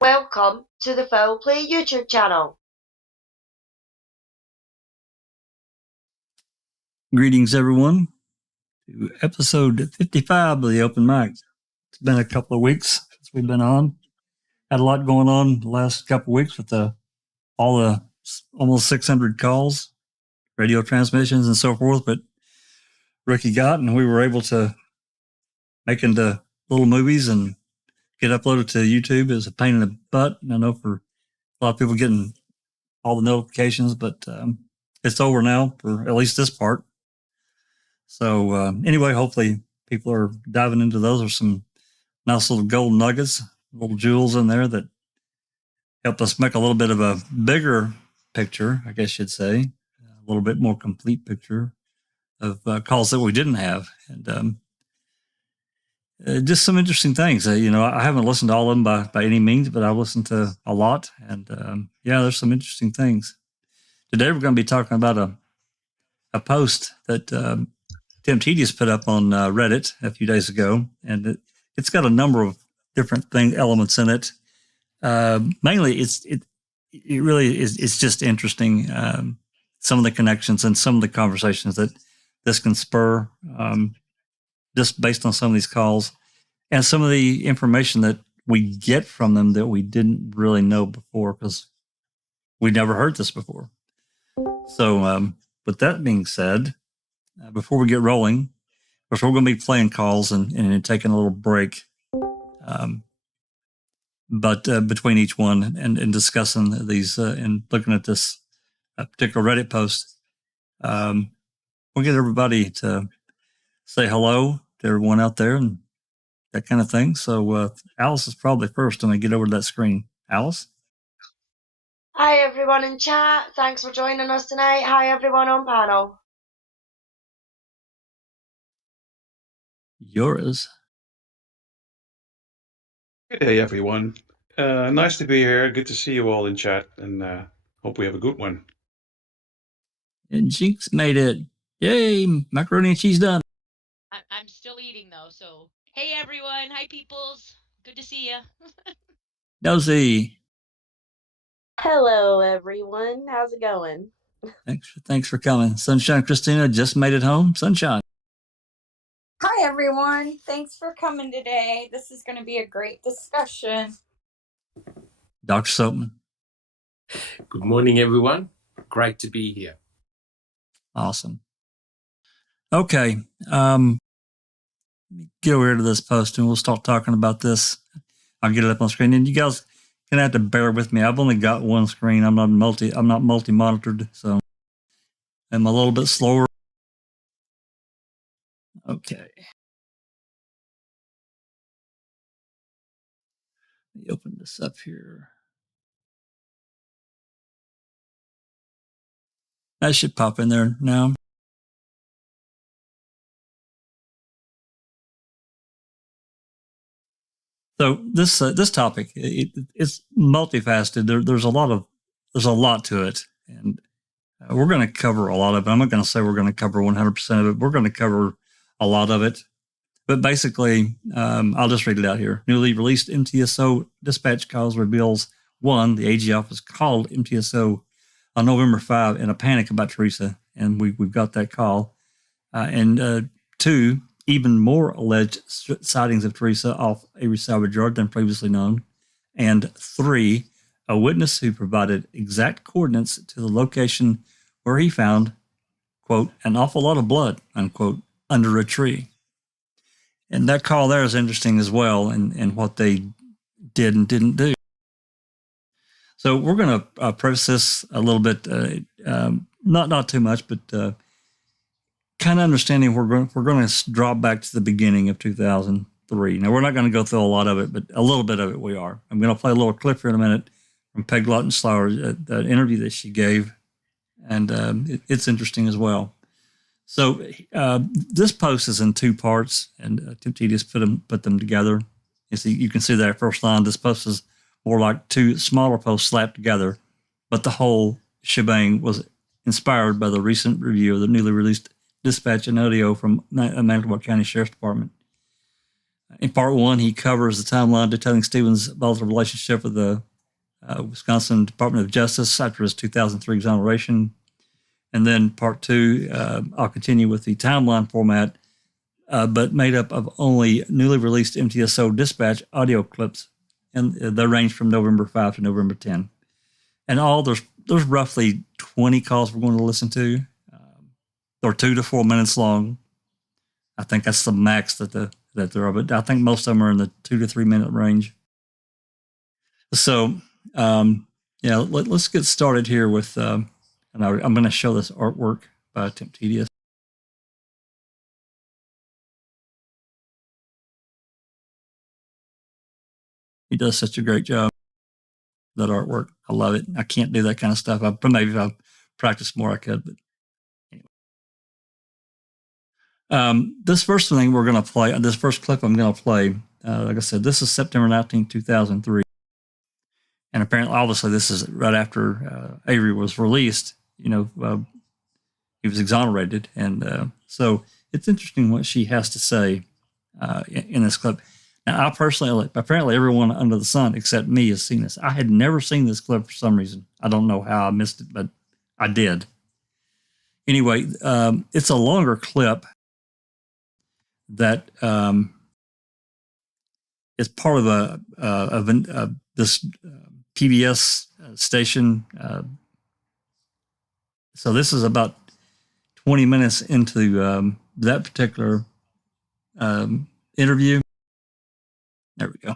Welcome to the Foul Play YouTube channel. Greetings, everyone, to episode 55 of the Open Mic. It's been a couple of weeks since we've been on. Had a lot going on the last couple of weeks with all the almost 600 calls, radio transmissions, and so forth. But Ricky got, and we were able to make into little movies and get uploaded to YouTube. It was a pain in the butt. I know for a lot of people getting all the notifications, but it's over now for at least this part. So anyway, hopefully people are diving into those. There's some nice little gold nuggets, little jewels in there that help us make a little bit of a bigger picture, I guess you'd say, a little bit more complete picture of calls that we didn't have. And just some interesting things. I haven't listened to all of them by any means, but I've listened to a lot. And there's some interesting things. Today we're going to be talking about a post that Temptedious put up on Reddit a few days ago, and it's got a number of different elements in it. Mainly, it really is. It's just interesting. Some of the connections and some of the conversations that this can spur, just based on some of these calls, and some of the information that we get from them that we didn't really know before because we never heard this before. So, with that being said, before we get rolling, of course, we're going to be playing calls and taking a little break, but between each one and discussing these and looking at this particular Reddit post, we'll get everybody to say hello to everyone out there and that kind of thing. So Alice is probably first when I get over to that screen. Alice? Hi everyone in chat, thanks for joining us tonight. Hi everyone on panel. Yours. Good day, everyone. Nice to be here. Good to see you all in chat, and hope we have a good one. And Jinx made it. Yay, macaroni and cheese done. I'm still eating, though, so... Hey, everyone. Hi, peoples. Good to see you. Nosy. Hello, everyone. How's it going? Thanks for coming. Sunshine Christina just made it home. Sunshine. Hi, everyone. Thanks for coming today. This is going to be a great discussion. Dr. Silkman. Good morning, everyone. Great to be here. Awesome. Okay. Get over here to this post and we'll start talking about this. I'll get it up on screen. And you guys gonna have to bear with me. I've only got one screen. I'm not multi-monitored, so I'm a little bit slower. Okay. Let me open this up here. That should pop in there now. So this topic it's multifaceted. There's a lot to it, and we're going to cover a lot of it. I'm not going to say we're going to cover 100% of it. We're going to cover a lot of it, but basically, I'll just read it out here. Newly released MTSO dispatch calls reveals 1, the AG office called MTSO on November 5 in a panic about Teresa, and we've got that call, and 2. Even more alleged sightings of Teresa off Avery salvage yard than previously known. And 3, a witness who provided exact coordinates to the location where he found, quote, an awful lot of blood, unquote, under a tree. And that call there is interesting as well and what they did and didn't do. So we're going to preface this a little bit, not too much, but kind of understanding we're going to drop back to the beginning of 2003. Now, we're not going to go through a lot of it, but a little bit of it we are. I'm going to play a little clip here in a minute from Peg Lautenschlager, the interview that she gave, and it's interesting as well. So this post is in 2 parts, and Temptedious put them together. You can see that first line. This post is more like 2 smaller posts slapped together, but the whole shebang was inspired by the recent review of the newly released dispatch and audio from Manitowoc County Sheriff's Department. In part one, he covers the timeline detailing Stephen's volatile relationship with the Wisconsin Department of Justice after his 2003 exoneration. And then part two, I'll continue with the timeline format, but made up of only newly released MTSO dispatch audio clips, and they range from November 5 to November 10. And there's roughly 20 calls we're going to listen to. They're 2 to 4 minutes long. I think that's the max that there are, but I think most of them are in the 2 to 3 minute range. So, let's get started here with, and I'm going to show this artwork by Temptedious. He does such a great job. That artwork, I love it. I can't do that kind of stuff. Maybe if I practiced more, I could. But anyway, this first thing we're going to play, this first clip I'm going to play, like I said, this is September 19, 2003. And apparently, obviously, this is right after Avery was released. He was exonerated. And so it's interesting what she has to say in this clip. Now, I personally, apparently everyone under the sun except me has seen this. I had never seen this clip for some reason. I don't know how I missed it, but I did. Anyway, it's a longer clip that is part of this PBS station. So this is about 20 minutes into that particular interview. There we go.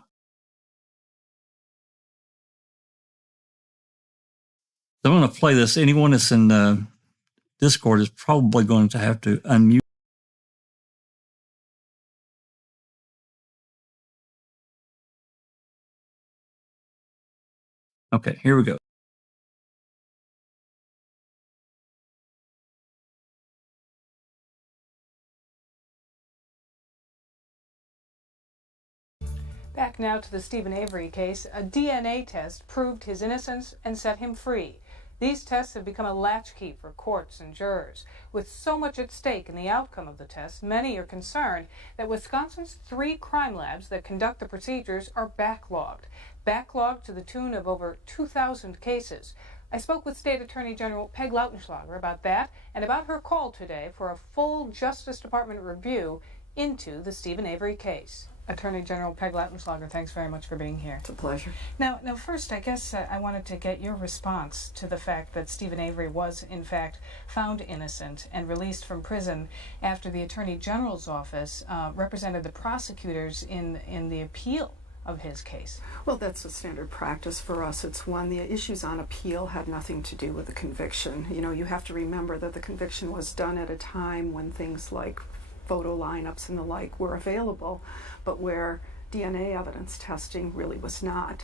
So I'm going to play this. Anyone that's in Discord is probably going to have to unmute. Okay, here we go. Back now to the Stephen Avery case. A DNA test proved his innocence and set him free. These tests have become a latchkey for courts and jurors. With so much at stake in the outcome of the tests, many are concerned that Wisconsin's 3 crime labs that conduct the procedures are backlogged to the tune of over 2,000 cases. I spoke with State Attorney General Peg Lautenschlager about that and about her call today for a full Justice Department review into the Stephen Avery case. Attorney General Peg Lautenschlager, thanks very much for being here. It's a pleasure. Now first, I guess I wanted to get your response to the fact that Stephen Avery was, in fact, found innocent and released from prison after the Attorney General's office represented the prosecutors in the appeal of his case. Well, that's a standard practice for us. It's one, the issues on appeal had nothing to do with the conviction. You have to remember that the conviction was done at a time when things like photo lineups and the like were available, but where DNA evidence testing really was not.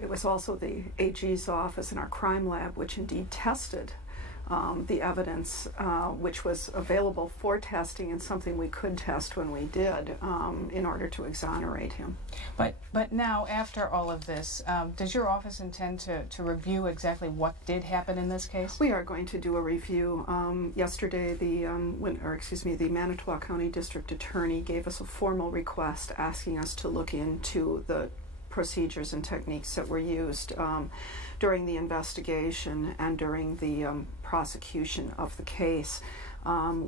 It was also the AG's office and our crime lab which indeed tested the evidence which was available for testing and something we could test when we did in order to exonerate him. But now, after all of this, does your office intend to review exactly what did happen in this case? We are going to do a review. Yesterday, the Manitowoc County District Attorney gave us a formal request asking us to look into the procedures and techniques that were used during the investigation and during the prosecution of the case.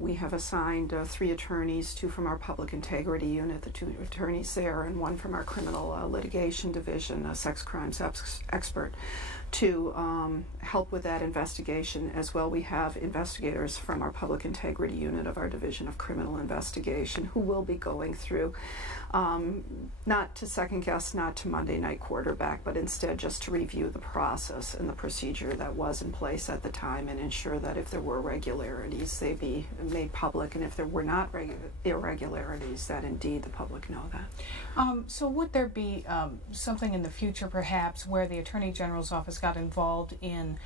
We have assigned 3 attorneys, 2 from our public integrity unit, the 2 attorneys there, and 1 from our criminal litigation division, a sex crimes expert, to help with that investigation. As well, we have investigators from our public integrity unit of our division of criminal investigation who will be going through, not to second guess, not to Monday night quarterback, but instead just to review the process and the procedure that was in place at the time and ensure that if there were irregularities, they be made public, and if there were not irregularities, that indeed the public know that. So would there be something in the future perhaps where the Attorney General's office got involved in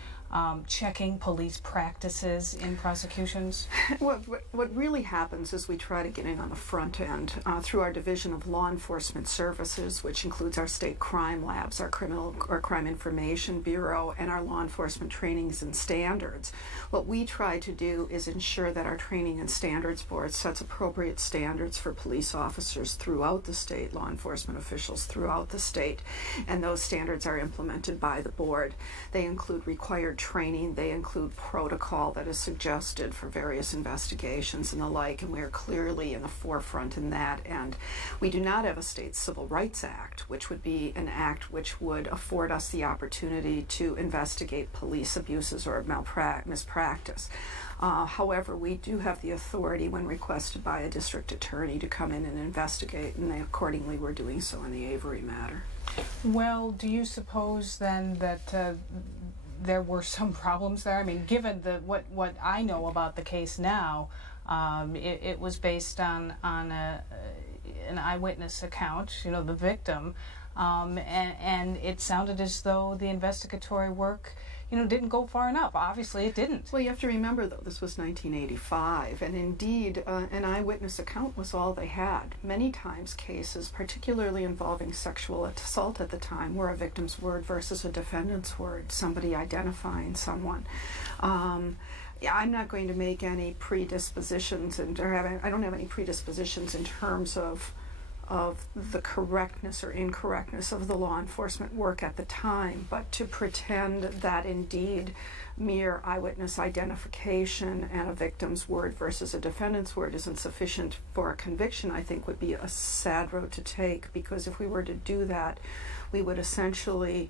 checking police practices in prosecutions? What really happens is we try to get in on the front end through our Division of Law Enforcement Services, which includes our state crime labs, our Crime Information Bureau, and our law enforcement trainings and standards. What we try to do is ensure that our training and standards board sets appropriate standards for police officers throughout the state, law enforcement officials throughout the state, and those standards are implemented by the board. They include required training, they include protocol that is suggested for various investigations and the like, and we are clearly in the forefront in that. And we do not have a state civil rights act, which would be an act which would afford us the opportunity to investigate police abuses or mispractice. However, we do have the authority when requested by a district attorney to come in and investigate, and accordingly we're doing so in the Avery matter. Well, do you suppose then that there were some problems there? I mean, given what I know about the case now, it was based on an eyewitness account, the victim, and it sounded as though the investigatory work didn't go far enough. Obviously it didn't. Well, you have to remember, though, this was 1985, and indeed an eyewitness account was all they had. Many times cases, particularly involving sexual assault at the time, were a victim's word versus a defendant's word, somebody identifying someone. I'm not going to make any predispositions, I don't have any predispositions in terms of the correctness or incorrectness of the law enforcement work at the time, but to pretend that indeed mere eyewitness identification and a victim's word versus a defendant's word isn't sufficient for a conviction, I think would be a sad road to take, because if we were to do that, we would essentially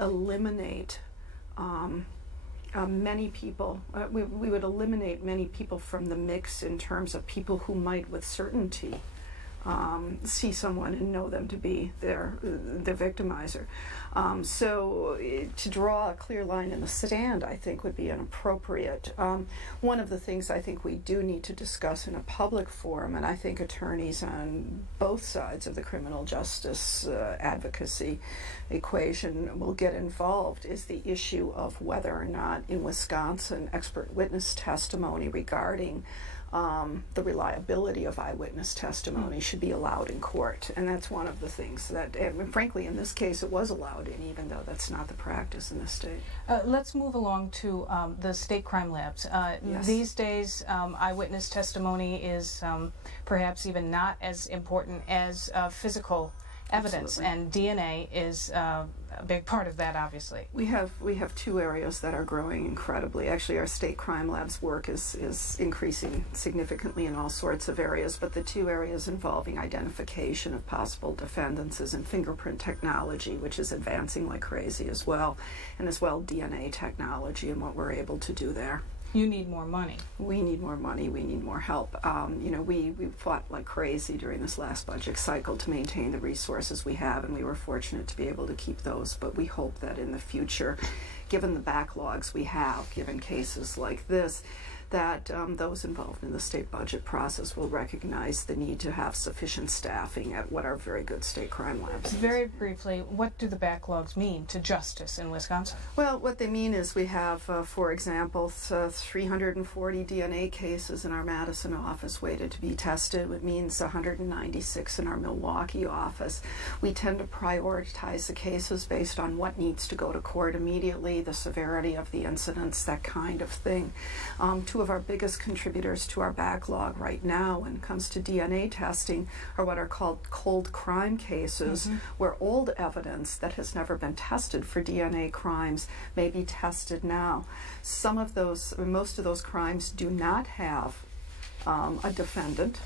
eliminate many people. We would eliminate many people from the mix in terms of people who might with certainty see someone and know them to be their victimizer. So to draw a clear line in the sand, I think, would be inappropriate. One of the things I think we do need to discuss in a public forum, and I think attorneys on both sides of the criminal justice advocacy equation will get involved, is the issue of whether or not in Wisconsin expert witness testimony regarding the reliability of eyewitness testimony should be allowed in court. And that's one of the things that, and frankly, in this case, it was allowed in, even though that's not the practice in the state. Let's move along to the state crime labs. Yes. These days, eyewitness testimony is perhaps even not as important as physical evidence, Absolutely. and DNA is a big part of that, obviously. We have two areas that are growing incredibly. Actually, our state crime labs work is increasing significantly in all sorts of areas, but the two areas involving identification of possible defendants is in fingerprint technology, which is advancing like crazy as well, and as well DNA technology and what we're able to do there. You need more money. We need more money. We need more help. We fought like crazy during this last budget cycle to maintain the resources we have, and we were fortunate to be able to keep those. But we hope that in the future, given the backlogs we have, given cases like this, that those involved in the state budget process will recognize the need to have sufficient staffing at what are very good state crime labs. Very briefly, what do the backlogs mean to justice in Wisconsin? Well, what they mean is we have, for example, 340 DNA cases in our Madison office waited to be tested. It means 196 in our Milwaukee office. We tend to prioritize the cases based on what needs to go to court immediately, the severity of the incidents, that kind of thing. Two of our biggest contributors to our backlog right now when it comes to DNA testing are what are called cold crime cases, where old evidence that has never been tested for DNA crimes may be tested now. Most of those crimes do not have a defendant,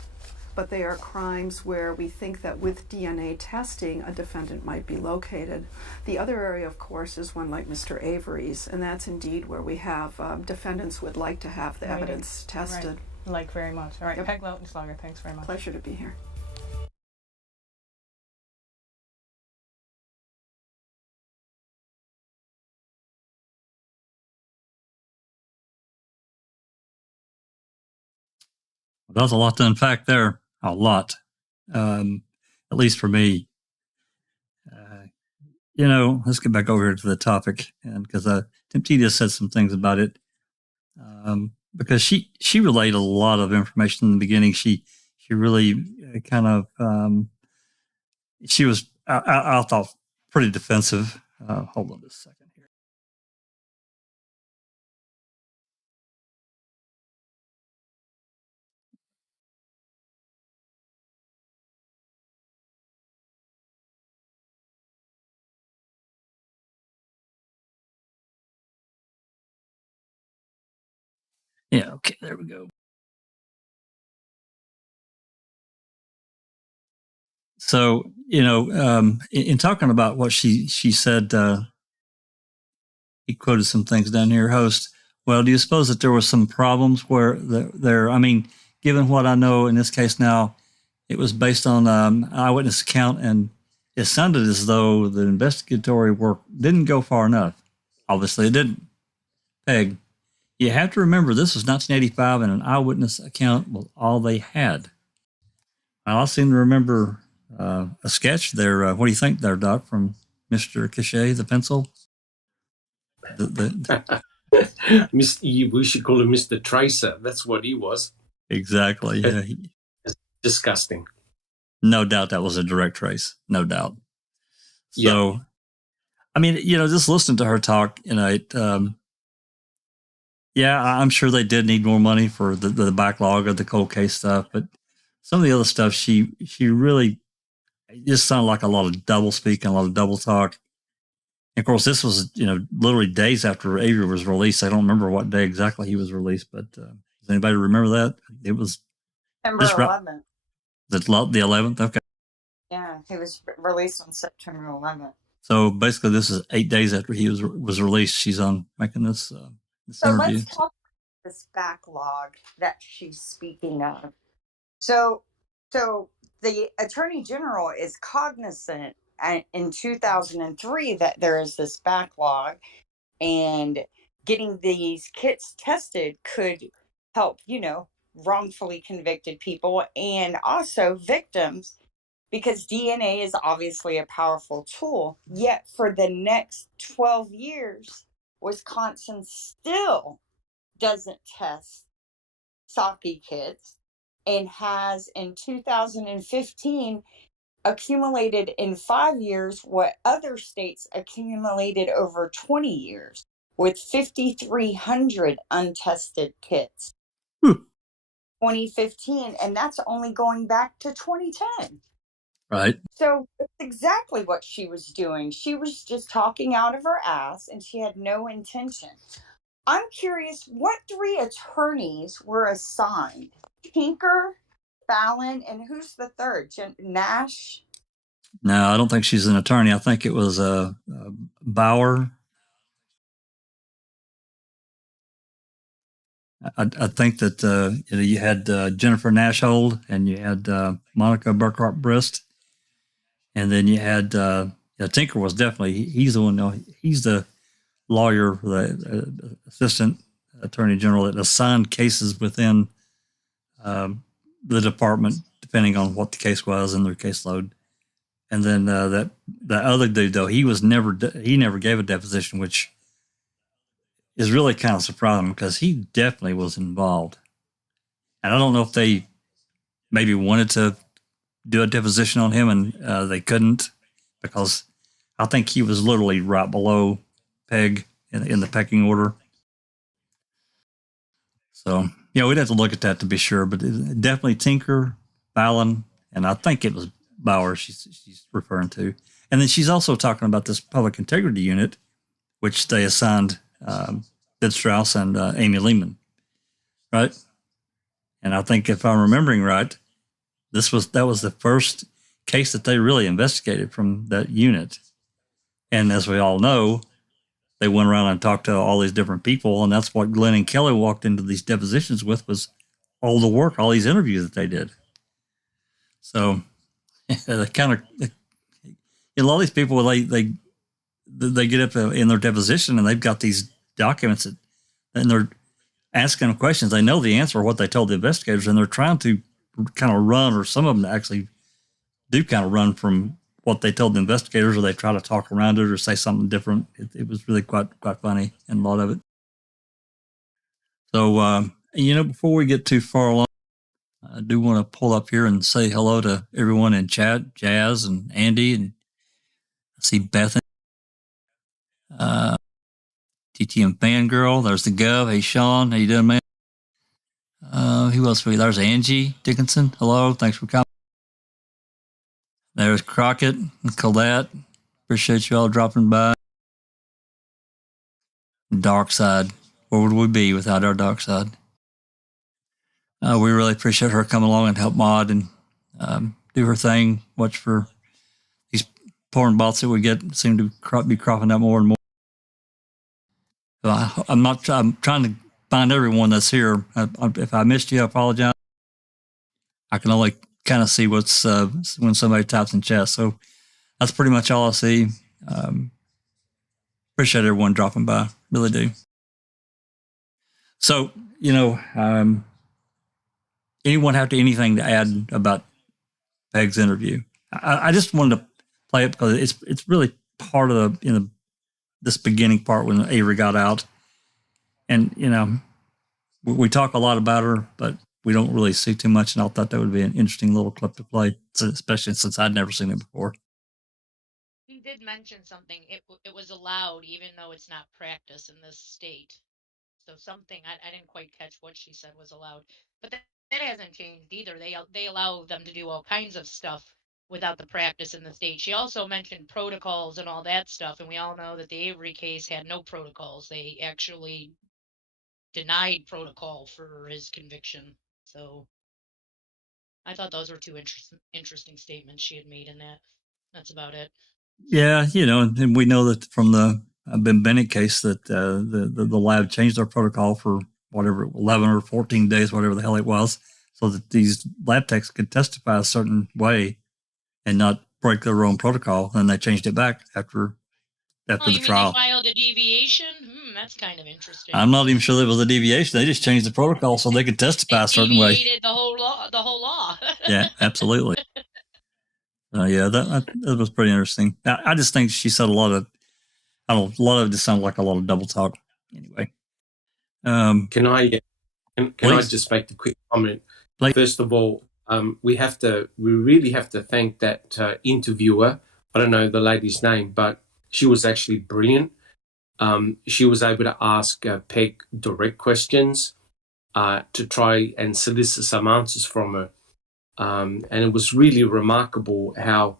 but they are crimes where we think that with DNA testing, a defendant might be located. The other area, of course, is one like Mr. Avery's, and that's indeed where we have defendants who would like to have the evidence tested. Right. Like very much. All right, Yep. Peg Lautenschlager, thanks very much. Pleasure to be here. That was a lot to unpack there. A lot. At least for me. let's get back over here to the topic, and because Temptedious said some things about it, because she relayed a lot of information in the beginning. She really kind of she was I thought pretty defensive. Hold on just a second here. Yeah, okay, there we go. So, in talking about what she said, he quoted some things down here, host. Well, do you suppose that there were some problems where I mean, given what I know in this case now, it was based on eyewitness account, and it sounded as though the investigatory work didn't go far enough. Obviously, it didn't. Peg, you have to remember this was 1985, and an eyewitness account was all they had. I seem to remember a sketch there. What do you think there, Doc, from Mr. Cachet, the pencil? We should call him Mr. Teresa. That's what he was. Exactly. Yeah. Disgusting. No doubt that was a direct trace. No doubt. So, Yeah. I mean, just listening to her talk, yeah, I'm sure they did need more money for the backlog of the cold case stuff, but some of the other stuff, she really just sounded like a lot of double speak and a lot of double talk. And of course, this was, literally days after Avery was released. I don't remember what day exactly he was released, but does anybody remember that? It was September 11th. The 11th? Okay. Yeah, he was released on September 11th. So basically, this is 8 days after he was released. She's on making this interview. Let's talk about this backlog that she's speaking of. So the Attorney General is cognizant in 2003 that there is this backlog, and getting these kits tested could help, wrongfully convicted people and also victims, because DNA is obviously a powerful tool. Yet for the next 12 years, Wisconsin still doesn't test sake kits, and has in 2015 accumulated in 5 years what other states accumulated over 20 years, with 5,300 untested kits. 2015, and that's only going back to 2010. Right. So it's exactly what she was doing. She was just talking out of her ass, and she had no intention. I'm curious, what 3 attorneys were assigned? Tinker, Fallon, and who's the third? Nash? No, I don't think she's an attorney. I think it was Bauer. I think that you had Jennifer Nashhold, and you had Monica Burkhart-Brist, and then you had Tinker was definitely, he's the one. He's the lawyer, the assistant attorney general that assigned cases within the department, depending on what the case was in their caseload. And then that other dude, though, he never gave a deposition, which is really kind of surprising because he definitely was involved. And I don't know if they maybe wanted to do a deposition on him and they couldn't, because I think he was literally right below Peg in the pecking order. So, we'd have to look at that to be sure, but definitely Tinker, Fallon, and I think it was Bauer she's referring to. And then she's also talking about this public integrity unit, which they assigned Deb Strauss and Amy Lehman, right? And I think if I'm remembering right, that was the first case that they really investigated from that unit. And as we all know, they went around and talked to all these different people, and that's what Glenn and Kelly walked into these depositions with, was all the work, all these interviews that they did. So they kind of, a lot of these people, they get up in their deposition and they've got these documents and they're asking them questions. They know the answer, what they told the investigators, and they're trying to kind of run, or some of them actually do kind of run from what they told the investigators, or they try to talk around it or say something different. It was really quite funny in a lot of it. So, before we get too far along, I do want to pull up here and say hello to everyone in chat, Jazz and Andy, and I see Bethany, TTM Fangirl. There's the Gov. Hey, Sean. How you doing, man? Who else? There's Angie Dickinson. Hello. Thanks for coming. There's Crockett and Colette. Appreciate you all dropping by. Dark Side. Where would we be without our Dark Side? We really appreciate her coming along and help mod and do her thing. Watch for these porn bots that we get seem to be cropping up more and more. So I'm trying to find everyone that's here. If I missed you, I apologize. I can only kind of see what's when somebody types in chat. So that's pretty much all I see. Appreciate everyone dropping by. Really do. So, anyone have anything to add about Peg's interview? I just wanted to play it because it's really part of this beginning part when Avery got out. And, we talk a lot about her, but we don't really see too much. And I thought that would be an interesting little clip to play, especially since I'd never seen it before. He did mention something. It was allowed, even though it's not practice in this state. So something, I didn't quite catch what she said was allowed. But that hasn't changed either. They allow them to do all kinds of stuff without the practice in the state. She also mentioned protocols and all that stuff, and we all know that the Avery case had no protocols. They actually denied protocol for his conviction. So I thought those were two interesting statements she had made in that. That's about it. Yeah, and we know that from the Ben Bennett case that the lab changed their protocol for whatever 11 or 14 days, whatever the hell it was, so that these lab techs could testify a certain way and not break their own protocol. And they changed it back after the trial. They filed a deviation? That's kind of interesting. I'm not even sure there was a deviation. They just changed the protocol so they could testify a certain way. They deviated the whole law. Yeah, absolutely. That was pretty interesting. I just think she said a lot of it just sounded like a lot of double talk. Anyway, Can I just make a quick comment? First of all, we really have to thank that interviewer. I don't know the lady's name, but she was actually brilliant. She was able to ask Peg direct questions to try and solicit some answers from her. And it was really remarkable how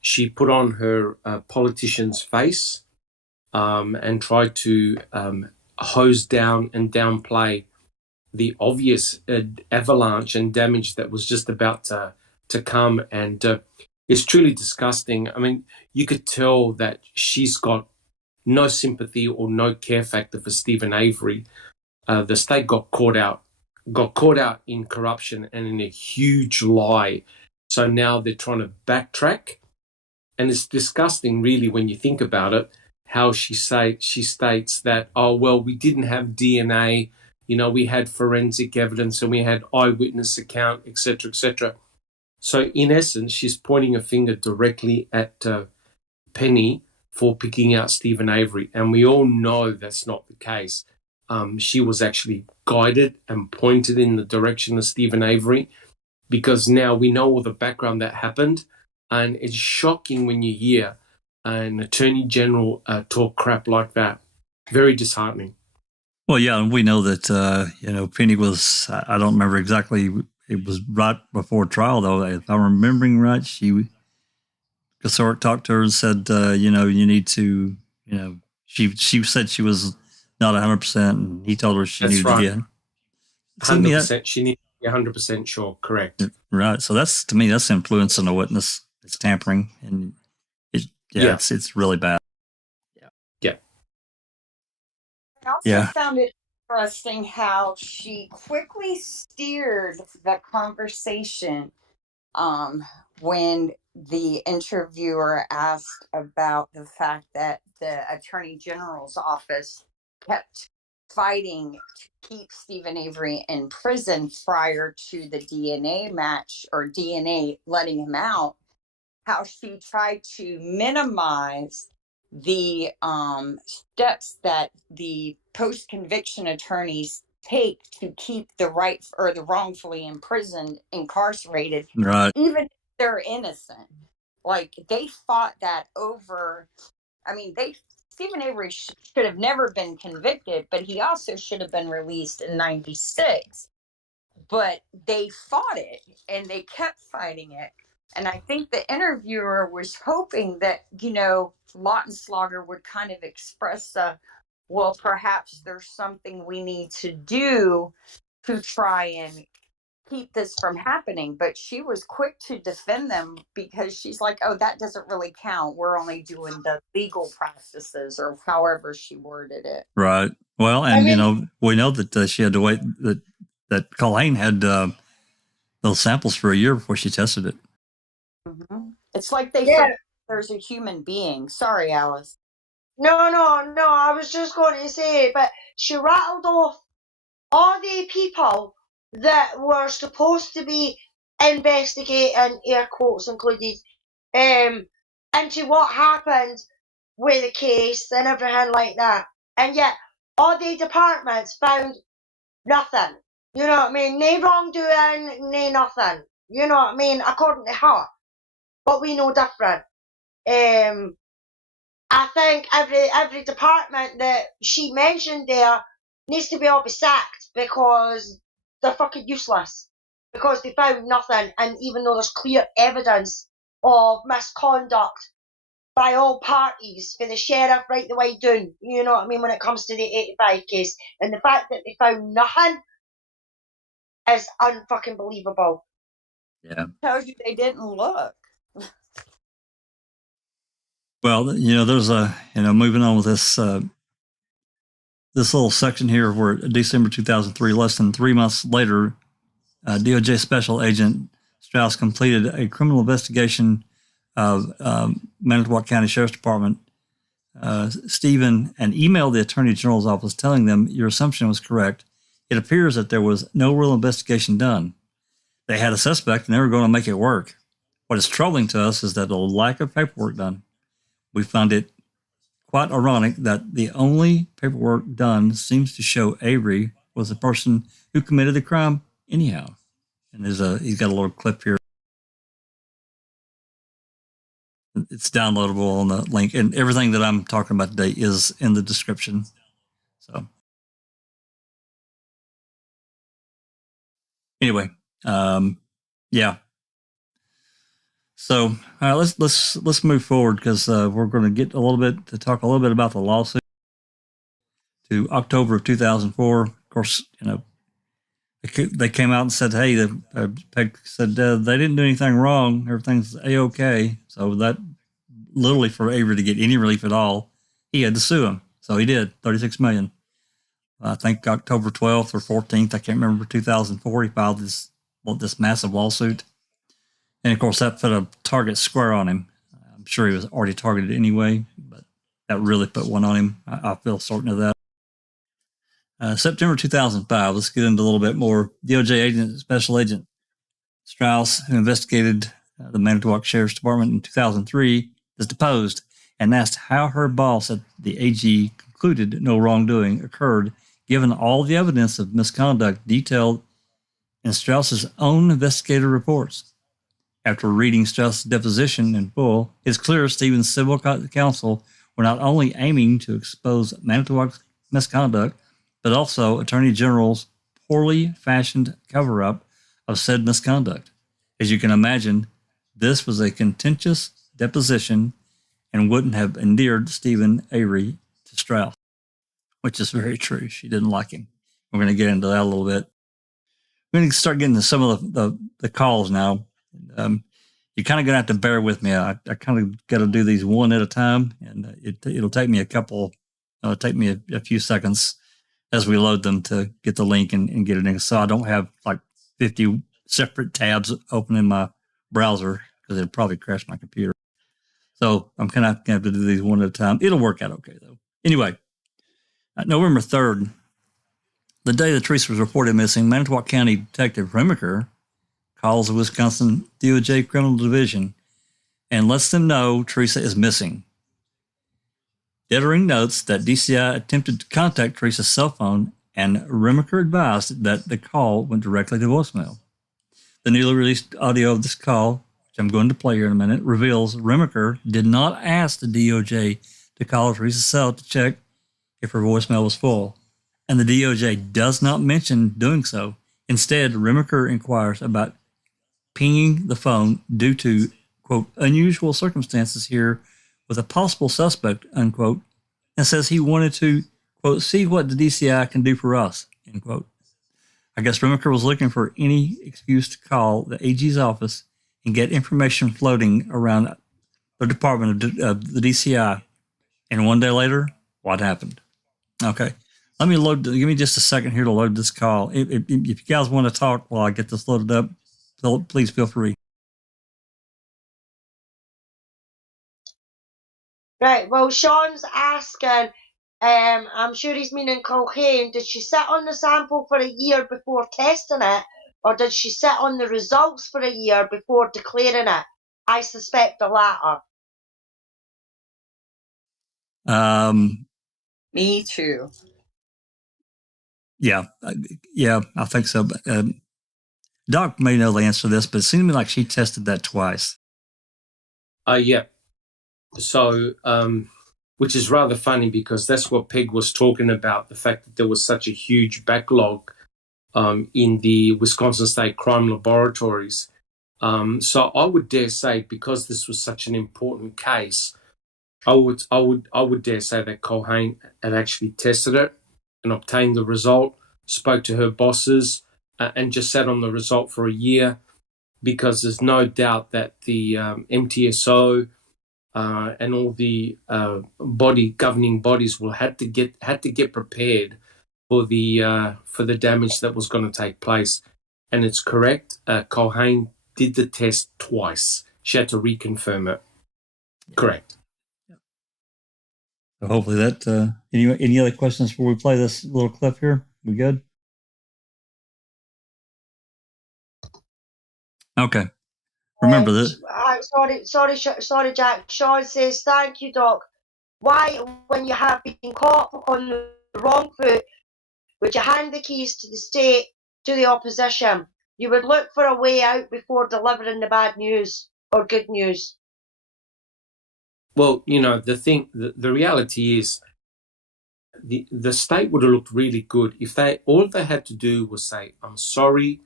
she put on her politician's face and tried to hose down and downplay the obvious avalanche and damage that was just about to come. And it's truly disgusting. I mean, you could tell that she's got no sympathy or no care factor for Stephen Avery. The state got caught out in corruption and in a huge lie. So now they're trying to backtrack. And it's disgusting, really, when you think about it, how she states that, oh, well, we didn't have DNA, we had forensic evidence and we had eyewitness account, et cetera, et cetera. So in essence, she's pointing a finger directly at Penny for picking out Stephen Avery. And we all know that's not the case. She was actually guided and pointed in the direction of Stephen Avery, because now we know all the background that happened. And it's shocking when you hear an attorney general talk crap like that. Very disheartening. Well, yeah, and we know that, Penny was, I don't remember exactly, it was right before trial, though. If I'm remembering right, Kasork talked to her and said, you need to, she said she was not 100%, and he told her she needed to get 100%. She needs to be 100% sure, correct. Right. So to me, that's influencing a witness. It's tampering, and it's really bad. Yeah. I also found it interesting how she quickly steered the conversation when the interviewer asked about the fact that the Attorney General's office kept fighting to keep Stephen Avery in prison prior to the DNA match or DNA letting him out. how she tried to minimize the steps that the post-conviction attorneys take to keep the wrongfully imprisoned incarcerated, right, even if they're innocent. Like, they fought that over. I mean, Stephen Avery should have never been convicted, but he also should have been released in '96. But they fought it, and they kept fighting it. And I think the interviewer was hoping that, Lautenschlager would kind of express well, perhaps there's something we need to do to try and keep this from happening. But she was quick to defend them, because she's like, oh, that doesn't really count. We're only doing the legal practices, or however she worded it. right. Well, and, we know that she had to wait, that Colleen had those samples for a year before she tested it. Mm-hmm. It's like they forget there's a human being. Sorry, Alice. No, I was just going to say, but she rattled off all the people that were supposed to be investigating, air quotes included, into what happened with the case and everything like that. And yet, all the departments found nothing. You know what I mean? No wrongdoing, no nothing. You know what I mean? According to her. But we know different. I think every department that she mentioned there needs to be all be sacked, because they're fucking useless. Because they found nothing, and even though there's clear evidence of misconduct by all parties, for the sheriff right the way down, you know what I mean, when it comes to the 85 case, and the fact that they found nothing is unfucking believable. Yeah. Tells you they didn't look. Well, there's moving on with this this little section here where December 2003, less than 3 months later, DOJ Special Agent Strauss completed a criminal investigation of Manitowoc County Sheriff's Department, Stephen, and emailed the Attorney General's office telling them your assumption was correct. It appears that there was no real investigation done. They had a suspect and they were going to make it work. What is troubling to us is that the lack of paperwork done. We found it quite ironic that the only paperwork done seems to show Avery was the person who committed the crime anyhow. And he's got a little clip here. It's downloadable on the link, and everything that I'm talking about today is in the description. So anyway, yeah. So all right, let's move forward, because we're going to get talk a little bit about the lawsuit to October of 2004. Of course, they came out and said, hey, Peg said they didn't do anything wrong. Everything's A-okay. So that literally, for Avery to get any relief at all, he had to sue him. So he did, $36 million. I think October 12th or 14th, I can't remember, 2004, he filed this massive lawsuit. And of course, that put a target square on him. I'm sure he was already targeted anyway, but that really put one on him. I feel certain of that. September 2005, let's get into a little bit more. DOJ Special Agent Strauss, who investigated the Manitowoc Sheriff's Department in 2003, is deposed and asked how her boss at the AG concluded no wrongdoing occurred, given all the evidence of misconduct detailed in Strauss's own investigative reports. After reading Strauss's deposition in full, it's clear Stephen's civil counsel were not only aiming to expose Manitowoc's misconduct, but also Attorney General's poorly fashioned cover-up of said misconduct. As you can imagine, this was a contentious deposition and wouldn't have endeared Stephen Avery to Strauss, which is very true. She didn't like him. We're going to get into that a little bit. We're going to start getting to some of the calls now. You're kind of going to have to bear with me. I kind of got to do these one at a time, and it'll take me a few seconds as we load them to get the link and get it in. So I don't have like 50 separate tabs open in my browser, because it'd probably crash my computer. So I'm kind of going to have to do these one at a time. It'll work out okay, though. Anyway, November 3rd, the day that Teresa was reported missing, Manitowoc County Detective Remicker calls the Wisconsin DOJ Criminal Division and lets them know Teresa is missing. Dittering notes that DCI attempted to contact Teresa's cell phone, and remicker advised that the call went directly to voicemail. The newly released audio of this call, which I'm going to play here in a minute, reveals remicker did not ask the DOJ to call Teresa's cell to check if her voicemail was full, and the DOJ does not mention doing so. Instead, remicker inquires about pinging the phone due to, quote, unusual circumstances here with a possible suspect, unquote, and says he wanted to, quote, see what the DCI can do for us, end quote. I guess remicker was looking for any excuse to call the AG's office and get information floating around the department of the DCI. And one day later, what happened? Okay. Let me give me just a second here to load this call. If you guys want to talk while I get this loaded up, please feel free. Right, well, Sean's asking, I'm sure he's meaning Colquhoun, did she sit on the sample for a year before testing it, or did she sit on the results for a year before declaring it? I suspect the latter. Me too. Yeah, I think so. But Doc may know the answer to this, but it seemed to me like she tested that twice. Yeah. So, which is rather funny because that's what Peg was talking about, the fact that there was such a huge backlog in the Wisconsin State Crime Laboratories. So I would dare say, because this was such an important case, I would dare say that Colquhoun had actually tested it and obtained the result, spoke to her bosses, and just sat on the result for a year, because there's no doubt that the MTSO and all the governing bodies will had to get prepared for the damage that was going to take place. And it's correct. Colquhoun did the test twice. She had to reconfirm it. Correct. So hopefully that. Any other questions before we play this little clip here? We good? Okay. Remember this. Sorry, Jack. Sean says, thank you, Doc. Why, when you have been caught on the wrong foot, would you hand the keys to the state to the opposition? You would look for a way out before delivering the bad news or good news. Well, the reality is the state would have looked really good if all they had to do was say, I'm sorry,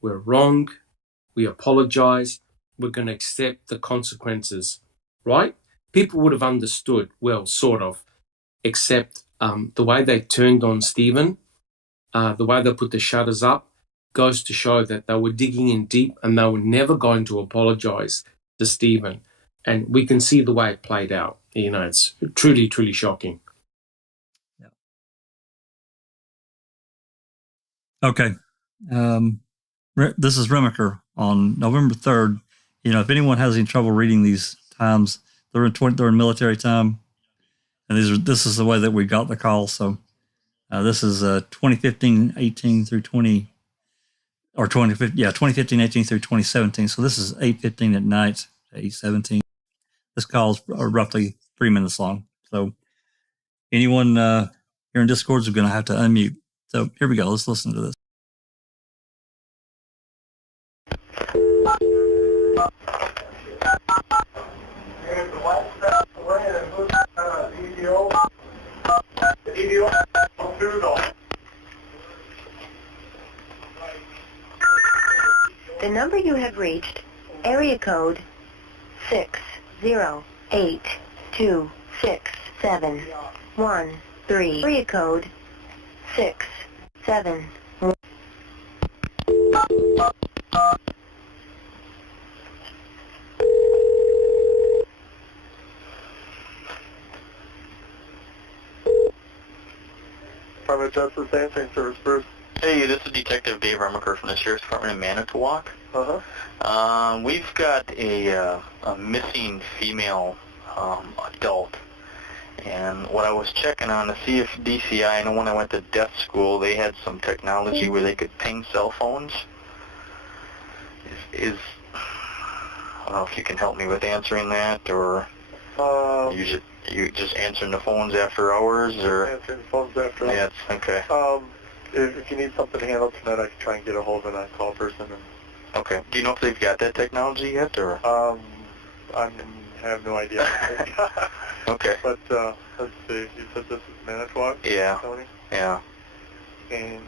we're wrong, we apologize, we're going to accept the consequences, right? People would have understood, well, sort of, except the way they turned on Stephen, the way they put the shutters up, goes to show that they were digging in deep and they were never going to apologize to Stephen. And we can see the way it played out. It's truly, truly shocking. Yeah. Okay. This is Remicker on November 3rd. If anyone has any trouble reading these times, they're in military time, and this is the way that we got the call. So this is 2015-18 through 20, or 2015-18 through 2017. So this is 8:15 at night, 8:17. This call is roughly 3 minutes long. So anyone here in Discord is going to have to unmute. So here we go. Let's listen to this. The number you have reached, area code 608267113, area code 671. Department of Justice Answering Service, Bruce. Hey, this is Detective Dave Remicker from the Sheriff's Department in Manitowoc. We've got a missing female adult, and what I was checking on to see if DCI, I know when I went to death school, they had some technology where they could ping cell phones. don't know if you can help me with answering that, or you just answering the phones after hours, or answering the phones after hours. Yes, okay. If you need something handled tonight, I can try and get a hold of an on-call person. And okay. Do you know if they've got that technology yet, or? I have no idea. Okay. But let's see. You said this is Manitowoc? Yeah. County? Yeah. And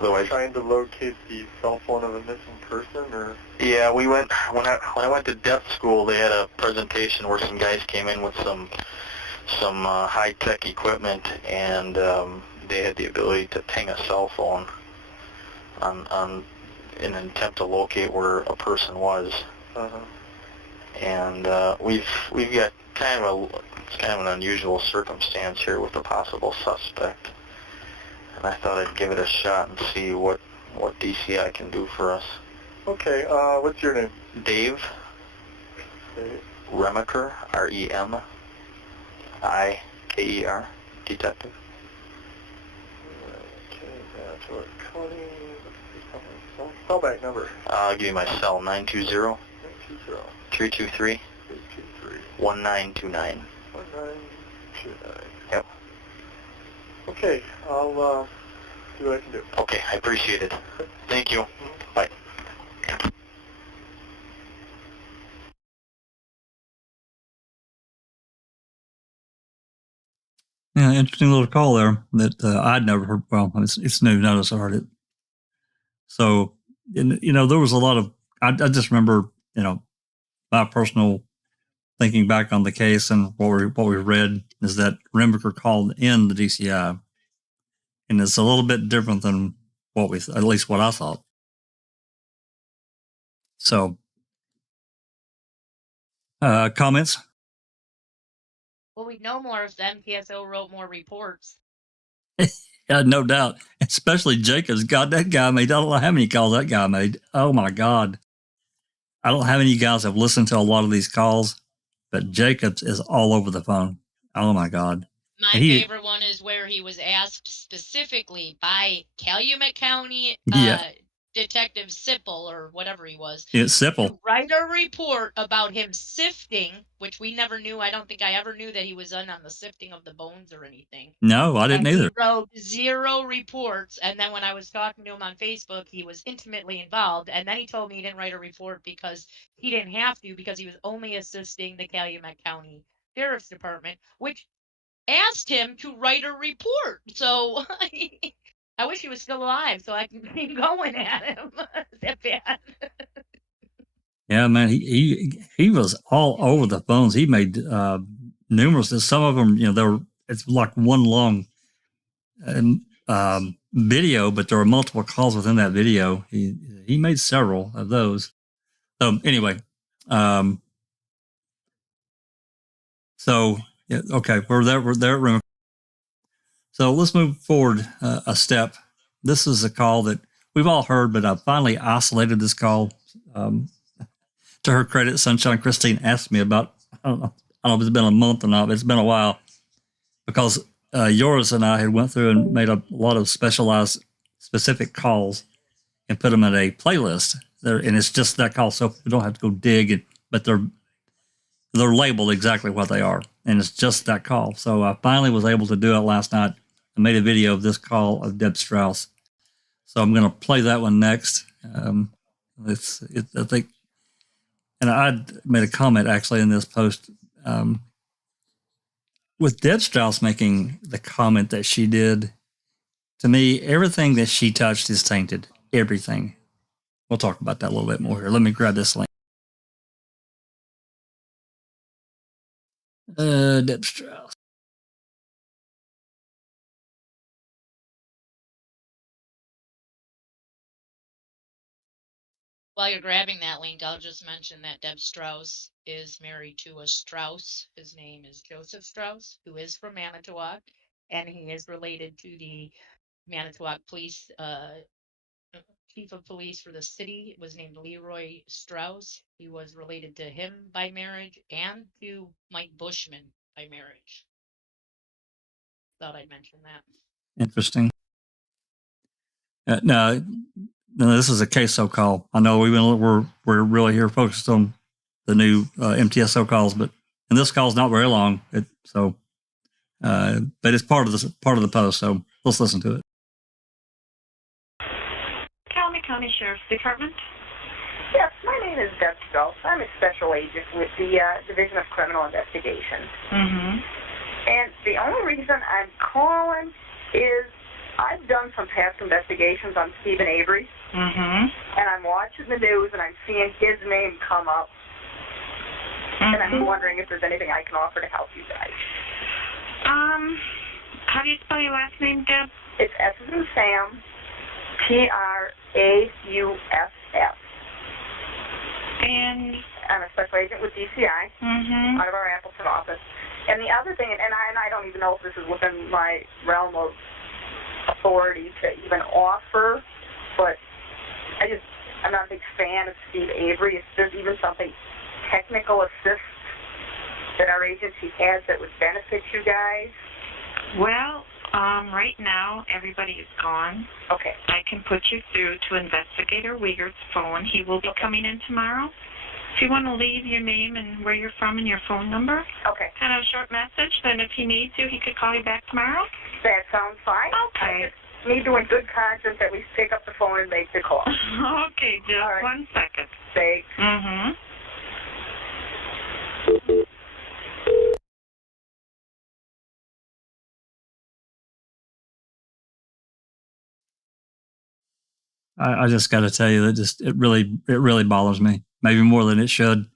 otherwise, trying to locate the cell phone of a missing person, or? Yeah, we went when I went to death school. They had a presentation where some guys came in with some high-tech equipment, and they had the ability to ping a cell phone on in an attempt to locate where a person was. Uh-huh. And we've got kind of an unusual circumstance here with a possible suspect, and I thought I'd give it a shot and see what DCI can do for us. Okay, what's your name? Dave. Dave. Remicker, Remiker, detective. Okay, that's what Connie. Call back number. I'll give you my cell, 920. 323 1929. 1929. Yep. Okay, I'll see what I can do. Okay, I appreciate it. Thank you. Bye. Yeah, interesting little call there that I'd never heard. Well, it's new. Notice I heard it. So, there was a lot of. I just remember, my personal thinking back on the case and what we read is that Remicker called in the DCI, and it's a little bit different than at least what I thought. So, comments? Well, we'd know more if the MPSO wrote more reports. Yeah, no doubt. Especially Jacobs. God, that guy made, I don't know how many calls that guy made. Oh my God. I don't know how many guys have listened to a lot of these calls, but Jacobs is all over the phone. Oh my God. My favorite one is where he was asked specifically by Calumet County Detective Sipple, or whatever he was, to write a report about him sifting, which we never knew. I don't think I ever knew that he was on the sifting of the bones or anything. No, I didn't either. He wrote 0 reports, and then when I was talking to him on Facebook, he was intimately involved, and then he told me he didn't write a report because he didn't have to, because he was only assisting the Calumet County Sheriff's Department, which asked him to write a report. So I wish he was still alive so I can keep going at him. That bad. Yeah, man, he was all over the phones. He made numerous. Some of them, it's like one long video, but there were multiple calls within that video. He made several of those. So anyway, okay, we're there at room. So let's move forward a step. This is a call that we've all heard, but I finally isolated this call. To her credit, Sunshine Christine asked me about, I don't know if it's been a month or not, but it's been a while, because Yoris and I had went through and made a lot of specialized, specific calls and put them in a playlist there, and it's just that call, so we don't have to go dig, but they're labeled exactly what they are, and it's just that call. So I finally was able to do it last night. I made a video of this call of Deb Strauss, so I'm going to play that one next. I think. And I made a comment actually in this post with Deb Strauss making the comment that she did. To me, everything that she touched is tainted. Everything. We'll talk about that a little bit more here. Let me grab this link. Deb Strauss. While you're grabbing that link, I'll just mention that Deb Strauss is married to a Strauss. His name is Joseph Strauss, who is from Manitowoc, and he is related to the Manitowoc Police, Chief of Police for the city. Was named Leroy Strauss. He was related to him by marriage and to Mike Bushman by marriage. Thought I'd mention that. Interesting. Now, no, this is a queso call. I know we're really here focused on the new MTSO calls, but and this call is not very long. But it's part of the post. So let's listen to it. Calumet County Sheriff's Department. Yes, my name is Deb Strauss. I'm a special agent with the Division of Criminal Investigation. Mm-hmm. And the only reason I'm calling is I've done some past investigations on Stephen Avery. Mm-hmm. And I'm watching the news and I'm seeing his name come up. Mm-hmm. And I'm wondering if there's anything I can offer to help you guys. How do you spell your last name, Deb? It's S as in Sam, Trauss. And I'm a special agent with DCI mm-hmm. out of our Appleton office. And the other thing, and I don't even know if this is within my realm of authority to even offer, but I'm not a big fan of Steve Avery. If there's even something technical assist that our agency has that would benefit you guys. Well, right now, everybody is gone. Okay. I can put you through to Investigator Wiegert's phone. He will be coming in tomorrow. If you want to leave your name and where you're from and your phone number, okay, and a short message, then if he needs you, he could call you back tomorrow. That sounds fine. Okay. I just need to, in good conscience, at least pick up the phone and make the call. Okay, just right. 1 second. Thanks. Mm-hmm. I just got to tell you that it really bothers me, maybe more than it should.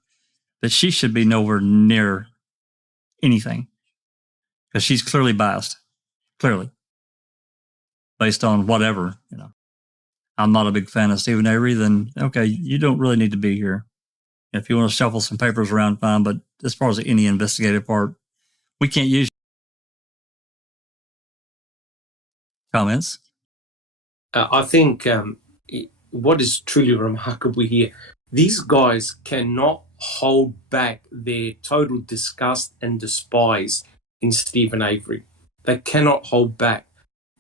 That she should be nowhere near anything because she's clearly biased, clearly based on whatever. I'm not a big fan of Stephen Avery. Then okay, you don't really need to be here. If you want to shuffle some papers around, fine. But as far as any investigative part, we can't use comments. I think what is truly remarkable here, these guys cannot hold back their total disgust and despise in Stephen Avery. They cannot hold back.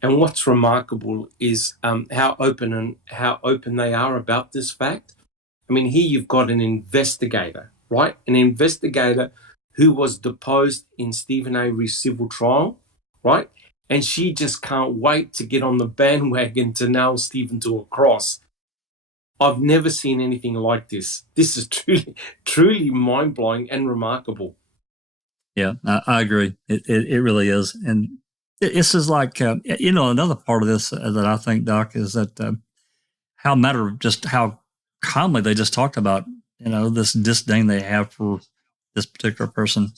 And what's remarkable is how open they are about this fact. I mean, here you've got an investigator, right? An investigator who was deposed in Stephen Avery's civil trial, right? And she just can't wait to get on the bandwagon to nail Stephen to a cross. I've never seen anything like this. This is truly mind-blowing and remarkable. Yeah, I agree. It really is. And this is like, another part of this that I think, Doc, is that how calmly they just talked about, this disdain they have for this particular person.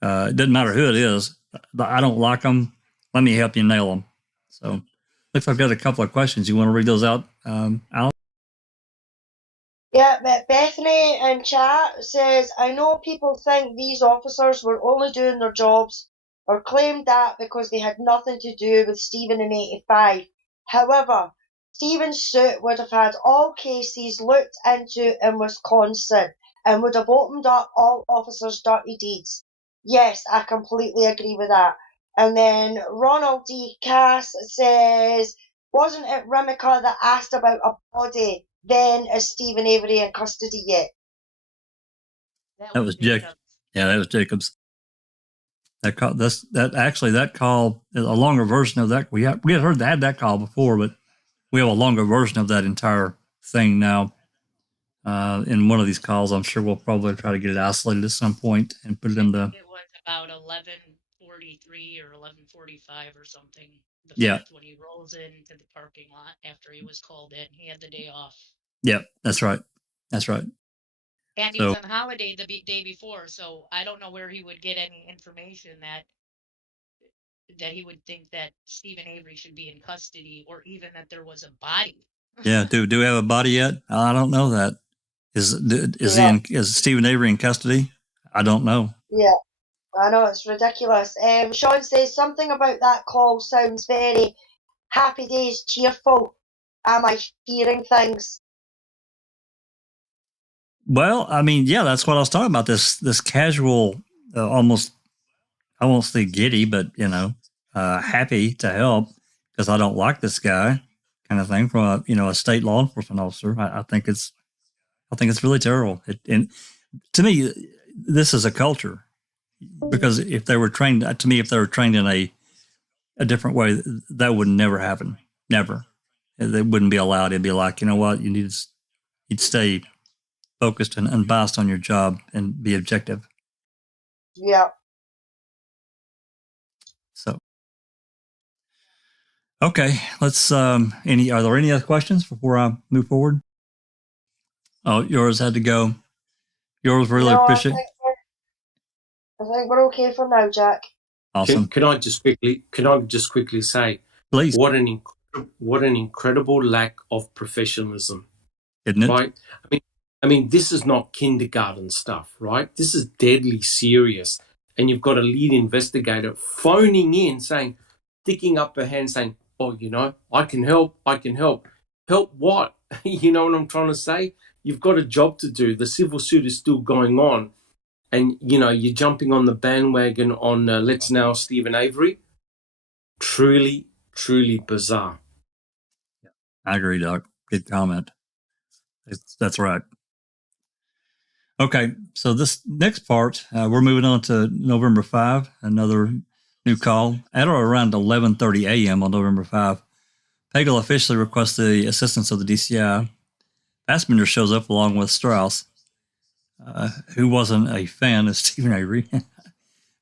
It doesn't matter who it is, but I don't like them. Let me help you nail them. So looks like I've got a couple of questions. You want to read those out, Alan? Yeah, but Bethany in chat says, I know people think these officers were only doing their jobs or claimed that because they had nothing to do with Stephen in 85. However, Stephen's suit would have had all cases looked into in Wisconsin and would have opened up all officers' dirty deeds. Yes, I completely agree with that. And then Ronald D. Cass says, wasn't it remicker that asked about a body? Then is Stephen Avery in custody yet? That was Jacobs. Yeah, that was Jacobs. That call is a longer version of that. We had heard that call before, but we have a longer version of that entire thing now. In one of these calls, I'm sure we'll probably try to get it isolated at some point and put it in the. It was about 11:43 or 11:45 or something. Yeah. When he rolls into the parking lot after he was called in, he had the day off. Yep, that's right. That's right. And he was on holiday the day before, so I don't know where he would get any information that he would think that Stephen Avery should be in custody, or even that there was a body. Yeah, do we have a body yet? I don't know that. Is Stephen Avery in custody? I don't know. Yeah, I know, it's ridiculous. Sean says something about that call sounds very happy days, cheerful. Am I hearing things? Well, I mean, yeah, that's what I was talking about. This casual, almost, I won't say giddy, but happy to help because I don't like this guy kind of thing from a state law enforcement officer. I think it's really terrible. And to me, this is a culture, because if they were trained in a different way, that would never happen. Never. They wouldn't be allowed. It'd be like, you know what, you'd stay focused and unbiased on your job and be objective. Yeah. So, okay, let's. Are there any other questions before I move forward? Oh, yours had to go. Yours really appreciate. I think we're okay for now, Jack. Awesome. Can I just quickly say, please, what an incredible lack of professionalism, isn't it? Right? I mean, this is not kindergarten stuff, right? This is deadly serious, and you've got a lead investigator phoning in, sticking up her hand, saying, "Oh, I can help. Help what?" You know what I'm trying to say? You've got a job to do. The civil suit is still going on. And, you're jumping on the bandwagon on Let's Now Stephen Avery. Truly, truly bizarre. I agree, Doc. Good comment. That's right. Okay, so this next part, we're moving on to November 5, another new call. At or around 11:30 a.m. on November 5, Pagel officially requests the assistance of the DCI. Fassbender shows up along with Strauss, who wasn't a fan of Stephen Avery.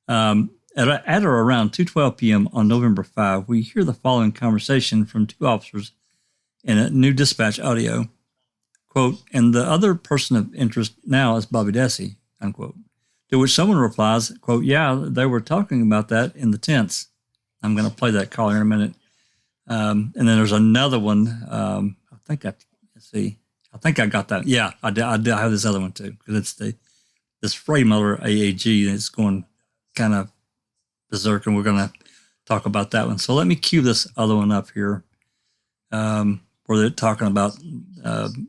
At or around 2:12 p.m. on November 5, we hear the following conversation from two officers in a new dispatch audio. Quote, "And the other person of interest now is Bobby Dassey," unquote. To which someone replies, quote, "Yeah, they were talking about that in the tents." I'm going to play that call here in a minute. And then there's another one. I think I got that. Yeah, I have this other one too, because it's this Freymiller AAG that's going kind of berserk, and we're going to talk about that one. So let me cue this other one up here, where they're talking about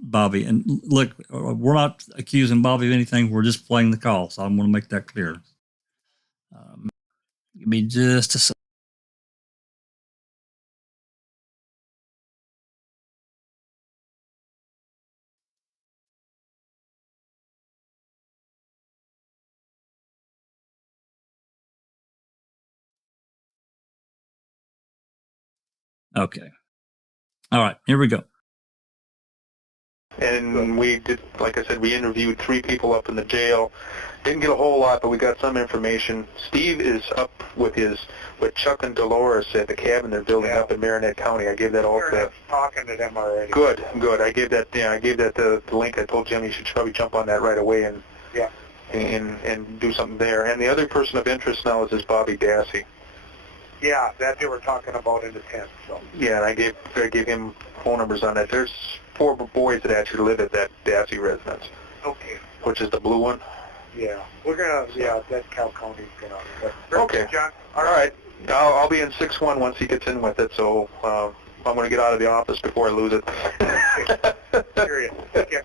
Bobby. And look, we're not accusing Bobby of anything. We're just playing the call. So I want to make that clear. Give me just a second. Okay. All right, here we go. And we did, like I said, we interviewed 3 people up in the jail. Didn't get a whole lot, but we got some information. Steve is up with Chuck and Dolores at the cabin they're building up in Marinette County. I gave that all to. Talking to them already. Good. I gave that. I gave that the link. I told Jim you should probably jump on that right away and do something there. And the other person of interest now is this Bobby Dassey. Yeah, that they were talking about in the tent. So. Yeah, and I gave him phone numbers on that. There's 4 boys that actually live at that Dassey residence. Okay. Which is the blue one. Yeah, we're gonna. Yeah, that Cal County's gonna. Okay. John. All right. I'll be in 6-1 once he gets in with it. So I'm going to get out of the office before I lose it. Serious.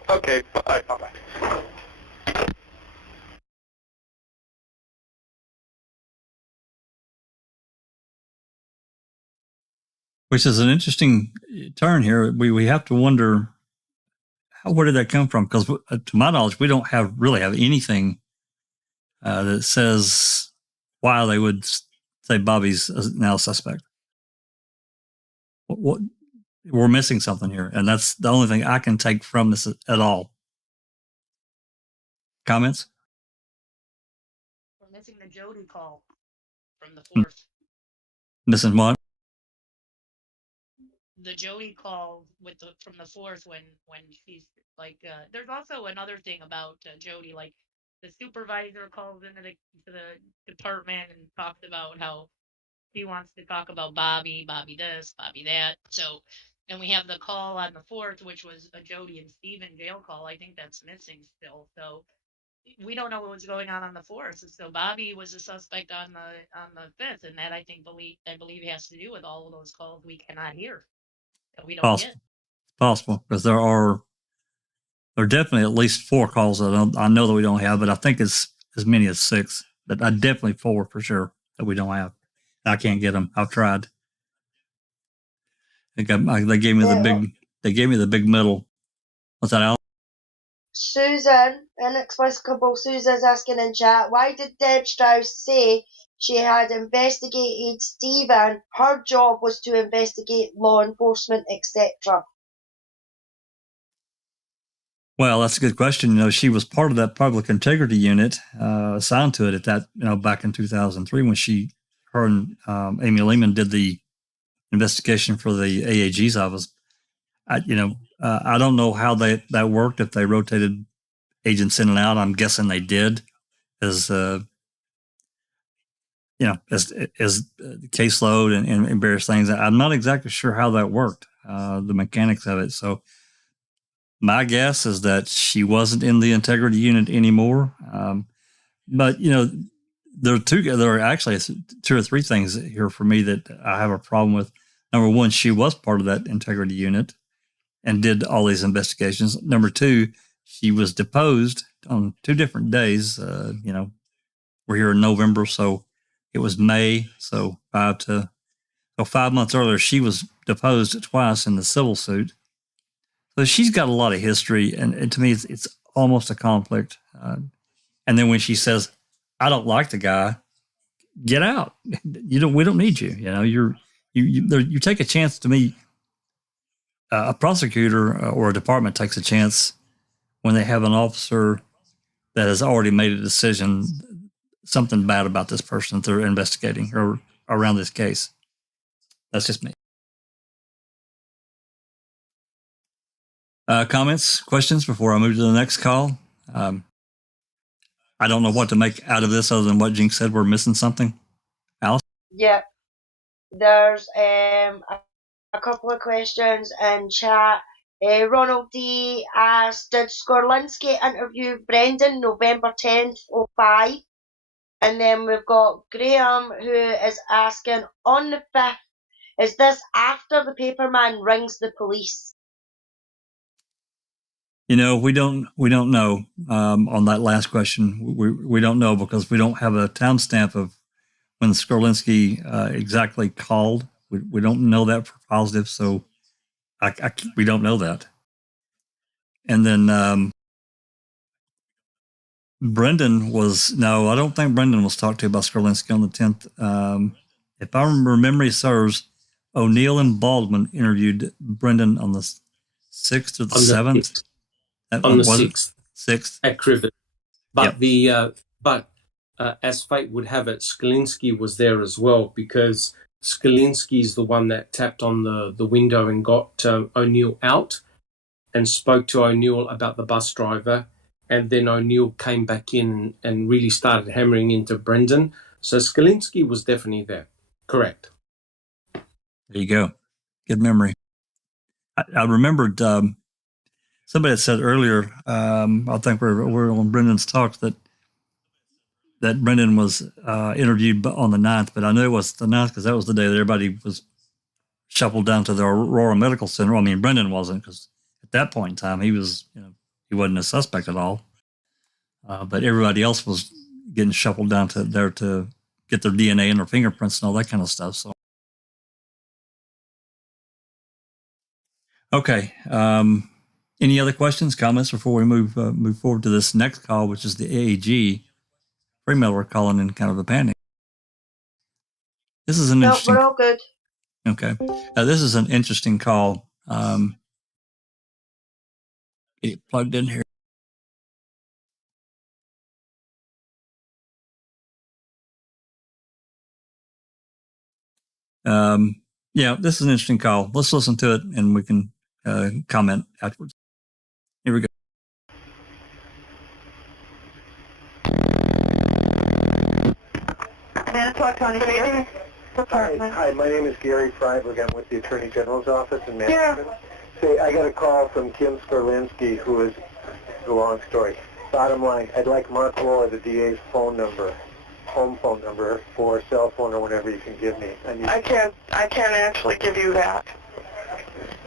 Okay. Bye. Bye. Which is an interesting turn here. We have to wonder, where did that come from? Because to my knowledge, we don't really have anything that says why they would say Bobby's now a suspect. What we're missing something here, and that's the only thing I can take from this at all. Comments? We're missing the Jody call from the 4th. Missing what? The Jody call from the 4th when she's like, there's also another thing about Jody, like the supervisor calls into the department and talks about how he wants to talk about Bobby this, Bobby that. So, and we have the call on the 4th, which was a Jody and Stephen jail call. I think that's missing still. So we don't know what was going on the 4th. So Bobby was a suspect on the 5th, and that I believe has to do with all of those calls we cannot hear. We don't get. Possible, because there are definitely at least 4 calls that I know that we don't have, but I think it's as many as 6. But definitely 4 for sure that we don't have. I can't get them. I've tried. They gave me the big. They gave me the big medal. What's that, Al? Susan, inexplicable Susan's asking in chat, why did Deb Strauss say she had investigated Stephen? Her job was to investigate law enforcement, etc. Well, that's a good question. You know, she was part of that public integrity unit assigned to it at that, back in 2003 when her and Amy Lehman did the investigation for the AAG's office. I don't know how that worked, if they rotated agents in and out. I'm guessing they did as caseload and various things. I'm not exactly sure how that worked, the mechanics of it. So my guess is that she wasn't in the integrity unit anymore. But there are actually 2 or 3 things here for me that I have a problem with. Number one, she was part of that integrity unit and did all these investigations. Number 2, she was deposed on 2 different days. We're here in November, so it was May. So 5 months earlier, she was deposed twice in the civil suit. So she's got a lot of history, and to me, it's almost a conflict. And then when she says, "I don't like the guy," get out. We don't need you. You take a chance. To me, a prosecutor or a department takes a chance when they have an officer that has already made a decision, something bad about this person that they're investigating or around this case. That's just me. Comments, questions before I move to the next call? I don't know what to make out of this other than what Jinx said. We're missing something. Alice? Yep. There's a couple of questions in chat. Ronald D asked, did Skelinski interview Brendan November 10th, 05? And then we've got Graham who is asking, on the 5th, is this after the paperman rings the police? We don't know on that last question. We don't know because we don't have a timestamp of when Skelinski exactly called. We don't know that for positive, so we don't know that. And then Brendan I don't think Brendan was talked to about Skelinski on the 10th. If I remember, memory serves, O'Neill and Baldwin interviewed Brendan on the 6th or the 7th. On the 6th. 6th. At Crivet. But yep. As fate would have it, Skelinski was there as well because Skelinski is the one that tapped on the window and got O'Neill out and spoke to O'Neill about the bus driver. And then O'Neill came back in and really started hammering into Brendan. So Skelinski was definitely there. Correct. There you go. Good memory. I remembered somebody had said earlier, I think we're on Brendan's talk, that Brendan was interviewed on the 9th, but I knew it was the 9th because that was the day that everybody was shuffled down to the Aurora Medical Center. I mean, Brendan wasn't, because at that point in time, he wasn't a suspect at all. But everybody else was getting shuffled down to there to get their DNA and their fingerprints and all that kind of stuff. So, okay. Any other questions, comments before we move forward to this next call, which is the AAG? Freeman, we're calling in kind of a panic. This is an interesting. We're all good. Okay. This is an interesting call. Get it plugged in here. This is an interesting call. Let's listen to it and we can comment afterwards. Here we go. Manitowoc County Sheriff Department. Hi, my name is Gary Freiberg. I'm with the Attorney General's office in Manitowoc. Say, I got a call from Kim Skelinski, who is a long story. Bottom line, I'd like Mark Rohrer, the DA's phone number, home phone number, for cell phone or whatever you can give me. I can't actually give you that.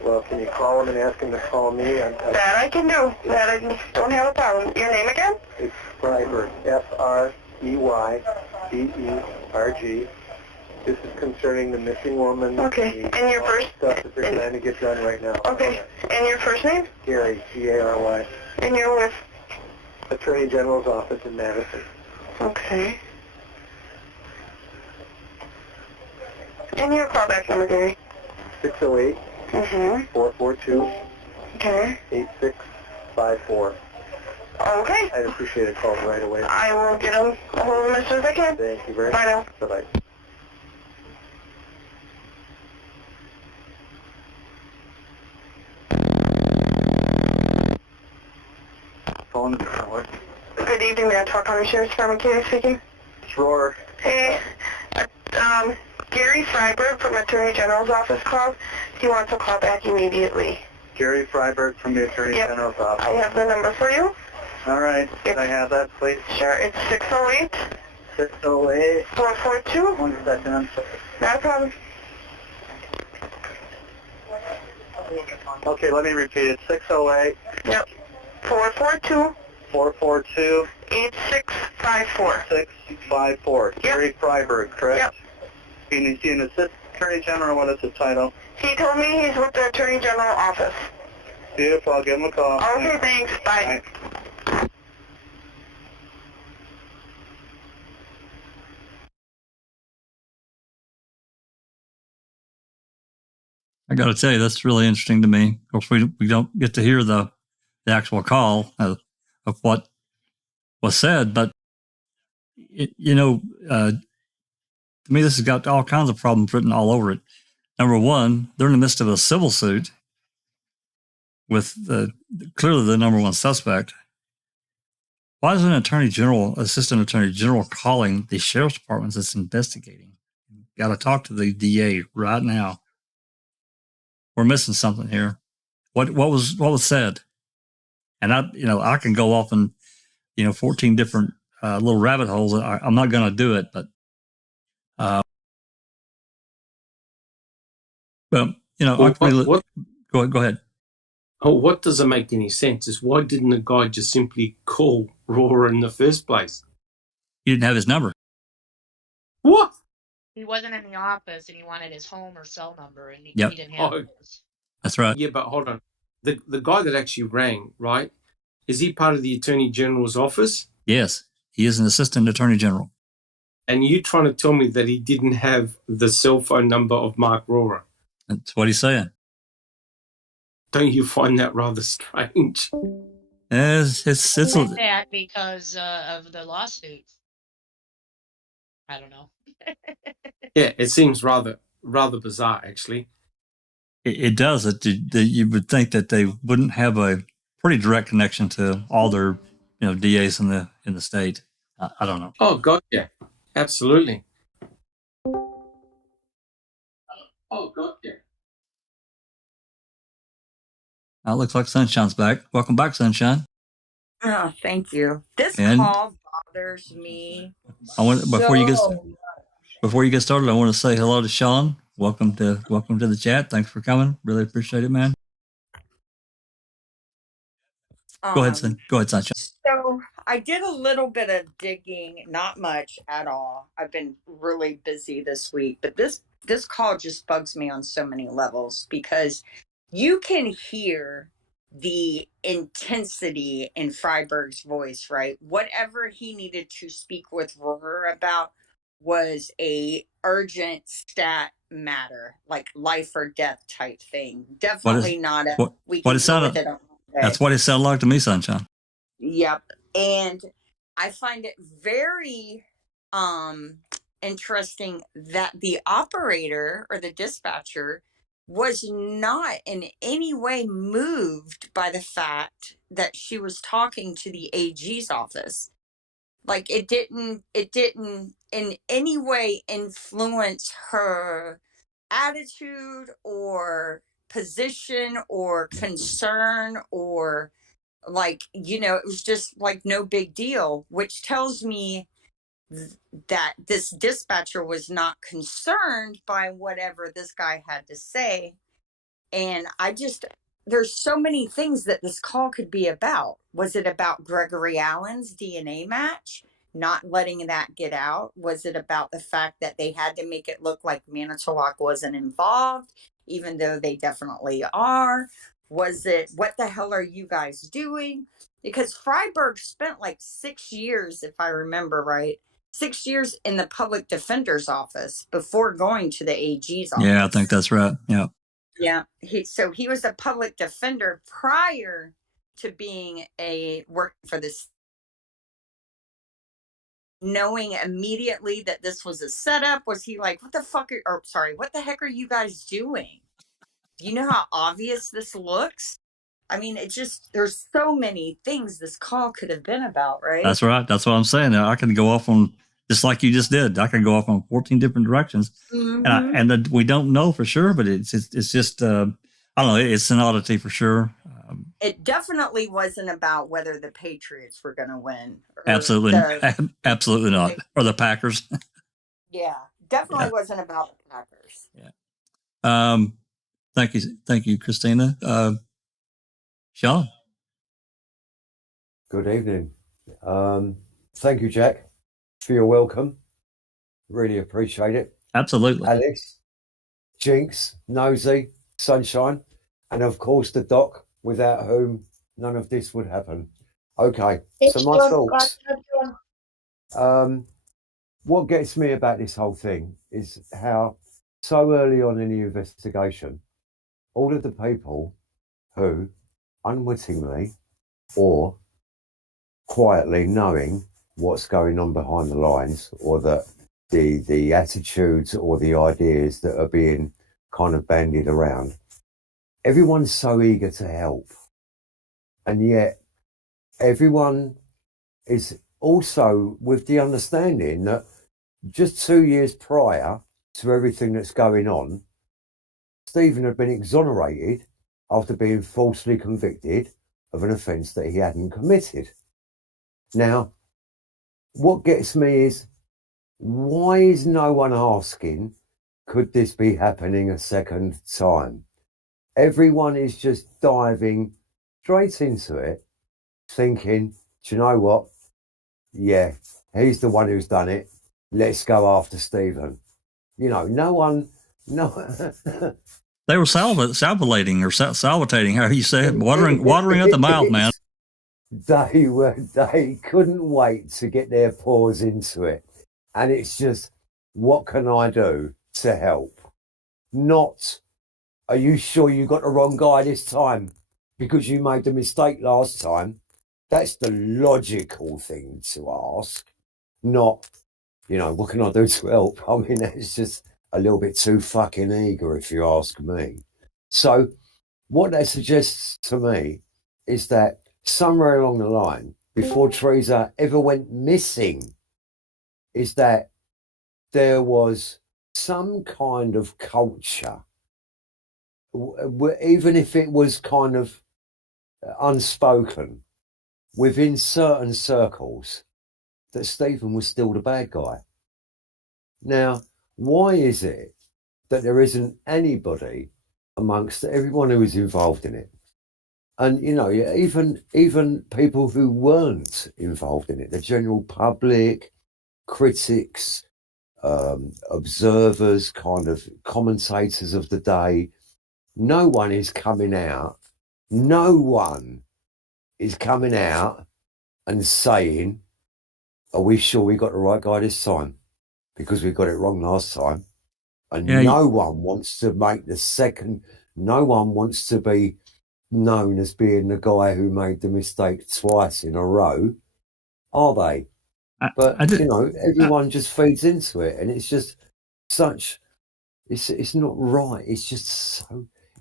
Well, can you call him and ask him to call me? That I can do. That I don't have a problem. Your name again? It's Freiberg, F-R-E-Y-B-E-R-G, This is concerning the missing woman. Okay, and your first... Stuff that they're trying to get done right now. Okay, and your first name? Gary, G-A-R-Y. And you're with? Attorney General's office in Madison. Okay. And your callback number, Gary? 608 442 Okay. 8654. Okay. I'd appreciate a call right away. I will get a hold of them as soon as I can. Thank you very much. Bye now. Bye-bye. Phone is forward. Good evening, Manitowoc County Sheriff's Department, Katie speaking. It's Rohrer. Hey, Gary Freiberg from Attorney General's office called. He wants a call back immediately. Gary Freiberg from the Attorney General's office. I have the number for you. All right. Can I have that, please? Sure, it's 608 608 442. 1 second, I'm sorry. Not a problem. Okay, let me repeat it. 608 Yep. 442 442 8654. 654. Gary Freiberg, correct? Yep. Can you see an Assistant Attorney General? What is his title? He told me he's with the Attorney General office. Beautiful. I'll give him a call. Okay, thanks. Bye. I got to tell you, that's really interesting to me. Of course, we don't get to hear the actual call of what was said, but to me, this has got all kinds of problems written all over it. Number one, they're in the midst of a civil suit with clearly the number one suspect. Why is an assistant attorney general calling the sheriff's department that's investigating? Got to talk to the DA right now. We're missing something here. What was said? And I can go off in 14 different little rabbit holes. I'm not going to do it, but go ahead. Oh, what doesn't make any sense is why didn't the guy just simply call Rohrer in the first place? He didn't have his number. What? He wasn't in the office, and he wanted his home or cell number, and he didn't have his. That's right. Yeah, but hold on. The guy that actually rang, right? Is he part of the Attorney General's office? Yes, he is an assistant attorney general. And you trying to tell me that he didn't have the cell phone number of Mark Rohrer? That's what he's saying. Don't you find that rather strange? It's that because of the lawsuits. I don't know. Yeah, it seems rather bizarre, actually. It does. You would think that they wouldn't have a pretty direct connection to all their DAs in the state. I don't know. Oh God, yeah, absolutely. Oh God, yeah. It looks like Sunshine's back. Welcome back, Sunshine. Oh, thank you. This call bothers me. Before you get started, I want to say hello to Sean. Welcome to the chat. Thanks for coming. Really appreciate it, man. Go ahead, Sunshine. So I did a little bit of digging, not much at all. I've been really busy this week, but this call just bugs me on so many levels because you can hear the intensity in Freiberg's voice, right? Whatever he needed to speak with Rohrer about was a urgent stat matter, like life or death type thing. Definitely not a we can deal with it on Monday. That's what it sounded like to me, Sunshine. Yep. And I find it very interesting that the operator or the dispatcher was not in any way moved by the fact that she was talking to the AG's office. Like it didn't in any way influence her attitude or position or concern or it was just like no big deal, which tells me that this dispatcher was not concerned by whatever this guy had to say. And there's so many things that this call could be about. Was it about Gregory Allen's DNA match? not letting that get out? Was it about the fact that they had to make it look like Manitowoc wasn't involved, even though they definitely are? Was it, what the hell are you guys doing? Because Freiberg spent like 6 years, if I remember right, 6 years in the public defender's office before going to the AG's office. Yeah, I think that's right. Yeah. Yeah. So he was a public defender prior to being working for this, knowing immediately that this was a setup. Was he like, what the heck are you guys doing? Do you know how obvious this looks? I mean, there's so many things this call could have been about, right? That's right. That's what I'm saying. I can go off on, just like you just did. I can go off on 14 different directions. Mm-hmm. And we don't know for sure, but it's just, I don't know, it's an oddity for sure. It definitely wasn't about whether the Patriots were going to win. Absolutely not. Or the Packers. Yeah, definitely wasn't about the Packers. Yeah. Thank you, Christina. Sean. Good evening. Thank you, Jack, for your welcome. Really appreciate it. Absolutely. Alex, Jinx, Nosy, Sunshine, and of course the Doc, without whom none of this would happen. Okay, so my thoughts. What gets me about this whole thing is how so early on in the investigation, all of the people who unwittingly or quietly knowing what's going on behind the lines, or that the attitudes or the ideas that are being kind of bandied around, everyone's so eager to help, and yet everyone is also with the understanding that just 2 years prior to everything that's going on, Stephen had been exonerated after being falsely convicted of an offence that he hadn't committed. Now, what gets me is, why is no one asking, could this be happening a second time? Everyone is just diving straight into it, thinking, do you know what? Yeah, he's the one who's done it. Let's go after Stephen. You know, no one. They were salivating, how do you say it? Watering at the mouth, man. They couldn't wait to get their paws into it. And it's just, what can I do to help? Not, are you sure you got the wrong guy this time because you made the mistake last time? That's the logical thing to ask. Not, you know, what can I do to help? I mean, that's just a little bit too fucking eager, if you ask me. So what that suggests to me is that somewhere along the line, before Teresa ever went missing, is that there was some kind of culture, even if it was kind of unspoken, within certain circles, that Stephen was still the bad guy. Now, why is it that there isn't anybody amongst everyone who is involved in it? And, you know, even people who weren't involved in it, the general public, critics, observers, kind of commentators of the day, no one is coming out. No one is coming out and saying, are we sure we got the right guy this time? Because we got it wrong last time. And no one wants to make no one wants to be known as being the guy who made the mistake twice in a row, are they? You know, everyone just feeds into it, and it's just it's not right. It's just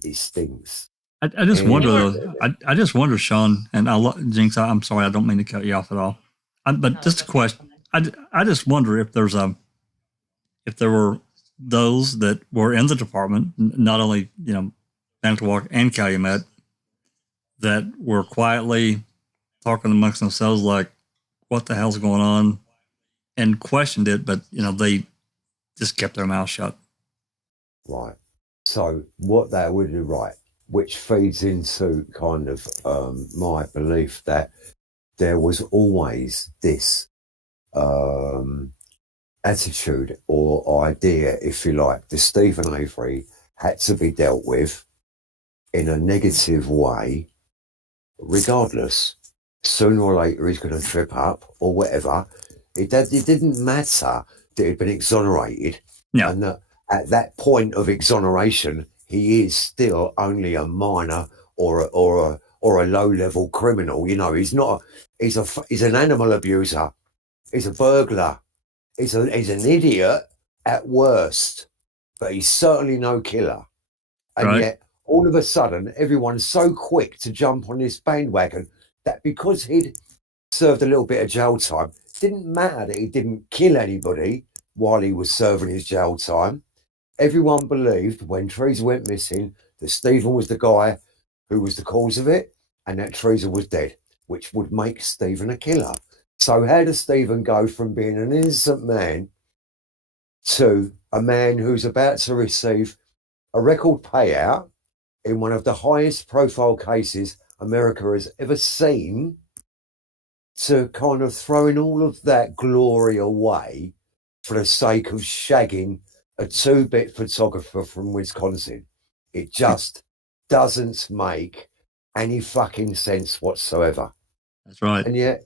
it stinks. I just wonder, I just wonder, Sean, and Jinx, I'm sorry, I don't mean to cut you off at all. But just a question. I just wonder if if there were those that were in the department, not only, you know, Manitowoc and Calumet, that were quietly talking amongst themselves like, what the hell's going on, and questioned it, but, you know, they just kept their mouth shut. Right. So what that would do, right, which feeds into kind of my belief that there was always this attitude or idea, if you like, the Stephen Avery had to be dealt with in a negative way, regardless. Sooner or later he's going to trip up or whatever. It didn't matter that he'd been exonerated, and that at that point of exoneration, he is still only a minor or a low-level criminal. You know, he's not. He's an animal abuser. He's a burglar. He's an idiot at worst, but he's certainly no killer. And yet, all of a sudden, everyone's so quick to jump on this bandwagon that because he'd served a little bit of jail time, didn't matter that he didn't kill anybody while he was serving his jail time. Everyone believed when Teresa went missing that Stephen was the guy who was the cause of it and that Teresa was dead, which would make Stephen a killer. So how does Stephen go from being an innocent man to a man who's about to receive a record payout in one of the highest profile cases America has ever seen, to kind of throwing all of that glory away for the sake of shagging a 2-bit photographer from Wisconsin? It just doesn't make any fucking sense whatsoever. That's right. And yet,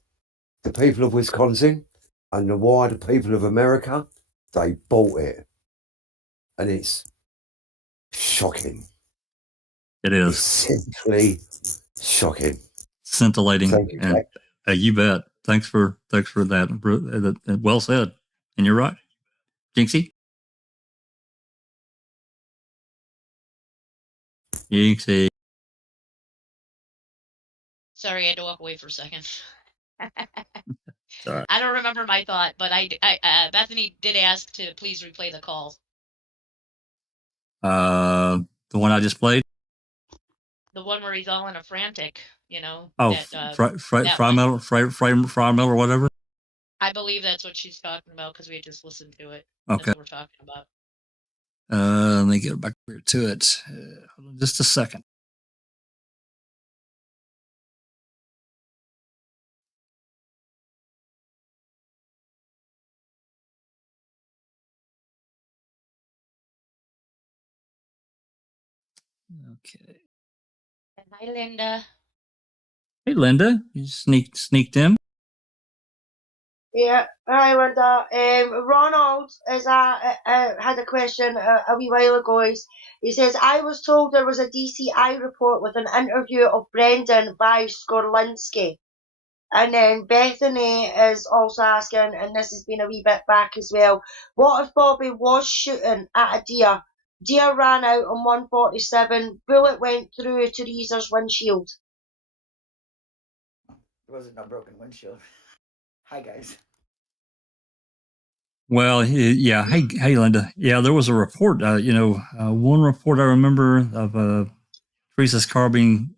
the people of Wisconsin and the wider people of America, they bought it. And it's shocking. It is. It's simply shocking. Scintillating. Thank you, and you bet. Thanks for that. Well said. And you're right. Jinxie? Jinxie. Sorry, I had to walk away for a second. Right. I don't remember my thought, but Bethany did ask to please replay the call. The one I just played? The one where he's all in a frantic, you know. Oh, Fry Mill or whatever? I believe that's what she's talking about because we had just listened to it. Okay. That's what we're talking about. Let me get back to it. Hold on just a second. Okay. Hi, Linda. Hey, Linda. You sneaked in. Yeah, hi Linda. Ronald had a question a wee while ago. He says, I was told there was a DCI report with an interview of Brendan by Skelinski. And then Bethany is also asking, and this has been a wee bit back as well, what if Bobby was shooting at a deer? Deer ran out on 147, bullet went through Teresa's windshield. There wasn't no broken windshield. Hi, guys. Well, yeah. Hey, Linda. Yeah, there was a report. One report I remember of Teresa's car being.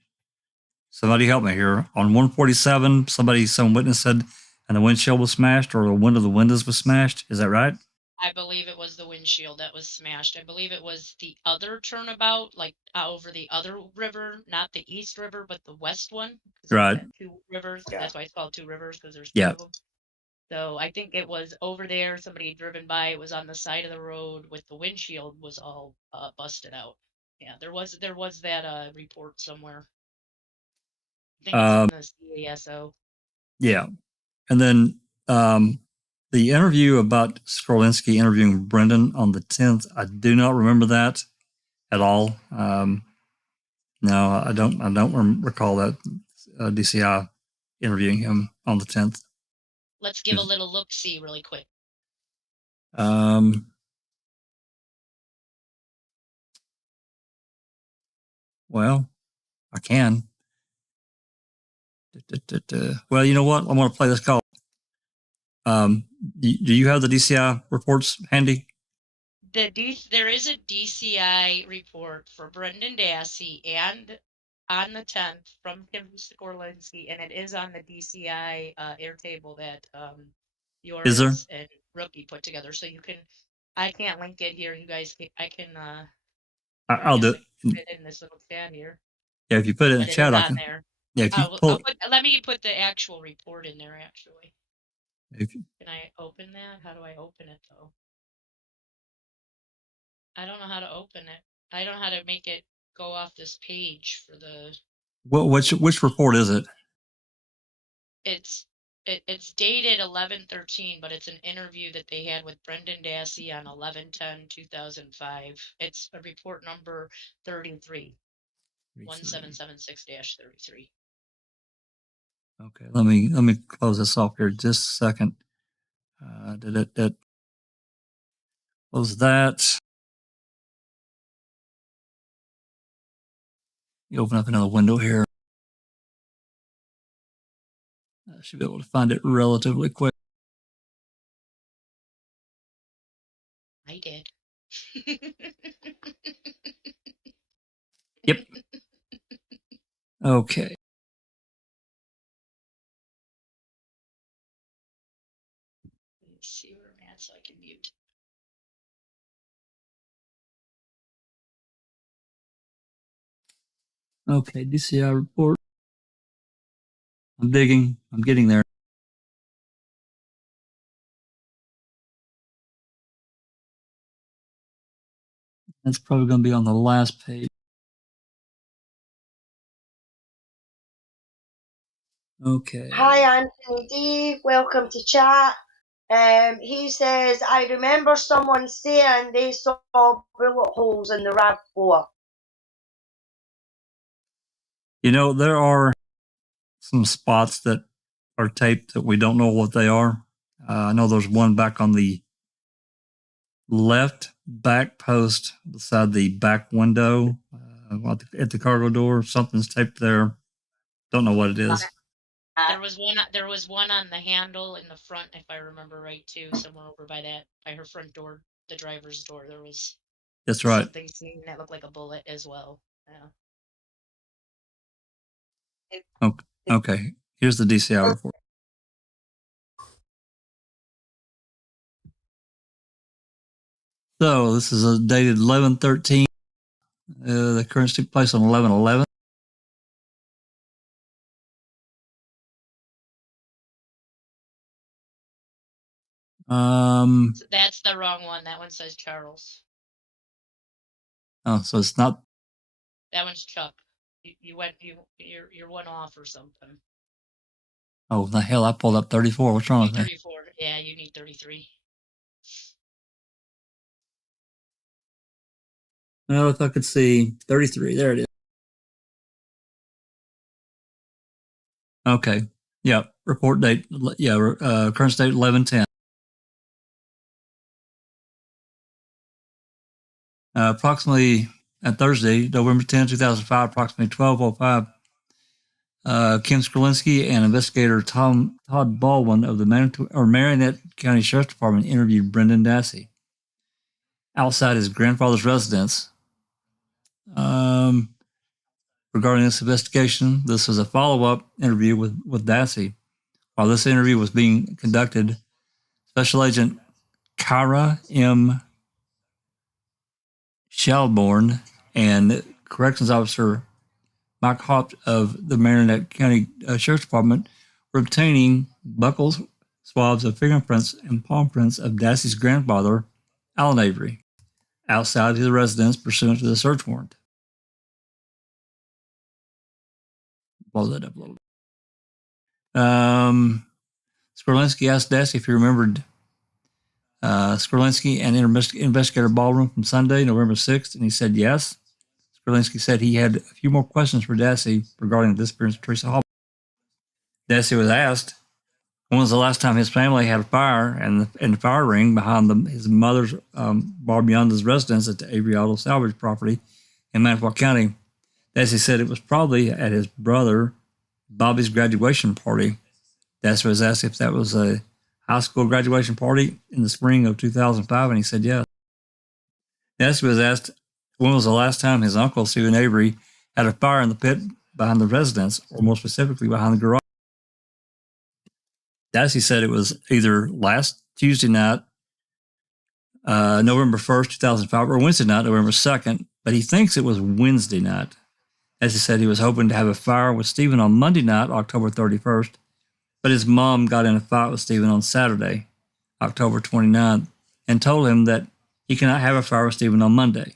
Somebody help me here. On 147, some witness said, and the windshield was smashed, or one of the windows was smashed. Is that right? I believe it was the windshield that was smashed. I believe it was the other turnabout, like over the other river, not the East River, but the West one. Right. Two rivers. Yeah. That's why it's called two rivers, because there's two of them. So I think it was over there. Somebody had driven by. It was on the side of the road with the windshield was all busted out. Yeah, there was that report somewhere. I think it's in the CASO. Yeah, and then the interview about Skelinski interviewing Brendan on the 10th. I do not remember that at all. No, I don't recall that DCI interviewing him on the 10th. Let's give a little look-see really quick. Well, I can. Well, you know what? I'm going to play this call. Do you have the DCI reports handy? There is a DCI report for Brendan Dassey and on the 10th from Kim Skelinski, and it is on the DCI Airtable that yours and Rookie put together. So you can, I can't link it here. You guys, I can. I'll do it in this little chat here. Yeah, if you put it in the chat, I can. There. Yeah, if you let me put the actual report in there. Actually. Can I open that? How do I open it, though? I don't know how to open it. I don't know how to make it go off this page for the... Which report is it? It's dated 11/13, but it's an interview that they had with Brendan Dassey on 11/10/2005. It's a report number 33, 1776-33. Okay, let me close this off here just a second. Close that. You open up another window here. I should be able to find it relatively quick. I did. Yep. Okay. Let's see where I'm at so I can mute. Okay, DCI report. I'm digging. I'm getting there. That's probably going to be on the last page. Okay. Hi, Anthony D. Welcome to chat. He says, I remember someone saying they saw bullet holes in the RAV4. You know, there are some spots that are taped that we don't know what they are. I know there's one back on the left back post beside the back window at the cargo door. Something's taped there. Don't know what it is. There was one on the handle in the front, if I remember right, too. Somewhere over by her front door, the driver's door. There was That's right. Something seen that looked like a bullet as well. Yeah. Okay. Here's the DCI report. So this is dated 11/13. The occurrence took place on 11/11. That's the wrong one. That one says Charles. Oh, so it's not. That one's Chuck. You're one off or something. Oh, the hell! I pulled up 34. What's wrong with me? 34. Yeah, you need 33. Well, if I could see 33, there it is. Okay. Yeah. Report date. Yeah. Current date 11/10. Approximately at Thursday, November 10, 2005, approximately 12:05. Kim Skelinski and investigator Todd Baldwin of the Marinette County Sheriff's Department interviewed Brendan Dassey outside his grandfather's residence. Regarding this investigation, this was a follow-up interview with Dassey. While this interview was being conducted, Special Agent Kyra M. Shelbourne and Corrections Officer Mike Hopt of the Marinette County Sheriff's Department were obtaining buckles, swabs of fingerprints, and palm prints of Dassey's grandfather, Alan Avery, outside his residence pursuant to the search warrant. Blow that up a little bit. Skelinski asked Dassey if he remembered Skelinski and Investigator Baldwin from Sunday, November 6th, and he said yes. Skelinski said he had a few more questions for Dassey regarding the disappearance of Teresa Hall. Dassey was asked when was the last time his family had a fire in the fire ring behind his mother's Barb Yonda's residence at the Avery Auto Salvage property in Manitowoc County. Dassey said it was probably at his brother Bobby's graduation party. Dassey was asked if that was a high school graduation party in the spring of 2005, and he said yes. Dassey was asked when was the last time his uncle, Stephen Avery, had a fire in the pit behind the residence, or more specifically behind the garage. Dassey said it was either last Tuesday night, November 1st, 2005, or Wednesday night, November 2nd, but he thinks it was Wednesday night. Dassey said he was hoping to have a fire with Stephen on Monday night, October 31st, but his mom got in a fight with Stephen on Saturday, October 29th, and told him that he cannot have a fire with Stephen on Monday.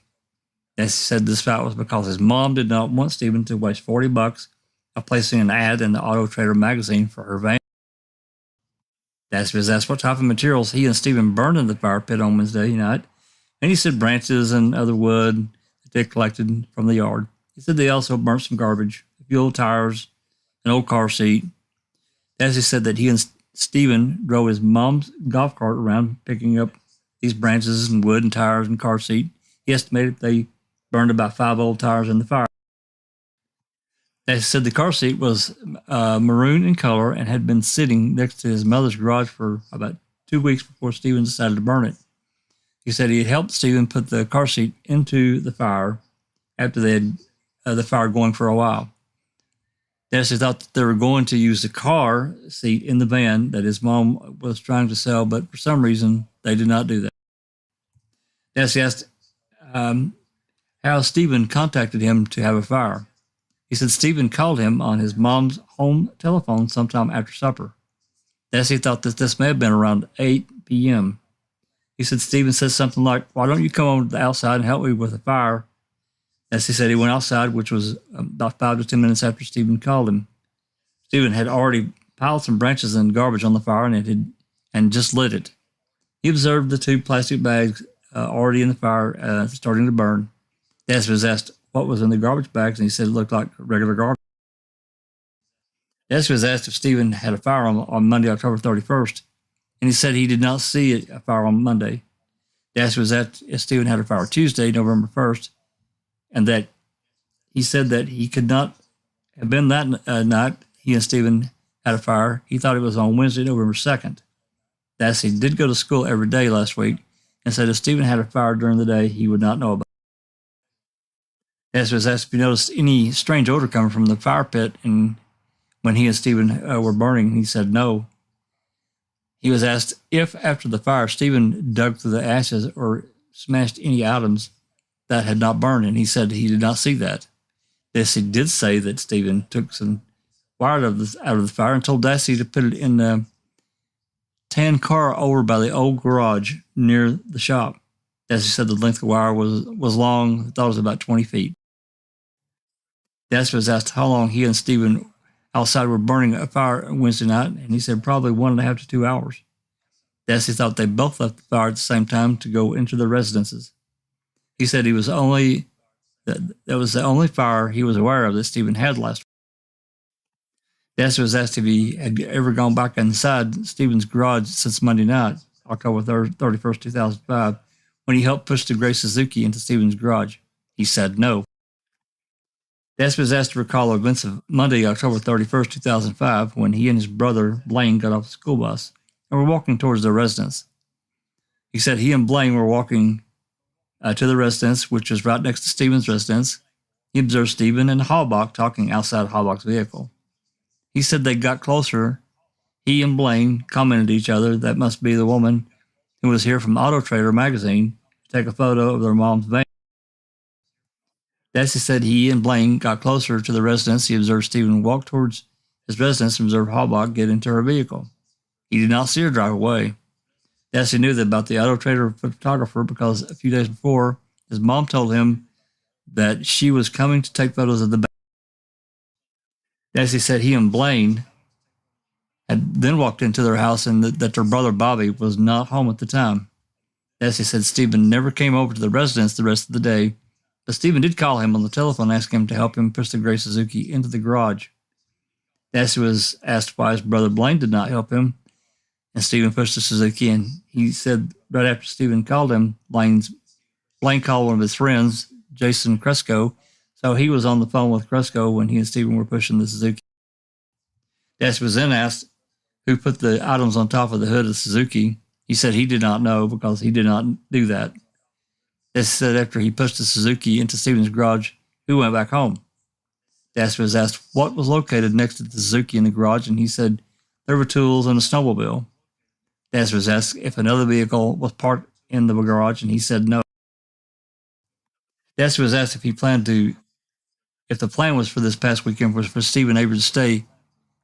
Dassey said this fight was because his mom did not want Stephen to waste $40 of placing an ad in the Auto Trader magazine for her van. Dassey was asked what type of materials he and Stephen burned in the fire pit on Wednesday night, and he said branches and other wood that they collected from the yard. He said they also burnt some garbage, fuel, tires, an old car seat. Dassey said that he and Stephen drove his mom's golf cart around picking up these branches and wood and tires and car seat. He estimated they burned about 5 old tires in the fire. Dassey said the car seat was maroon in color and had been sitting next to his mother's garage for about 2 weeks before Stephen decided to burn it. He said he had helped Stephen put the car seat into the fire after they had the fire going for a while. Dassey thought that they were going to use the car seat in the van that his mom was trying to sell, but for some reason they did not do that. Dassey asked how Stephen contacted him to have a fire. He said Stephen called him on his mom's home telephone sometime after supper. Dassey thought that this may have been around 8 p.m. He said Stephen said something like, "Why don't you come over to the outside and help me with the fire?" Dassey said he went outside, which was about 5 to 10 minutes after Stephen called him. Stephen had already piled some branches and garbage on the fire and just lit it. He observed the 2 plastic bags already in the fire starting to burn. Dassey was asked what was in the garbage bags, and he said it looked like regular garbage. Dassey was asked if Stephen had a fire on Monday, October 31st, and he said he did not see a fire on Monday. Dassey was asked if Stephen had a fire Tuesday, November 1st, and that he said that he could not have been that night he and Stephen had a fire. He thought it was on Wednesday, November 2nd. Dassey did go to school every day last week and said if Stephen had a fire during the day, he would not know about it. Dassey was asked if he noticed any strange odor coming from the fire pit and when he and Stephen were burning. He said no. He was asked if after the fire Stephen dug through the ashes or smashed any items that had not burned, and he said he did not see that. Dassey did say that Stephen took some wire out of the fire and told Dassey to put it in the tan car over by the old garage near the shop. Dassey said the length of the wire was long, thought it was about 20 feet. Dassey was asked how long he and Stephen outside were burning a fire Wednesday night, and he said probably 1.5 to 2 hours. Dassey thought they both left the fire at the same time to go into their residences. He said that was the only fire he was aware of that Stephen had last week. Dassey was asked if he had ever gone back inside Stephen's garage since Monday night, October 31st, 2005, when he helped push the gray Suzuki into Stephen's garage. He said no. Dassey was asked to recall events of Monday, October 31st, 2005, when he and his brother Blaine got off the school bus and were walking towards their residence. He said he and Blaine were walking to the residence, which was right next to Stephen's residence. He observed Stephen and Halbach talking outside Halbach's vehicle. He said they got closer. He and Blaine commented to each other that must be the woman who was here from Auto Trader magazine to take a photo of their mom's van. Dassey said he and Blaine got closer to the residence. He observed Stephen walk towards his residence and observed Halbach get into her vehicle. He did not see her drive away. Dassey knew that about the Auto Trader photographer because a few days before, his mom told him that she was coming to take photos of the baby. Dassey said he and Blaine had then walked into their house and that their brother Bobby was not home at the time. Dassey said Stephen never came over to the residence the rest of the day, but Stephen did call him on the telephone asking him to help him push the gray Suzuki into the garage. Dassey was asked why his brother Blaine did not help him, and Stephen pushed the Suzuki, and he said right after Stephen called him, Blaine called one of his friends, Jason Cresco, so he was on the phone with Cresco when he and Stephen were pushing the Suzuki. Dassey was then asked who put the items on top of the hood of the Suzuki. He said he did not know because he did not do that. Dassey said after he pushed the Suzuki into Stephen's garage, he went back home. Dassey was asked what was located next to the Suzuki in the garage, and he said there were tools and a snowmobile. Dassey was asked if another vehicle was parked in the garage, and he said no. Dassey was asked if the plan was for this past weekend was for Steve and Avery to stay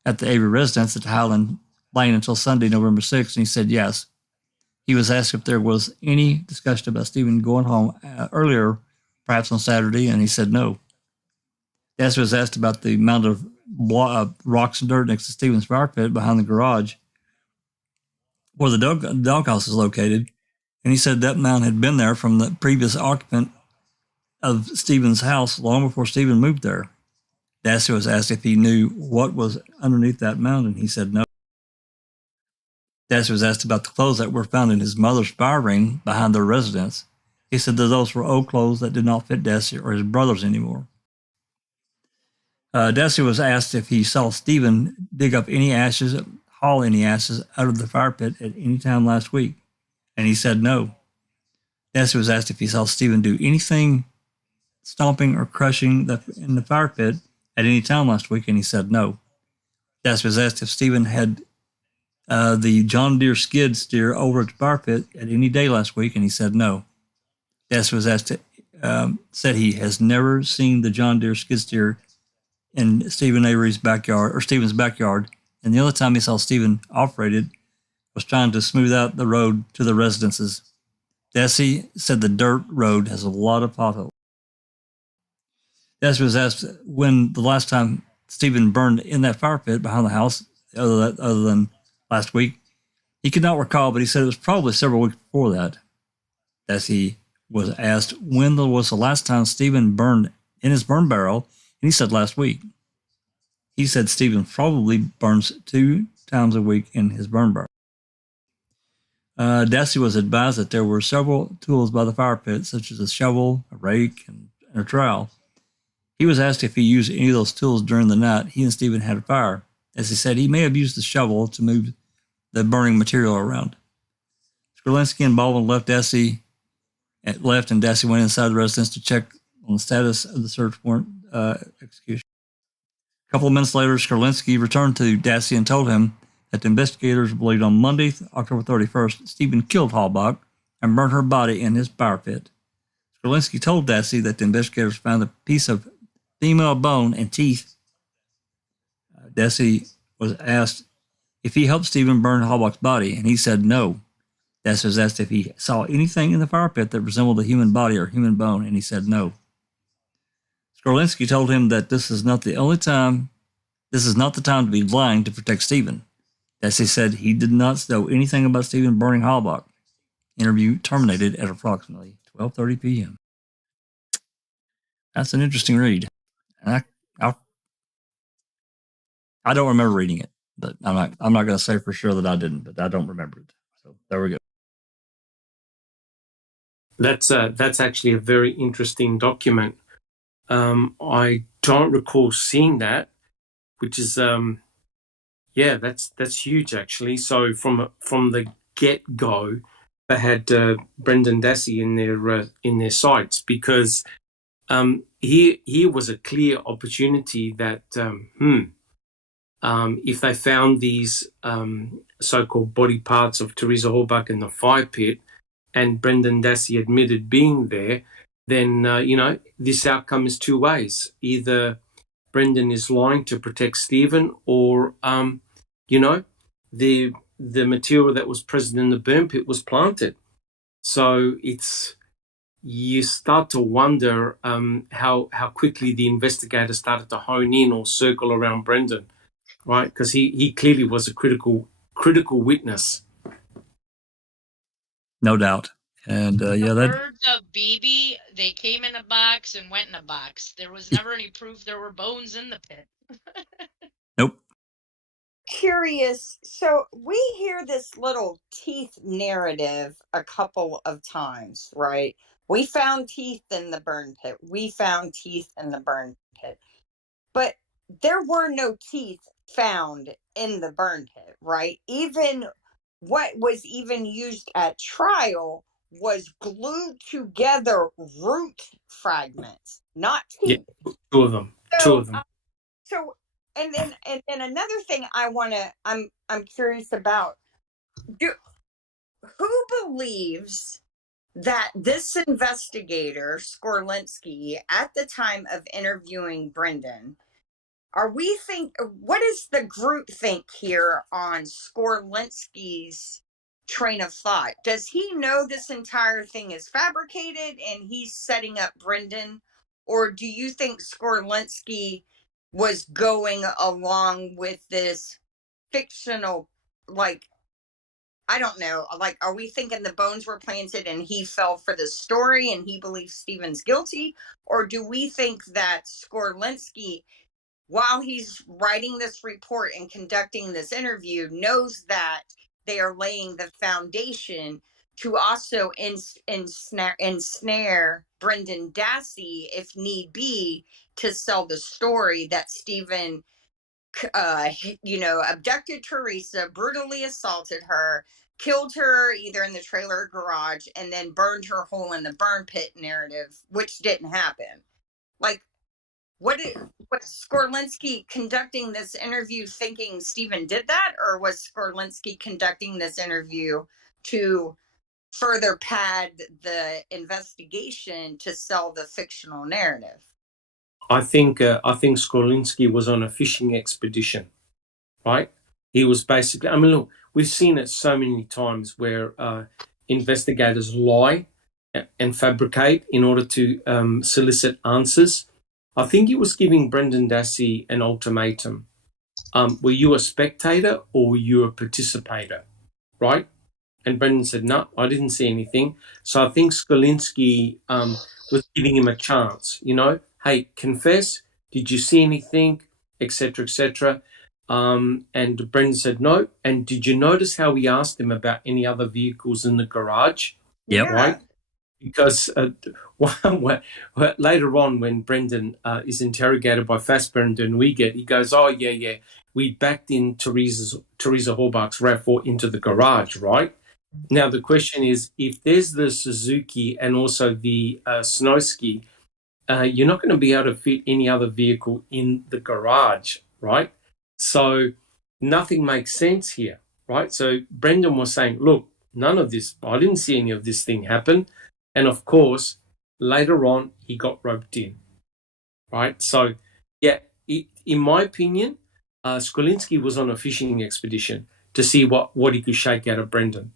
at the Avery residence at Highland Lane until Sunday, November 6th, and he said yes. He was asked if there was any discussion about Stephen going home earlier, perhaps on Saturday, and he said no. Dassey was asked about the amount of rocks and dirt next to Stephen's fire pit behind the garage where the doghouse is located, and he said that mound had been there from the previous occupant of Stephen's house long before Stephen moved there. Dassey was asked if he knew what was underneath that mound, and he said no. Dassey was asked about the clothes that were found in his mother's fire ring behind their residence. He said that those were old clothes that did not fit Dassey or his brothers anymore. Dassey was asked if he saw Stephen dig up any ashes, haul any ashes out of the fire pit at any time last week, and he said no. Dassey was asked if he saw Stephen do anything stomping or crushing in the fire pit at any time last week, and he said no. Dassey was asked if Stephen had the John Deere skid steer over at the fire pit at any day last week, and he said no. Dassey was asked said he has never seen the John Deere skid steer in Stephen Avery's backyard or Stephen's backyard, and the only time he saw Stephen operated was trying to smooth out the road to the residences. Dassey said the dirt road has a lot of potholes. Dassey was asked when the last time Stephen burned in that fire pit behind the house, other than last week. He could not recall, but he said it was probably several weeks before that. Dassey was asked when was the last time Stephen burned in his burn barrel, and he said last week. He said Stephen probably burns 2 times a week in his burn barrel. Dassey was advised that there were several tools by the fire pit, such as a shovel, a rake, and a trowel. He was asked if he used any of those tools during the night he and Stephen had a fire. As he said, he may have used the shovel to move the burning material around. Skelinski and Baldwin left, and Dassey went inside the residence to check on the status of the search warrant execution. A couple of minutes later, Skelinski returned to Dassey and told him that the investigators believed on Monday, October 31st, Stephen killed Halbach and burned her body in his fire pit. Skelinski told Dassey that the investigators found a piece of female bone and teeth. Dassey was asked if he helped Stephen burn Halbach's body, and he said no. Dassey was asked if he saw anything in the fire pit that resembled a human body or human bone, and he said no. Skelinski told him that this is not the time to be lying to protect Stephen. Dassey said he did not know anything about Stephen burning Halbach. Interview terminated at approximately 12:30 p.m. That's an interesting read. And I don't remember reading it, but I'm not going to say for sure that I didn't, but I don't remember it. So there we go. That's actually a very interesting document. I don't recall seeing that, which is that's huge actually. So from the get go, they had Brendan Dassey in their sights because here was a clear opportunity that if they found these so-called body parts of Teresa Halbach in the fire pit, and Brendan Dassey admitted being there, then this outcome is 2 ways. Either Brendan is lying to protect Stephen, or the material that was present in the burn pit was planted. So you start to wonder how quickly the investigators started to hone in or circle around Brendan, right? Because he clearly was a critical witness. No doubt. And birds of BB, they came in a box and went in a box. There was never any proof there were bones in the pit. Nope. Curious. So we hear this little teeth narrative a couple of times, right? We found teeth in the burn pit. We found teeth in the burn pit. But there were no teeth found in the burn pit, right? Even what was even used at trial was glued together root fragments, not teeth. Yeah, two of them. So, and then another thing I'm curious about. Who believes that this investigator, Skelinski, at the time of interviewing Brendan, what does the group think here on Skelinski's train of thought? Does he know this entire thing is fabricated and he's setting up Brendan? Or do you think Skelinski was going along with this fictional, like, I don't know, like, are we thinking the bones were planted and he fell for the story and he believes Steven's guilty? Or do we think that Skelinski, while he's writing this report and conducting this interview, knows that they are laying the foundation to also ensnare Brendan Dassey, if need be, to sell the story that Stephen, abducted Teresa, brutally assaulted her, killed her either in the trailer or garage, and then burned her whole in the burn pit narrative, which didn't happen. Like, was Skelinski conducting this interview thinking Stephen did that, or was Skelinski conducting this interview to further pad the investigation to sell the fictional narrative? I think Skelinski was on a fishing expedition, right? He was basically, I mean, look, we've seen it so many times where investigators lie and fabricate in order to solicit answers. I think he was giving Brendan Dassey an ultimatum. Were you a spectator or were you a participator, right? And Brendan said, no, I didn't see anything. So I think Skelinski was giving him a chance, hey, confess, did you see anything, etc., etc. And Brendan said no. And did you notice how we asked him about any other vehicles in the garage? Yep. Right? Because later on, when Brendan is interrogated by Fassbender and he goes, oh, yeah, we backed in Teresa Horbach's RAV4 into the garage, right? Now, the question is, if there's the Suzuki and also the Snowski, you're not going to be able to fit any other vehicle in the garage, right? So nothing makes sense here, right? So Brendan was saying, look, none of this, I didn't see any of this thing happen. And of course, later on, he got roped in, right? So, yeah, in my opinion, Skelinski was on a fishing expedition to see what he could shake out of Brendan.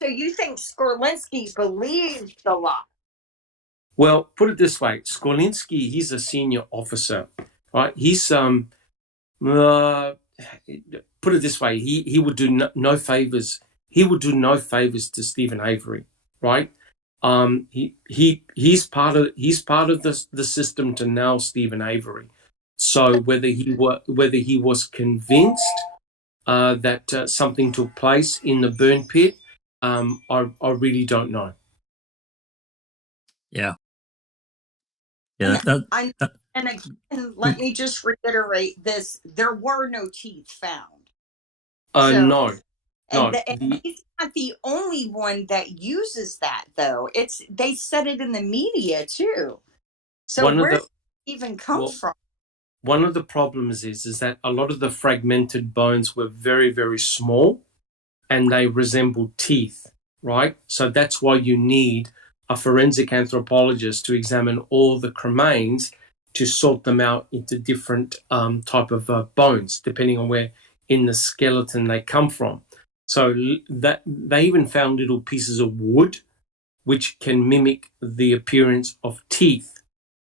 So you think Skelinski believed the lie? Well, put it this way, Skelinski, he's a senior officer, right? He's put it this way, he would do no favors. He would do no favors to Stephen Avery, right? He's part of the system to nail Stephen Avery. So whether he was convinced that something took place in the burn pit, I really don't know. Yeah. And again, let me just reiterate this: there were no teeth found. No. And he's not the only one that uses that, though. They said it in the media too. So where does it even come from? One of the problems is that a lot of the fragmented bones were very, very small, and they resemble teeth, right? So that's why you need a forensic anthropologist to examine all the cremains to sort them out into different type of bones, depending on where in the skeleton they come from. So that they even found little pieces of wood which can mimic the appearance of teeth.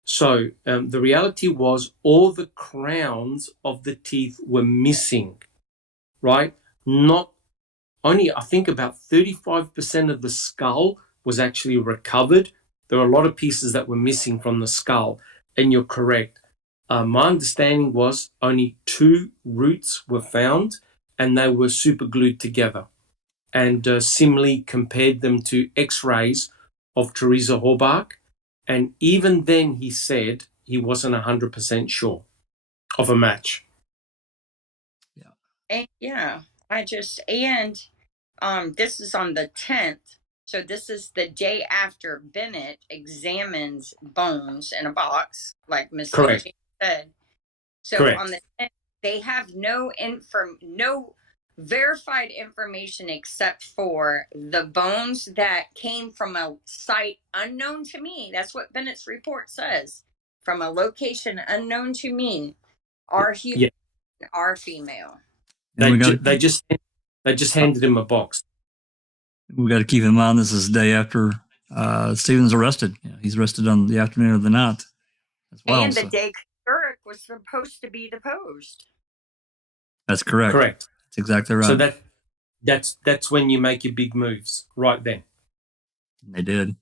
So the reality was all the crowns of the teeth were missing, right? Not only, I think about 35% of the skull was actually recovered. There were a lot of pieces that were missing from the skull, and you're correct. My understanding was only 2 roots were found, and they were super glued together. And similarly compared them to X-rays of Teresa Horbach. And even then he said he wasn't 100% sure of a match. Yeah. This is on the 10th. So this is the day after Bennett examines bones in a box, like Miss James said. So correct. On the 10th, they have no verified information except for the bones that came from a site unknown to me. That's what Bennett's report says. From a location unknown to me. Our human, our female. They just handed him a box. We got to keep in mind this is the day after Stephen's arrested. He's arrested on the afternoon of the night as well. And the day Eric was supposed to be deposed. That's correct. Correct. That's exactly right. So that's when you make your big moves, right then. They did.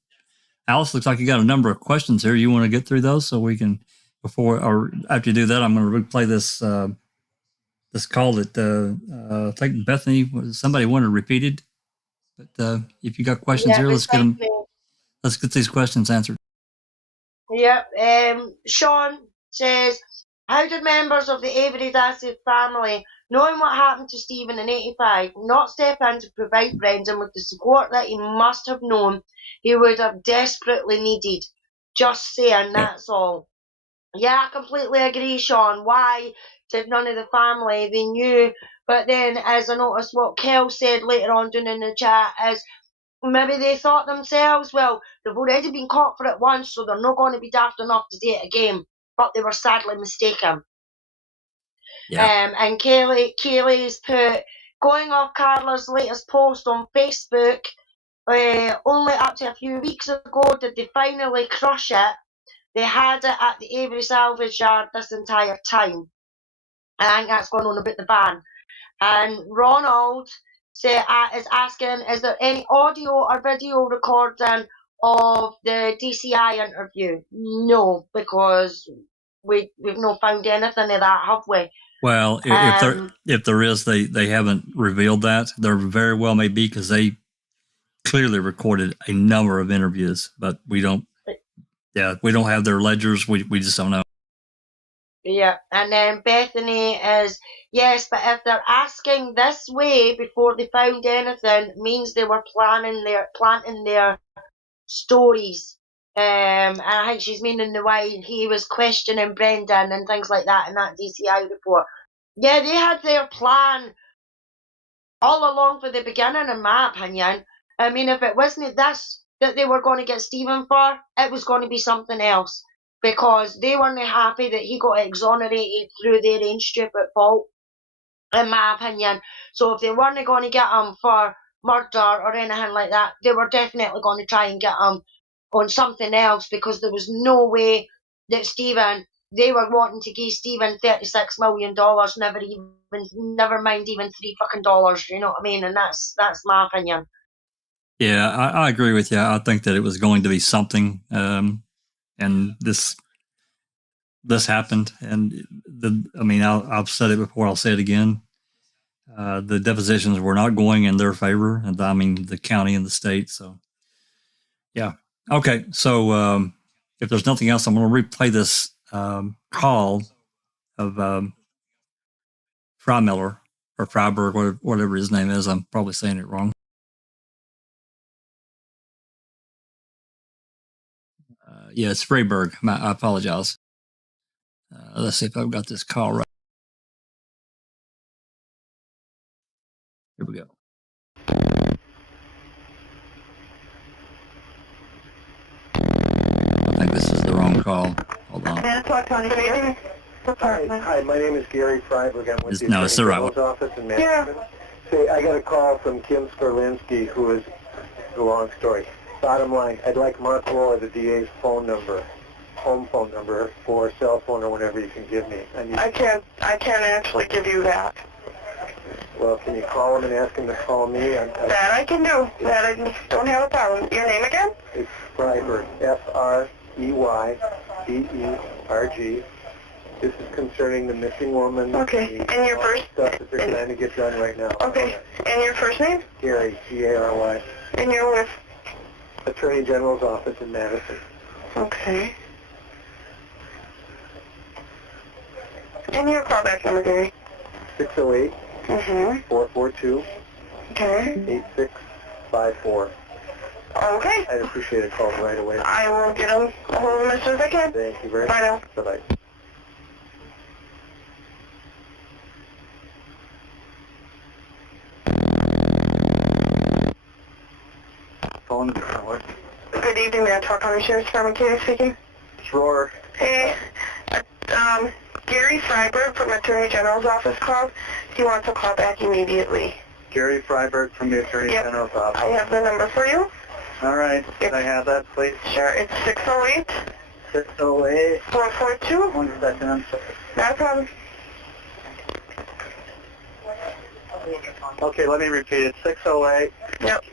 Alice, looks like you got a number of questions here. You want to get through those so we can, after you do that, I'm going to replay this this call that I think Bethany, somebody wanted repeated. But if you got questions here, let's get them. Let's get these questions answered. Yep. Sean says, how did members of the Avery Dassey family, knowing what happened to Stephen in '85, not step in to provide Brendan with the support that he must have known he would have desperately needed? Just saying, that's all. Yeah, I completely agree, Sean. Why did none of the family? They knew. But then, as I noticed what Kel said later on down in the chat, is maybe they thought themselves, well, they've already been caught for it once, so they're not going to be daft enough to do it again. But they were sadly mistaken. Yeah. And Kaylee's put, going off Carla's latest post on Facebook, only up to a few weeks ago did they finally crush it. They had it at the Avery salvage yard this entire time. I think that's going on about the van. And Ronald is asking, is there any audio or video recording of the DCI interview? No, because we've not found anything of that, have we? Well, if there is, they haven't revealed that. There very well may be, because they clearly recorded a number of interviews, but we don't. Yeah, we don't have their ledgers. We just don't know. Yeah, and then Bethany is, yes, but if they're asking this way before they found anything, it means they were planting their stories. And I think she's meaning the way he was questioning Brendan and things like that in that DCI report. Yeah, they had their plan all along for the beginning, in my opinion. I mean, if it wasn't this that they were going to get Stephen for, it was going to be something else. Because they weren't happy that he got exonerated through their own stupid fault, in my opinion. So if they weren't going to get him for murder or anything like that, they were definitely going to try and get him on something else, because there was no way that they were wanting to give Stephen $36 million, never mind even $3 you know what I mean? And that's my opinion. Yeah, I agree with you. I think that it was going to be something, and this happened. And I've said it before, I'll say it again. The depositions were not going in their favor, and the county and the state. So, yeah. Okay. So, if there's nothing else, I'm going to replay this call of Freimiller or Freiberg, whatever his name is. I'm probably saying it wrong. Yeah, it's Freiberg. I apologize. Let's see if I've got this call right. Here we go. I think this is the wrong call. Hold on. Hi, my name is Gary Freiberg. I'm with the it's the right one. Office in Manhattan. Say, I got a call from Kim Skelinski, who is a long story. Bottom line, I'd like Mark Rohrer, the DA's phone number, home phone number, or cell phone, or whatever you can give me. I can't actually give you that. Well, can you call him and ask him to call me? That I can do. That I don't have a problem. Your name again? It's Freiberg, F-R-E-Y-B-E-R-G. This is concerning the missing woman. Okay, and your first? Stuff that they're trying to get done right now. Okay, and your first name? Gary, G-A-R-Y. And you're with? Attorney General's office in Madison. Okay. And your callback number, Gary? 608 442 Okay. 8654. Okay. I'd appreciate a call right away. I will get a hold of him as soon as I can. Thank you very much. Bye now. Bye-bye. Good evening, Manitowoc County Sheriff's Department, Katie speaking. It's Rohrer. Hey, Gary Gary Freiberg from Attorney General's office called. He wants a call back immediately. Gary Freiberg from the Attorney General's office. I have the number for you. All right. Can I have that, please? Sure. It's 608. 608. 442. 1 second. I'm sorry. Not a problem. Okay, let me repeat it. 608. Yep.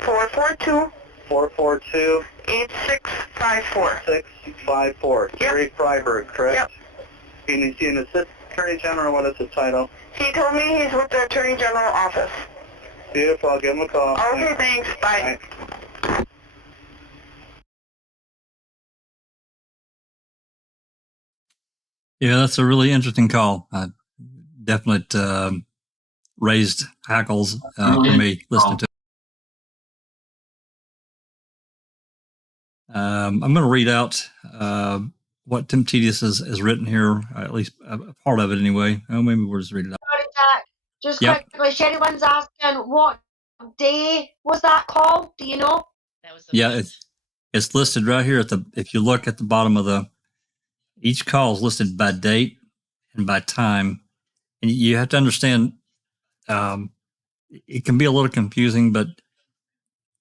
442. 442. 8654. 654. Yep. Gary Freiberg, correct? Yep. Can you see an Assistant Attorney General? What is his title? He told me he's with the Attorney General office. Beautiful. I'll give him a call. Okay, thanks. Bye. Yeah, that's a really interesting call. Definite raised hackles for me listening to it. I'm going to read out what Temptedious has written here, at least a part of it anyway. Oh, maybe we'll just read it out. Sorry, Jack. Just quickly, Sherry-Wynn's asking what day was that call? Do you know? That was the Yeah, it's listed right here if you look at the bottom of each call is listed by date and by time. And you have to understand, it can be a little confusing, but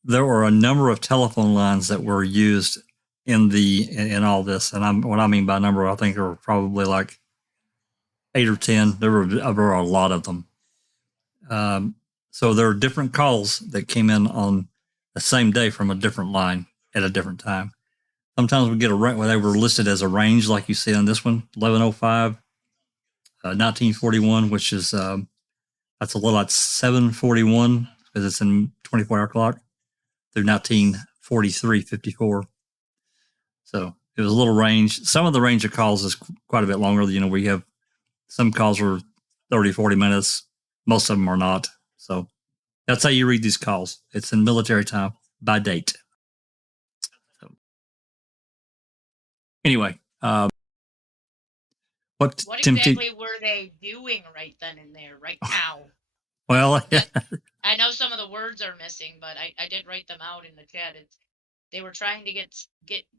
there were a number of telephone lines that were used in all this. And what I mean by number, I think there were probably like 8 or 10. There were a lot of them. So there are different calls that came in on the same day from a different line at a different time. Sometimes we get where they were listed as a range, like you see on this one, 1105, 1941, which is that's a little like 741 because it's in 24-hour clock, through 1943, 54. So it was a little range. Some of the range of calls is quite a bit longer. You know, we have some calls are 30, 40 minutes. Most of them are not. So that's how you read these calls. It's in military time by date. So, anyway, what exactly were they doing right then and there, right now? Well, I know some of the words are missing, but I did write them out in the chat. They were trying to get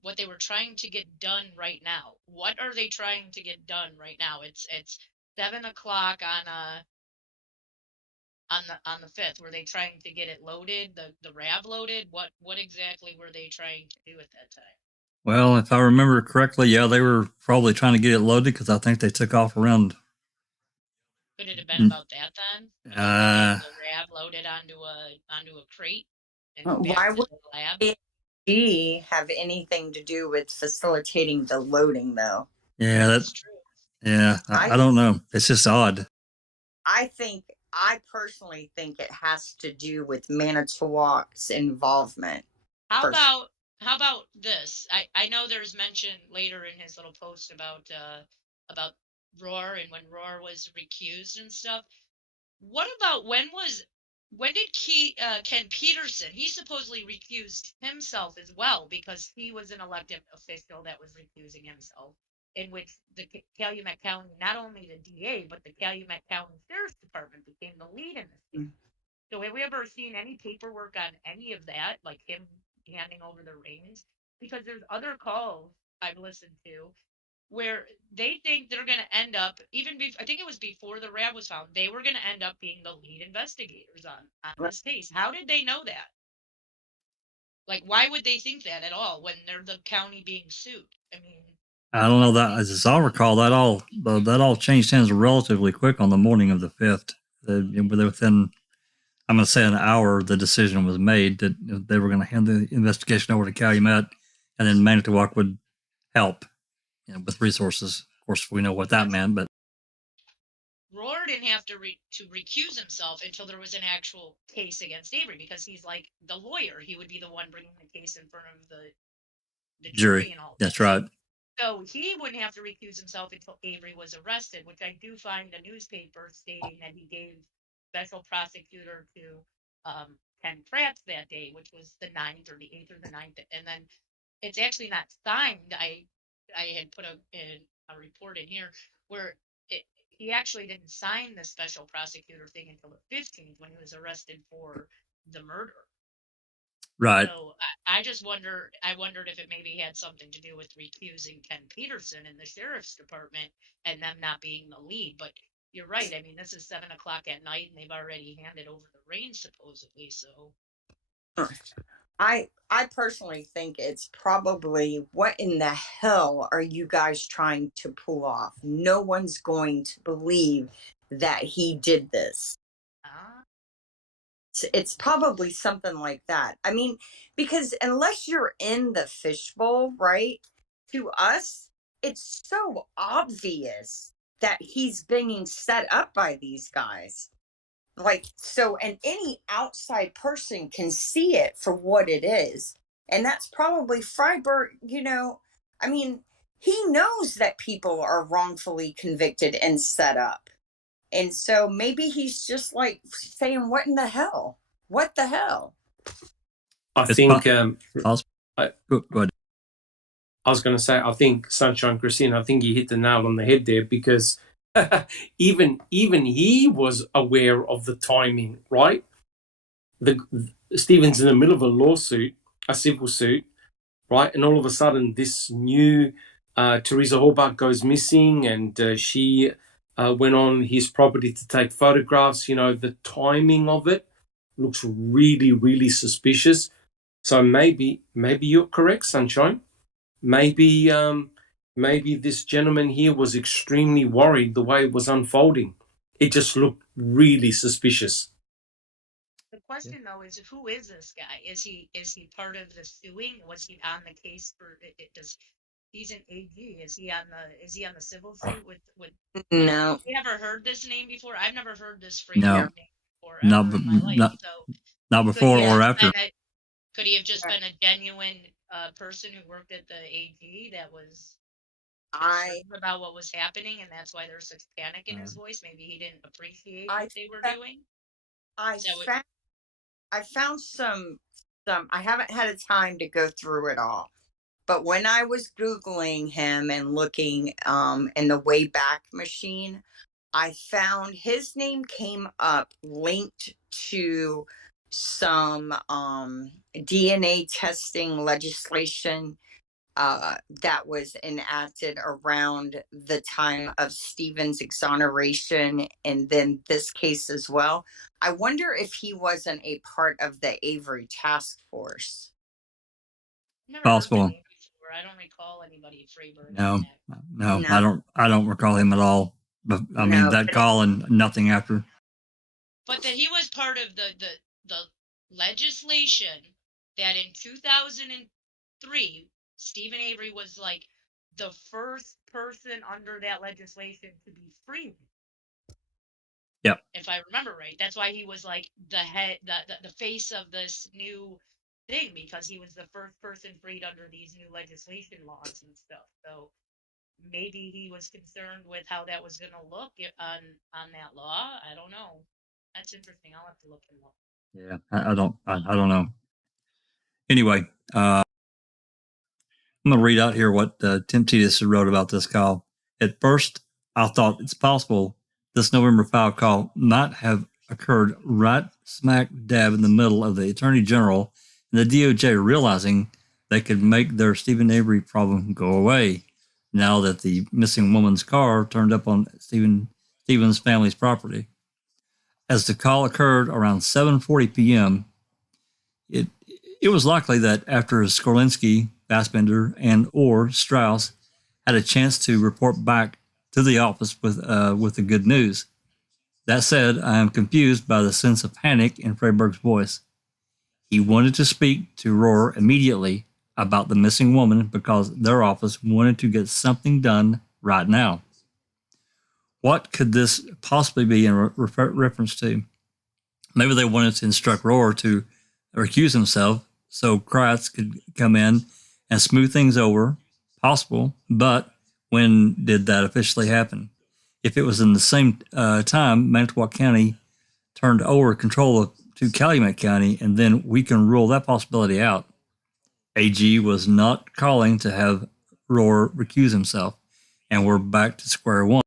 what they were trying to get done right now. What are they trying to get done right now? It's 7 o'clock on the 5th. Were they trying to get it loaded, the RAV loaded? What exactly were they trying to do at that time? Well, if I remember correctly, yeah, they were probably trying to get it loaded because I think they took off around. Could it have been about that then? The RAV loaded onto a crate and Why back to would the lab? AG have anything to do with facilitating the loading, though? Yeah, that's true. Yeah, I don't know. It's just odd. I personally think it has to do with Manitowoc's involvement. How about this? I know there's mention later in his little post about Rohrer and when Rohrer was recused and stuff. What about when did Ken Peterson? He supposedly recused himself as well because he was an elected official that was recusing himself, in which the Calumet County, not only the DA, but the Calumet County Sheriff's Department became the lead in this case. So have we ever seen any paperwork on any of that, like him handing over the reins? Because there's other calls I've listened to where they think they're going to end up, I think it was before the RAV was found, they were going to end up being the lead investigators on this case. How did they know that? Like, why would they think that at all when they're the county being sued? I mean, I don't know that. As I recall, that all changed hands relatively quick on the morning of the 5th. Within, I'm going to say, an hour, the decision was made that they were going to hand the investigation over to Calumet, and then Manitowoc would help, with resources. Of course, we know what that meant, but Rohrer didn't have to recuse himself until there was an actual case against Avery because he's like the lawyer. He would be the one bringing the case in front of the jury and all. That's right. So he wouldn't have to recuse himself until Avery was arrested, which I do find a newspaper stating that he gave special prosecutor to Ken Pratt that day, which was the 9th or the 8th or the 9th. And then it's actually not signed. I had put a report in here where he actually didn't sign the special prosecutor thing until the 15th when he was arrested for the murder. Right. So I just wondered if it maybe had something to do with recusing Ken Peterson in the sheriff's department and them not being the lead. But you're right. I mean, this is 7 o'clock at night, and they've already handed over the reins supposedly. So I personally think it's probably, what in the hell are you guys trying to pull off? No one's going to believe that he did this. It's probably something like that. I mean, because unless you're in the fishbowl, right? To us, it's so obvious that he's being set up by these guys. Like, so, and any outside person can see it for what it is. And that's probably Freiberg, you know, I mean, he knows that people are wrongfully convicted and set up. And so maybe he's just like saying, what in the hell? What the hell? I think, go ahead. I was going to say, I think, Sunshine Christine, I think you hit the nail on the head there, because even he was aware of the timing, right? Stephen's in the middle of a lawsuit, a civil suit, right? And all of a sudden, this new Teresa Horbach goes missing, and she went on his property to take photographs. You know, the timing of it looks really, really suspicious. So maybe you're correct, Sunshine. Maybe this gentleman here was extremely worried the way it was unfolding. It just looked really suspicious. the question though is, who is this guy? Is he part of the suing? Was he on the case for he's an AG? Is he on the civil suit with No. Have you ever heard this name before? I've never heard this phrase name before ever in my life. Not before or after. Could he have just been a genuine person who worked at the AG that was concerned about what was happening, and that's why there's such panic in his voice? Maybe he didn't appreciate what they were doing. I found some. I haven't had a time to go through it all, but when I was Googling him and looking in the Wayback Machine, I found his name came up linked to some DNA testing legislation that was enacted around the time of Stephen's exoneration, and then this case as well. I wonder if he wasn't a part of the Avery task force. Possible. I don't recall anybody Freiberg. No, I don't recall him at all. But I mean, that call and nothing after. But that he was part of the legislation that in 2003, Stephen Avery was like the first person under that legislation to be freed. Yep. If I remember right, that's why he was like the head, the face of this new thing, because he was the first person freed under these new legislation laws and stuff. So maybe he was concerned with how that was going to look on that law. I don't know. That's interesting. I'll have to look him up. Yeah, I don't know. Anyway, I'm going to read out here what Temptedious wrote about this call. At first, I thought it's possible this November 5 call might have occurred right smack dab in the middle of the Attorney General and the DOJ realizing they could make their Stephen Avery problem go away now that the missing woman's car turned up on Stephen's family's property. As the call occurred around 7:40 p.m., it was likely that after Skelinski, Fassbender, and or Strauss had a chance to report back to the office with the good news. That said, I am confused by the sense of panic in Freiberg's voice. He wanted to speak to Rohrer immediately about the missing woman because their office wanted to get something done right now. What could this possibly be in reference to? Maybe they wanted to instruct Rohrer to recuse himself so Kratz could come in and smooth things over. Possible, but when did that officially happen? If it was in the same time Manitowoc County turned over control to Calumet County, and then we can rule that possibility out. AG was not calling to have Rohrer recuse himself, and we're back to square one.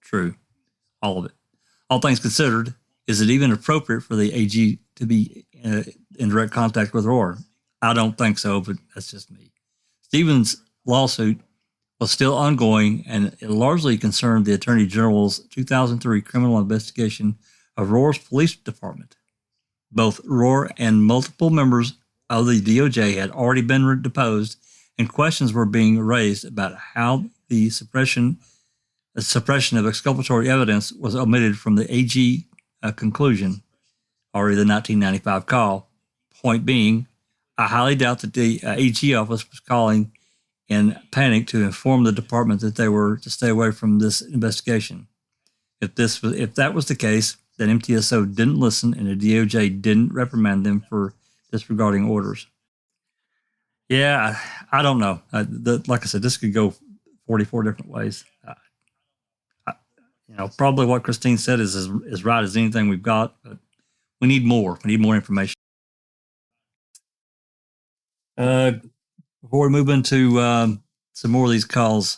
True. All of it. All things considered, is it even appropriate for the AG to be in direct contact with Rohrer. I don't think so, but that's just me. Stevens' lawsuit was still ongoing, and it largely concerned the Attorney General's 2003 criminal investigation of Rohrer's police department. Both Rohrer and multiple members of the DOJ had already been deposed, and questions were being raised about how the suppression of exculpatory evidence was omitted from the AG conclusion, or the 1995 call. Point being, I highly doubt that the AG office was calling in panic to inform the department that they were to stay away from this investigation. If that was the case, then MTSO didn't listen and the DOJ didn't reprimand them for disregarding orders. Yeah, I don't know. Like I said, this could go 44 different ways. Probably what Christine said is as right as anything we've got, but we need more. We need more information. Before we move into some more of these calls,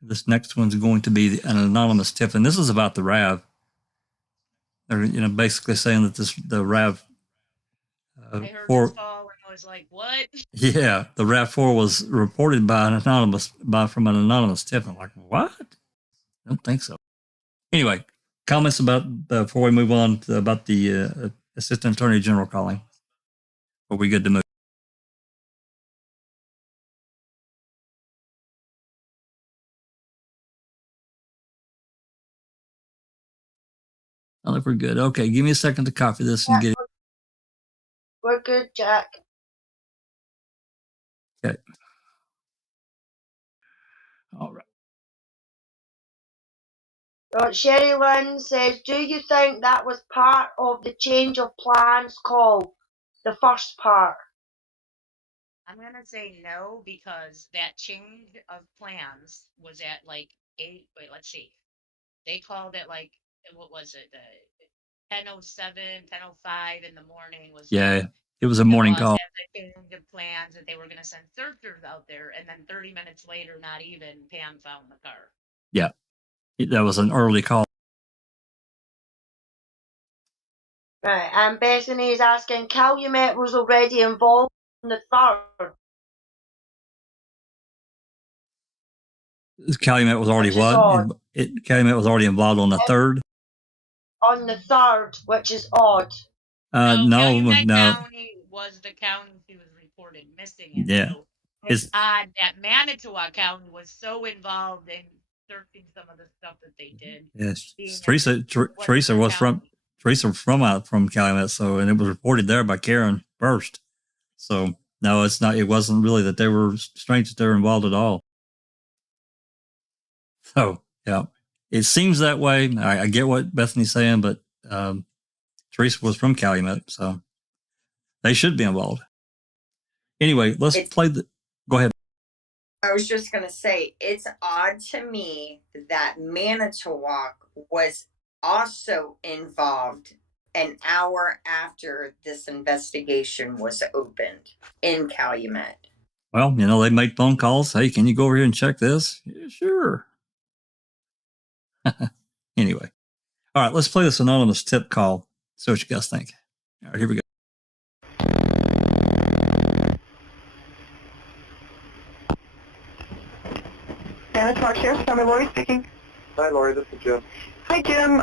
this next one's going to be an anonymous tip, and this is about the RAV. They're basically saying that the RAV. I heard this call and I was like, "What?" Yeah, the RAV4 was reported by from an anonymous tip. I'm like, what? I don't think so. Anyway, comments about before we move on about the Assistant Attorney General calling. Are we good to move? I think we're good. Okay, give me a second to copy this and get it. We're good, Jack. Okay. All right. Sherry Lynn says, do you think that was part of the change of plans call? The first part. I'm going to say no, because that change of plans was at like 8. Wait, let's see. They called it like, what was it? 10:07, 10:05 in the morning was. Yeah, it was a morning call. The change of plans that they were going to send searchers out there, and then 30 minutes later, not even, Pam found the car. Yeah, that was an early call. Right, and Bethany is asking, Calumet was already involved in the 3rd. Calumet was already what? Calumet was already involved on the 3rd? On the 3rd, which is odd. Calumet County was the county she was reported missing in. Yeah. So it's odd that Manitowoc County was so involved in searching some of the stuff that they did. Yes, Teresa was from Calumet, and it was reported there by Karen first. So no, it's not. It wasn't really that they were strange that they were involved at all. So yeah, it seems that way. I get what Bethany's saying, but Teresa was from Calumet, so they should be involved. Anyway, let's play the. Go ahead. I was just going to say, it's odd to me that Manitowoc was also involved an hour after this investigation was opened in Calumet. Well, they made phone calls. Hey, can you go over here and check this? Yeah, sure. Anyway. All right, let's play this anonymous tip call. See what you guys think. All right, here we go. Manitowoc Sheriff's Department, Lori speaking. Hi, Lori. This is Jim. Hi, Jim.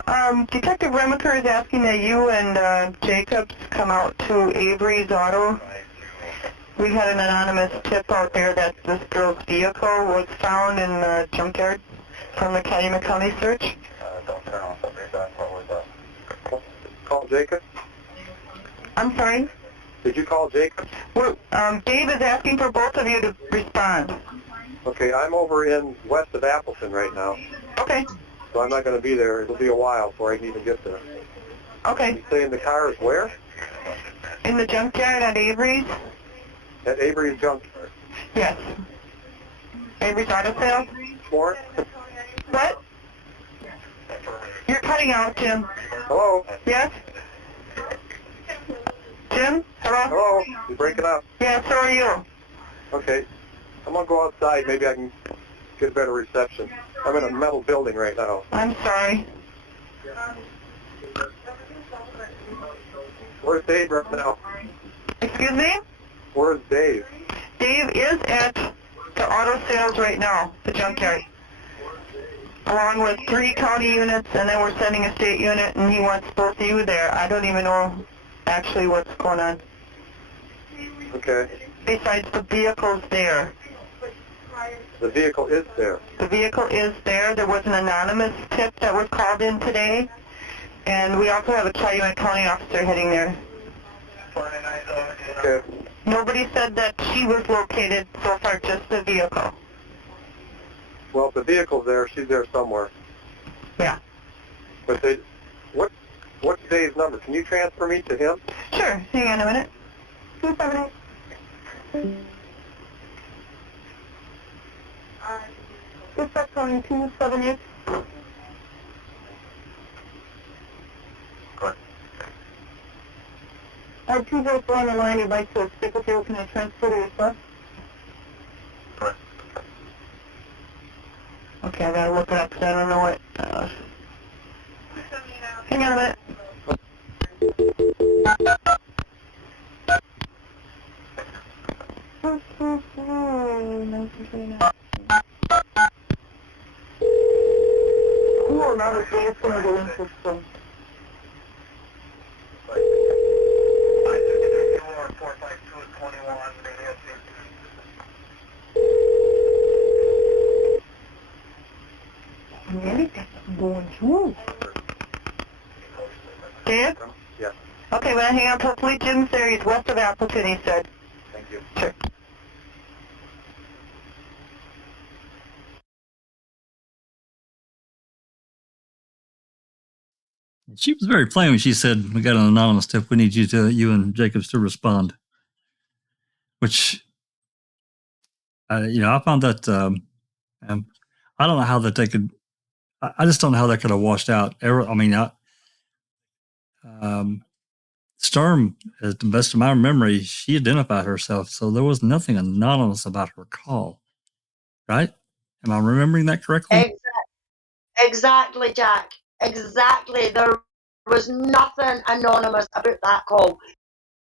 Detective Remicker is asking that you and Jacobs come out to Avery's auto. We had an anonymous tip out there that this girl's vehicle was found in the junkyard from the Calumet County search. Don't turn on something. What was that? Call Jacobs? I'm sorry? Did you call Jacobs? Dave is asking for both of you to respond. Okay, I'm over in west of Appleton right now. Okay. So I'm not going to be there. It'll be a while before I can even get there. Okay. You saying the car is where? In the junkyard at Avery's. At Avery's junkyard? Yes. Avery's auto sales? What? What? You're cutting out, Jim. Hello? Yes? Jim? Hello? Hello? You're breaking up. Yeah, so are you. Okay. I'm going to go outside. Maybe I can get a better reception. I'm in a metal building right now. I'm sorry. Where's Dave right now? Excuse me? Where's Dave? Dave is at the auto sales right now, the junkyard, along with 3 county units, and then we're sending a state unit, and he wants both of you there. I don't even know actually what's going on. Okay. Besides, the vehicle's there. The vehicle is there. The vehicle is there. There was an anonymous tip that was called in today, and we also have a Calumet County officer heading there. Okay. Nobody said that she was located so far, just the vehicle. Well, if the vehicle's there, she's there somewhere. Yeah. But what's Dave's number? Can you transfer me to him? Sure. Hang on a minute. 278. Dispatch calling 278. I have 204 on the line. You'd like to stick with you. Can I transfer to your bus? Okay, I gotta look it up because I don't know what. Hang on a minute. Cool, now the day's gonna go into system. Going through. Dave? Yeah. Okay, when I hang up, hopefully Jim's there. He's west of Appleton, he said. Thank you. Sure. She was very plain when she said, "We got an anonymous tip. We need you and Jacobs to respond." Which, I found that I don't know how that they could. I just don't know how that could have washed out. Storm, as the best of my memory, she identified herself, so there was nothing anonymous about her call, right? Am I remembering that correctly? Exactly, Jack. Exactly. There was nothing anonymous about that call.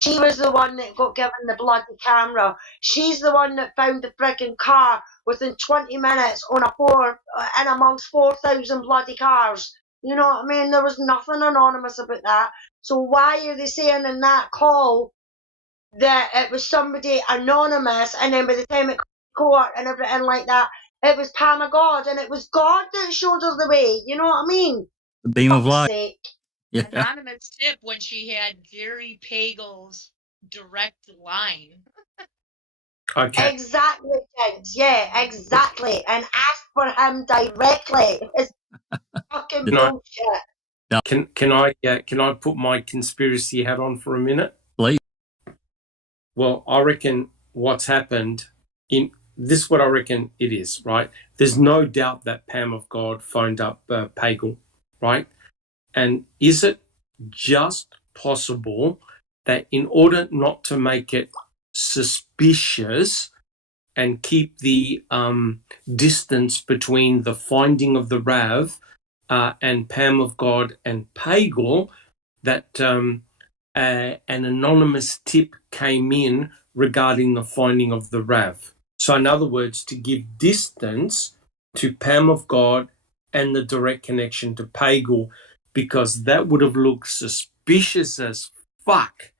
She was the one that got given the bloody camera. She's the one that found the frigging car within 20 minutes on in amongst 4,000 bloody cars. You know what I mean? There was nothing anonymous about that. So why are they saying in that call that it was somebody anonymous, and then by the time it got to court and everything like that, it was Pam of God, and it was God that showed her the way? You know what I mean? The beam of light. Yeah. Anonymous tip when she had Gary Pagel's direct line. Okay. Exactly, James. Yeah, exactly. And ask for him directly. It's fucking bullshit. Can I put my conspiracy hat on for a minute? Please. Well, I reckon what's happened in this is what I reckon it is, right? There's no doubt that Pam of God phoned up Pagel, right? And is it just possible that in order not to make it suspicious and keep the distance between the finding of the RAV and Pam of God and Pagel, that an anonymous tip came in regarding the finding of the RAV? So in other words, to give distance to Pam of God and the direct connection to Pagel, because that would have looked suspicious as fuck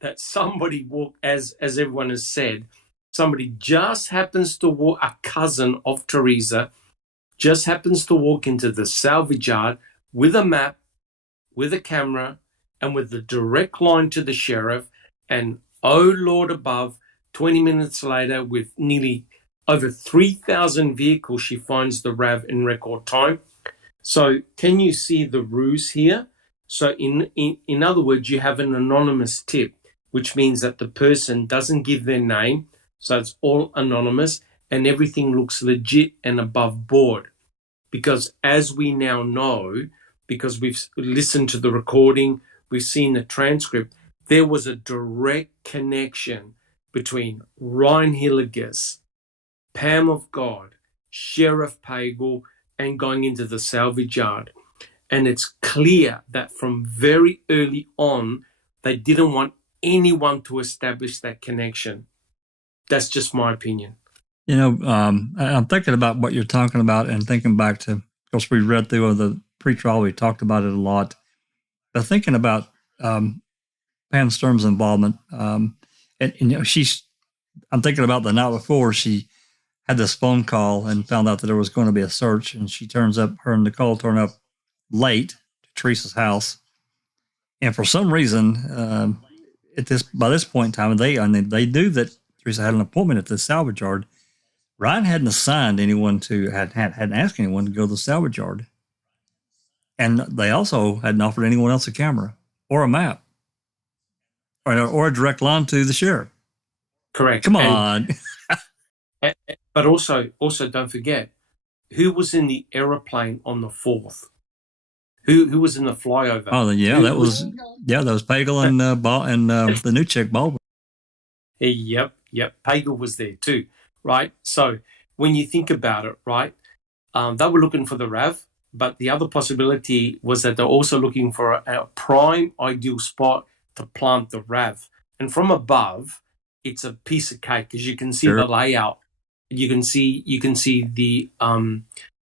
that somebody as everyone has said, somebody just happens to walk, a cousin of Teresa, just happens to walk into the salvage yard with a map, with a camera, and with the direct line to the sheriff, and oh Lord above, 20 minutes later, with nearly over 3,000 vehicles, she finds the RAV in record time. So can you see the ruse here? So in other words, you have an anonymous tip, which means that the person doesn't give their name, so it's all anonymous, and everything looks legit and above board. Because as we now know, because we've listened to the recording, we've seen the transcript, there was a direct connection between Ryan Hilligus, Pam of God, Sheriff Pagel, and going into the salvage yard. And it's clear that from very early on, They didn't want anyone to establish that connection. That's just my opinion. You know, I'm thinking about what you're talking about and thinking back to, of course, we read through the pre-trial, we talked about it a lot, but thinking about Pam Sturm's involvement, and you know, I'm thinking about the night before she had this phone call and found out that there was going to be a search, and her and Nicole turn up late to Teresa's house. And for some reason, by this point in time, they knew that Teresa had an appointment at the salvage yard. Ryan hadn't assigned anyone hadn't asked anyone to go to the salvage yard. And they also hadn't offered anyone else a camera or a map or a direct line to the sheriff. Correct. Come on. But also don't forget, who was in the aeroplane on the 4th? Who was in the flyover? Oh, yeah, that was Pagel and the new chick, Baldwin. Yep. Pagel was there too, right? So when you think about it, right, they were looking for the RAV, but the other possibility was that they're also looking for a prime ideal spot to plant the RAV. And from above, it's a piece of cake because you can see the layout. You can see the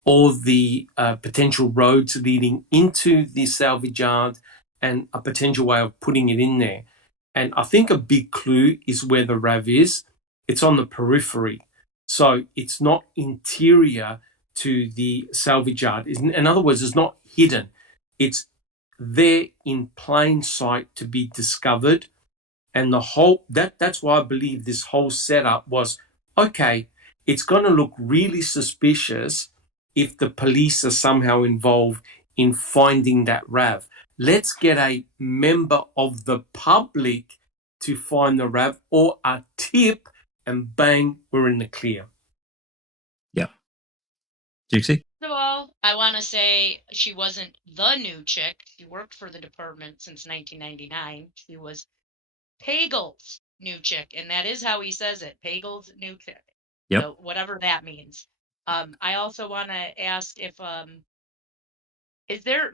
all the potential roads leading into the salvage yard and a potential way of putting it in there. And I think a big clue is where the RAV is. It's on the periphery. So it's not interior to the salvage yard. In other words, it's not hidden. It's there in plain sight to be discovered. And that's why I believe this whole setup was, okay, it's going to look really suspicious if the police are somehow involved in finding that RAV. Let's get a member of the public to find the RAV or a tip, and bang, we're in the clear. Yeah. Dixie? First of all, I want to say she wasn't the new chick. She worked for the department since 1999. She was Pagel's new chick, and that is how he says it, Pagel's new chick. Yep. So whatever that means. I also want to ask if is there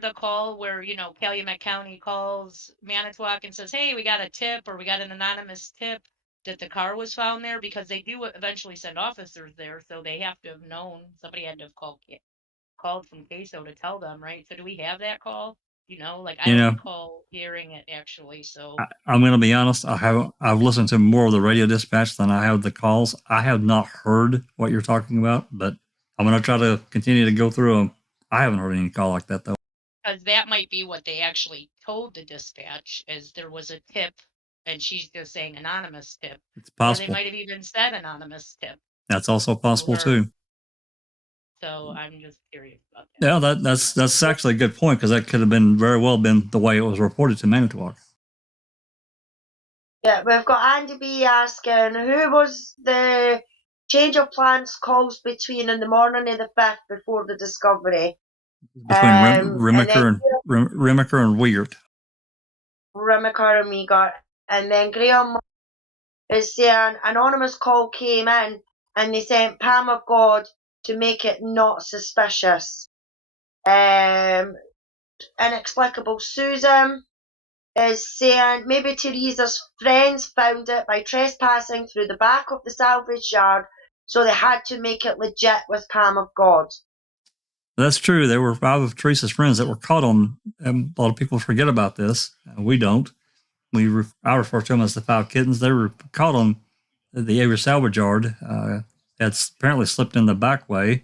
the call where, you know, Calumet County calls Manitowoc and says, hey, we got a tip or we got an anonymous tip that the car was found there, because they do eventually send officers there, so they have to have known, somebody had to have called from Queso to tell them, right? So do we have that call? You know, like I don't recall hearing it actually. So I'm going to be honest. I've listened to more of the radio dispatch than I have the calls. I have not heard what you're talking about, but I'm going to try to continue to go through them. I haven't heard any call like that though. Because that might be what they actually told the dispatch, is there was a tip, and she's just saying anonymous tip. It's possible. Or they might have even said anonymous tip. That's also possible too. So I'm just curious about that. Yeah, that's actually a good point, because that could have been very well been the way it was reported to Manitowoc. Yeah, we've got Andy B asking, who was the change of plans calls between in the morning of the 5th before the discovery? Between Remicker and Weigert. Remicker and Weigert. And then Graham is saying, anonymous call came in and they sent Pam of God to make it not suspicious. Inexplicable Susan is saying maybe Teresa's friends found it by trespassing through the back of the salvage yard, so they had to make it legit with Pam of God. That's true. There were 5 of Teresa's friends that were caught on. A lot of people forget about this. We don't. I refer to them as the 5 kittens. They were caught on the Avery salvage yard. Had apparently slipped in the back way,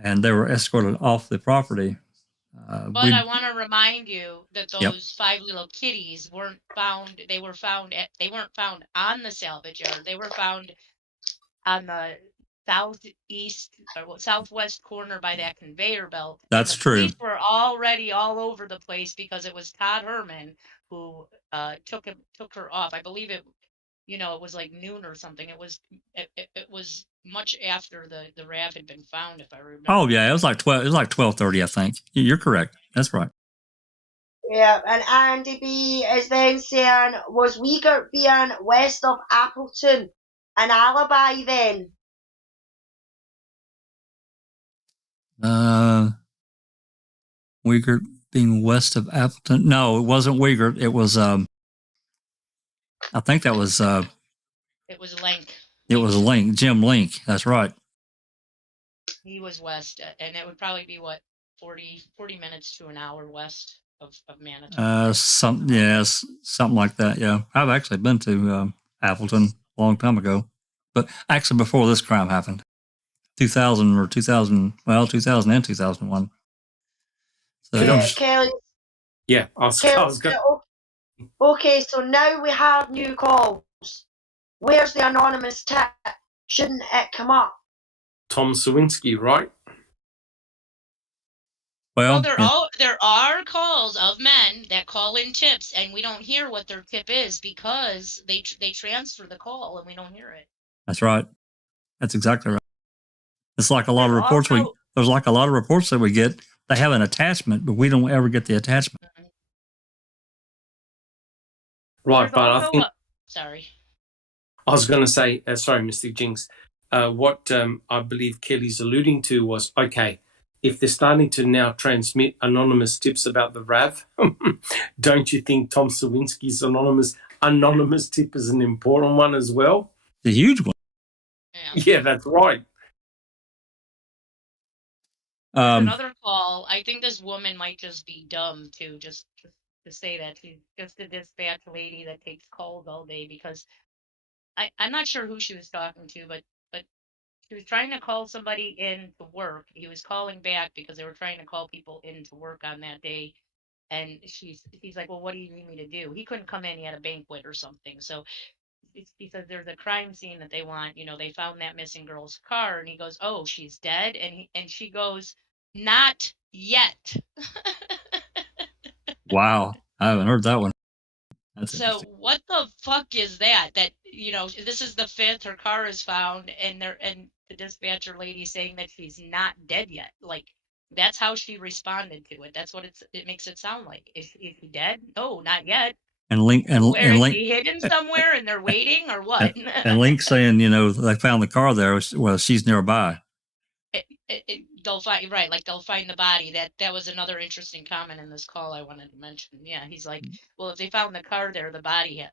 and they were escorted off the property. But I want to remind you that those 5 little kitties weren't found. They weren't found on the salvage yard. They were found on the southwest corner by that conveyor belt. That's true. Police were already all over the place because it was Todd Herman who took her off. I believe it was like noon or something. It was much after the RAV had been found, if I remember. Oh yeah, it was like 12. It was like 12:30, I think. You're correct. That's right. Yeah, and Andy B is then saying, was Weigert being west of Appleton an alibi then? Weigert being west of Appleton. No, it wasn't Wiegert. It was, I think that was, it was Link. It was Link, Jim Link. That's right. He was west, and it would probably be, what, 40 minutes to an hour west of Manitowoc. Something like that, yeah. I've actually been to Appleton a long time ago. But actually before this crime happened. 2000 and 2001. So Kelly. Yeah, I was going. Okay, so now we have new calls. Where's the anonymous tip? Shouldn't it come up? Tom Sawinski, right? Well, there are calls of men that call in tips, and we don't hear what their tip is because they transfer the call and we don't hear it. That's right. That's exactly right. It's like a lot of reports there's like a lot of reports that we get. They have an attachment, but we don't ever get the attachment. Right, but I think. Sorry. I was going to say, sorry, Mr. Jinx. What I believe Kelly's alluding to was, okay, if they're starting to now transmit anonymous tips about the RAV, don't you think Tom Sawinski's anonymous tip is an important one as well? The huge one. Yeah, that's right. Another call. I think this woman might just be dumb too, just to say that she's just a dispatch lady that takes calls all day, because I'm not sure who she was talking to, but she was trying to call somebody in to work. He was calling back because they were trying to call people in to work on that day. And he's like, well, what do you need me to do? He couldn't come in. He had a banquet or something. So he says there's a crime scene that they want. They found that missing girl's car. And he goes, oh, she's dead. And she goes, not yet. Wow. I haven't heard that one. So what the fuck is that? That, this is the 5th her car is found, and the dispatcher lady saying that she's not dead yet. Like, that's how she responded to it. That's what it makes it sound like. Is she dead? No, not yet. And Link is she hidden somewhere and they're waiting, or what? And Link saying, they found the car there. Well, she's nearby. They'll find they'll find the body. That was another interesting comment in this call I wanted to mention. Yeah, he's like, well, if they found the car there, the body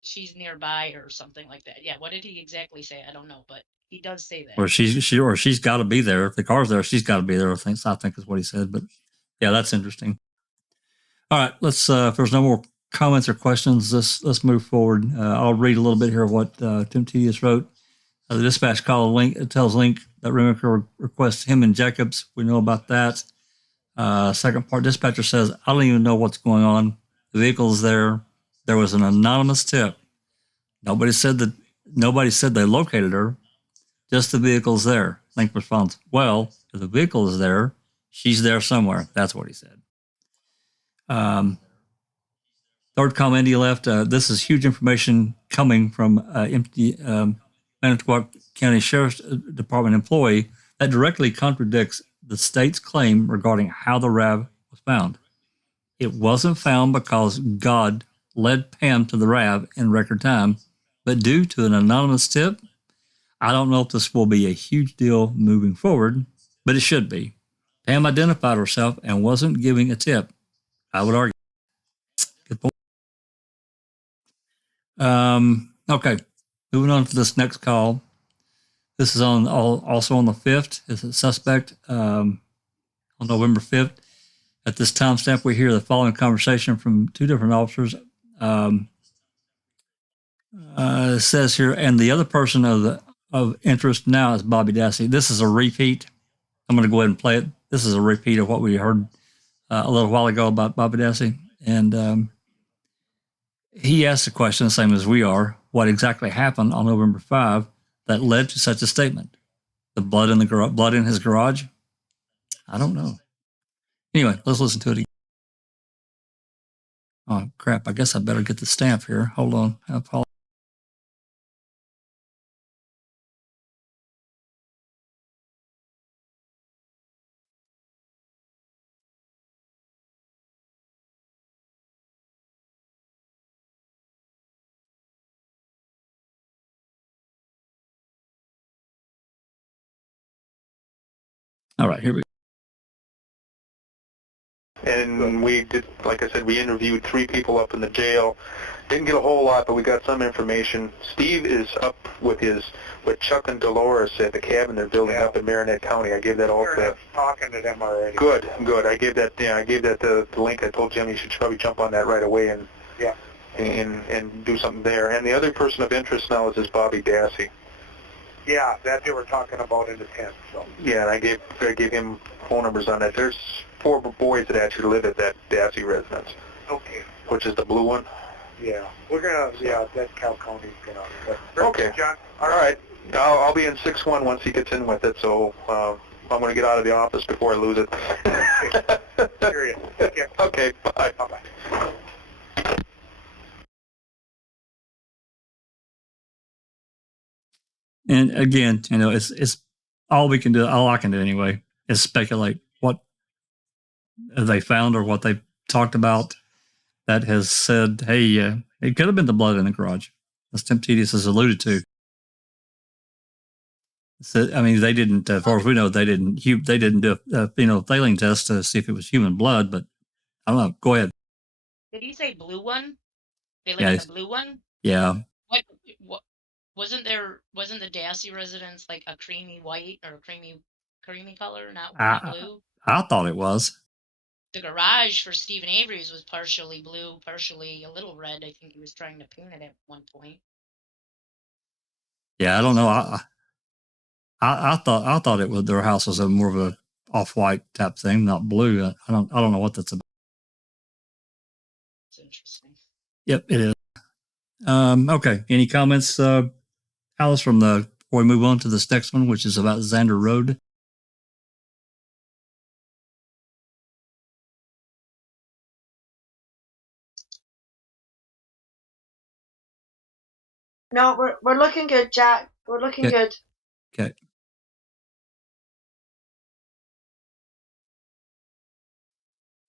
she's nearby or something like that. Yeah, what did he exactly say? I don't know, but he does say that. Or she's got to be there. If the car's there, she's got to be there. I think is what he said. But yeah, that's interesting. All right, let's. If there's no more comments or questions, let's move forward. I'll read a little bit here of what Temptedious wrote. The dispatch call tells Link that remicker requests him and Jacobs. We know about that. Second part, dispatcher says, I don't even know what's going on. The vehicle is there. There was an anonymous tip. Nobody said they located her. Just the vehicle's there. Link responds, well, if the vehicle is there, she's there somewhere. That's what he said. Third comment he left, this is huge information coming from Manitowoc County Sheriff's Department employee that directly contradicts the state's claim regarding how the RAV was found. It wasn't found because God led Pam to the RAV in record time, but due to an anonymous tip. I don't know if this will be a huge deal moving forward, but it should be. Pam identified herself and wasn't giving a tip, I would argue. Good point. Okay, moving on to this next call. This is also on the 5th. It's a suspect on November 5th. At this timestamp, we hear the following conversation from two different officers. It says here, and the other person of interest now is Bobby Dassey. This is a repeat. I'm going to go ahead and play it. This is a repeat of what we heard a little while ago about Bobby Dassey. And he asked the question, the same as we are, what exactly happened on November 5 that led to such a statement? The blood in his garage? I don't know. Anyway, let's listen to it again. Oh, crap. I guess I better get the stamp here. Hold on. I apologize. All right, here we go. And we did, like I said, we interviewed 3 people up in the jail. Didn't get a whole lot, but we got some information. Steve is up with Chuck and Dolores at the cabin they're building up in Marinette County. I gave that all to. Talking to them already. Good. I gave that. The link. I told Jim you should probably jump on that right away and do something there. And the other person of interest now is Bobby Dassey. Yeah, that they were talking about in the tent. So. Yeah, and I gave him phone numbers on that. There's 4 boys that actually live at that Dassey residence. Okay. Which is the blue one. Yeah, we're gonna. Yeah, that's Cal County's gonna. Okay. John. All right. I'll be in 6-1 once he gets in with it. So I'm going to get out of the office before I lose it. Serious. Okay. Bye. Bye. And again, it's all we can do. All I can do anyway is speculate what they found or what they talked about that has said, hey, it could have been the blood in the garage, as Temptedious has alluded to. So, I mean, they didn't, as far as we know, they didn't do a phenolphthalein test to see if it was human blood, but I don't know. Go ahead. Did he say blue one? They Yeah, live in the blue one? Yeah. What wasn't the Dassey residence like a creamy white or a creamy color, not blue? I thought it was. The garage for Stephen Avery's was partially blue, partially a little red. I think he was trying to paint it at one point. Yeah, I don't know. I thought it was their house was a more of a off-white type thing, not blue. I don't know what that's about. It's interesting. Yep, it is. Okay. Any comments, Alice, before we move on to this next one, which is about Xander Road? No, we're looking good, Jack. We're looking good. Okay.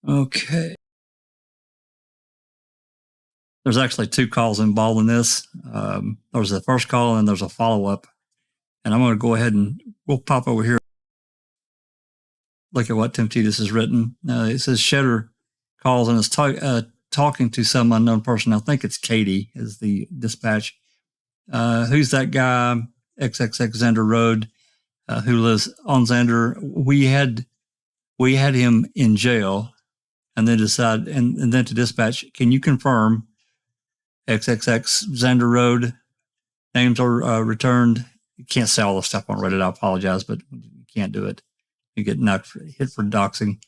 Okay. There's actually 2 calls involved in this. There's the first call and there's a follow-up. And I'm going to go ahead and we'll pop over here. Look at what Temptedious has written. It says Shedder calls and is talking to some unknown person. I think it's Katie is the dispatch. Who's that guy? XXX Xander Road, who lives on Xander. We had him in jail, and then and then to dispatch. Can you confirm XXX Xander Road names are returned? You can't say all the stuff on Reddit. I apologize, but you can't do it. You get hit for doxing.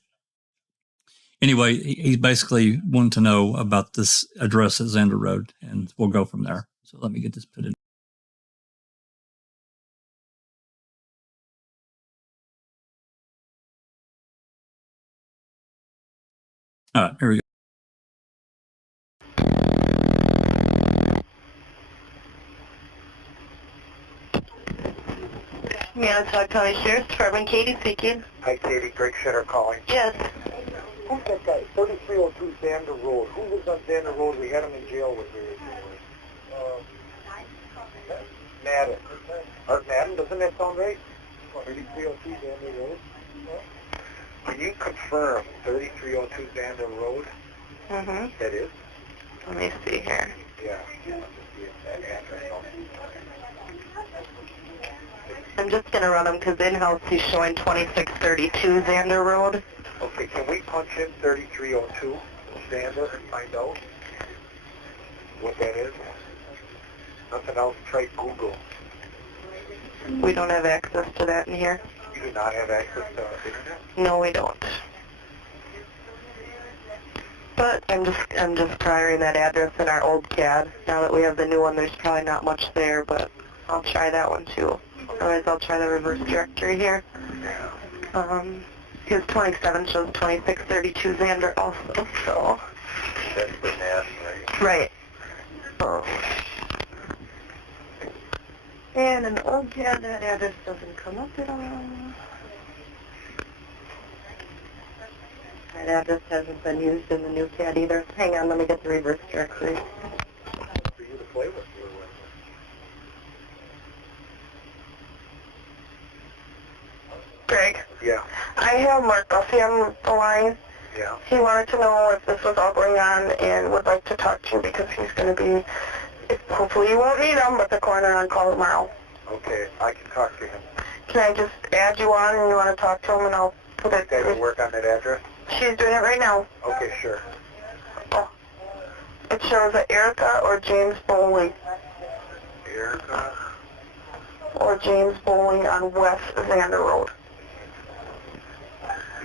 Anyway, he's basically wanting to know about this address at Xander Road, and we'll go from there. So let me get this put in. All right, here we go. Manitowoc County Sheriff's Department, Katie speaking. Hi, Katie. Greg Shedder calling. Yes. Who's that guy? 3302 Xander Road. Who lives on Xander Road? We had him in jail with me. Madden. Art Madden? Doesn't that sound right? 3302 Xander Road? Can you confirm 3302 Xander Road? Mm-hmm. That is? Let me see here. Yeah. I'm just going to run him because in-house he's showing 2632 Xander Road. Okay, can we punch in 3302 Xander and find out what that is? Nothing else, try Google. We don't have access to that in here. You do not have access to the internet? No, we don't. But I'm just trying that address in our old CAD. Now that we have the new one, there's probably not much there, but I'll try that one too. Otherwise, I'll try the reverse directory here. His 27 shows 2632 Xander also, so. That's the NAS, right? Right. And in the old CAD, that address doesn't come up at all. That address hasn't been used in the new CAD either. Hang on, let me get the reverse directory. For you to play with. Greg? Yeah. I have Mark Duffy on the line. Yeah. He wanted to know if this was all going on and would like to talk to you because he's going to be, hopefully you won't need him, but the coroner on call tomorrow. Okay, I can talk to him. Can I just add you on and you want to talk to him and I'll put it... You guys work on that address? She's doing it right now. Okay, sure. Oh. It shows Erica or James Bowling. Erica? Or James Bowling on West Xander Road.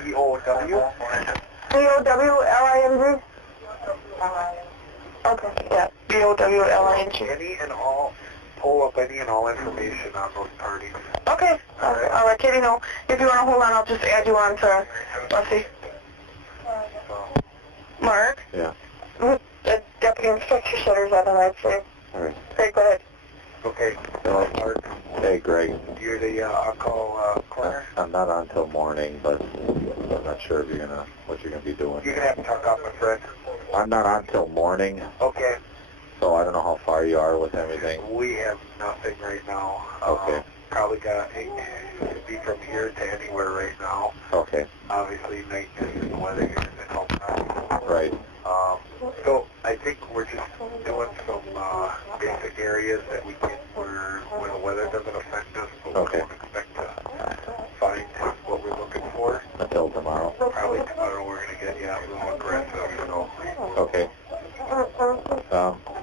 B-O-W? B-O-W-L-I-N-G? Okay, yeah, B-O-W-L-I-N-G. Any and all, pull up any and all information on those parties. Okay, I'll let Katie know. If you want to hold on, I'll just add you on to, let's see. Mark? Yeah. The deputy inspector shutters on, and I'd say. All right. Okay, go ahead. Okay. Hello, Mark. Hey, Greg. You're the on-call coroner? I'm not on till morning, but I'm not sure if what you're gonna be doing. You're gonna have to talk up, my friend. I'm not on till morning. Okay. So I don't know how far you are with everything. We have nothing right now. Okay. Probably got to be from here to anywhere right now. Okay. Obviously, maintenance and the weather here isn't helping out. Right. So I think we're just doing some basic areas that we can where the weather doesn't affect us, but we don't expect to find what we're looking for. Until tomorrow. Probably tomorrow we're going to get a little aggressive, so. Okay.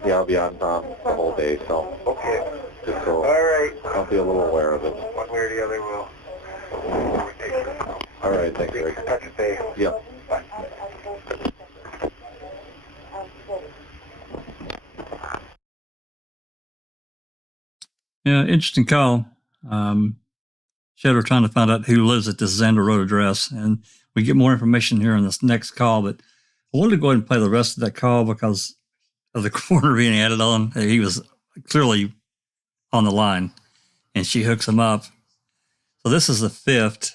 Yeah, I'll be on the whole day, so. Okay. Just so. All right. I'll be a little aware of it. One way or the other, we'll take this. All right, thanks, Greg. Touch base. Yep. Bye. Yeah, interesting call. Shadow trying to find out who lives at this Xander Road address, and we get more information here in this next call. But I wanted to go ahead and play the rest of that call because of the coroner being added on. He was clearly on the line, and she hooks him up. So this is the 5th.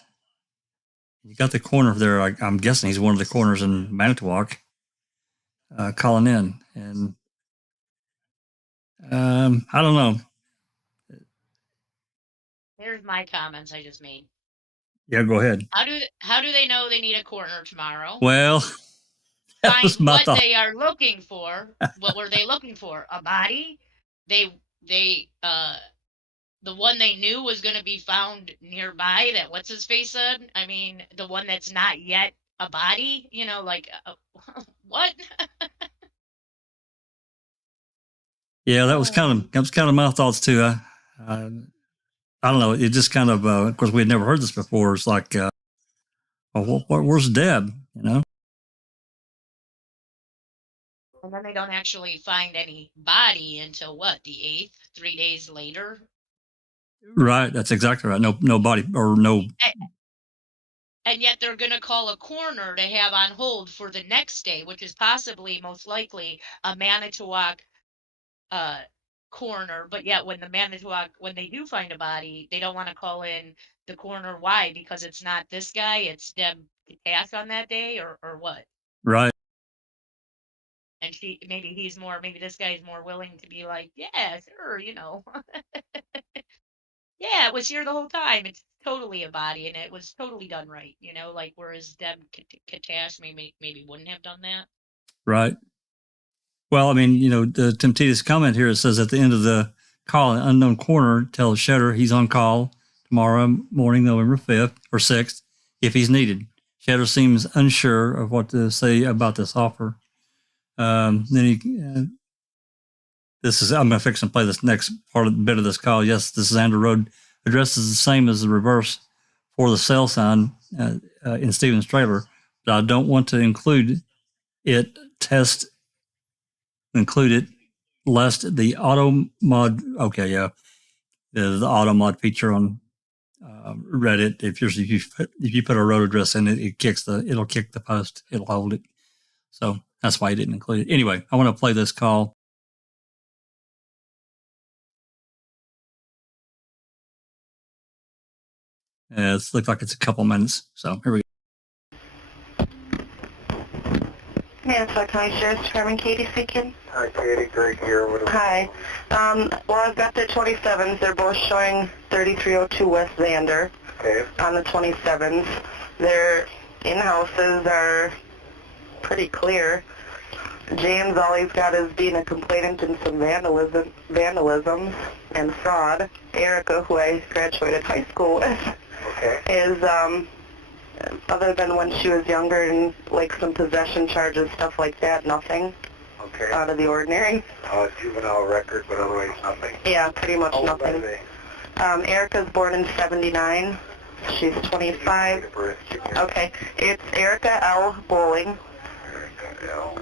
You got the coroner there. I'm guessing he's one of the coroners in Manitowoc calling in, and I don't know. Here's my comments I just made. Yeah, go ahead. How do they know they need a coroner tomorrow? Well, that Find was my what thought. they are looking for. What were they looking for? A body? The one they knew was going to be found nearby. That what's his face said. I mean, the one that's not yet a body. You know, like what? Yeah, that was kind of my thoughts too. I don't know. It just kind of course, we had never heard this before. It's like, well, where's Deb? You know? And then they don't actually find any body until what? The 8th, 3 days later. Right. That's exactly right. No body or no. And yet they're going to call a coroner to have on hold for the next day, which is possibly, most likely, a Manitowoc coroner. But yet when they do find a body, they don't want to call in the coroner. Why? Because it's not this guy, it's Deb Strauss on that day, or what? Right. And maybe this guy's more willing to be like, yeah, sure, you know. Yeah, it was here the whole time. It's totally a body, and it was totally done right, you know, like whereas Deb Strauss maybe wouldn't have done that. Right. Well, I mean, you know, the Temptedious comment here, it says at the end of the call, an unknown coroner tells Shatter he's on call tomorrow morning, November 5th or 6th, if he's needed. Shatter seems unsure of what to say about this offer. I'm going to fix and play this next bit of this call. Yes, this Xander Road address is the same as the reverse for the sale sign in Stevens' trailer, but I don't want to include it lest the auto mod. Okay, yeah, the auto mod feature on Reddit. If you put a road address in it, it'll kick the post. It'll hold it. So that's why I didn't include it. Anyway, I want to play this call. It looks like it's a couple minutes. So here we go. Manitowoc County Sheriff's Department, Katie speaking. Hi, Katie. Greg here. Hi. Well, I've got the 27s. They're both showing 3302 West Xander. Okay. On the 27s. Their in-houses are pretty clear. James, all he's got is being a complainant and some vandalism and fraud. Erica, who I graduated high school with, is, other than when she was younger and like some possession charges, stuff like that, nothing out of the ordinary. Juvenile record, but otherwise nothing. Yeah, pretty much nothing. Erica's born in 79. She's 25. Okay, it's Erica L. Bowling. Erica L.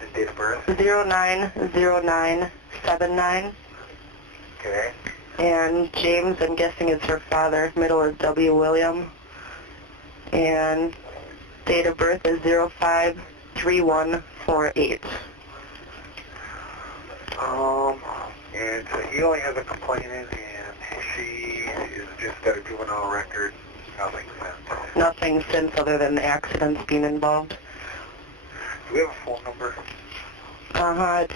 And date of birth? 090979. Okay. And James, I'm guessing, is her father. Middle is W. William. And date of birth is 053148. And so he only has a complainant, and she is just got a juvenile record. Nothing since. Nothing since other than the accidents being involved. Do we have a phone number? It's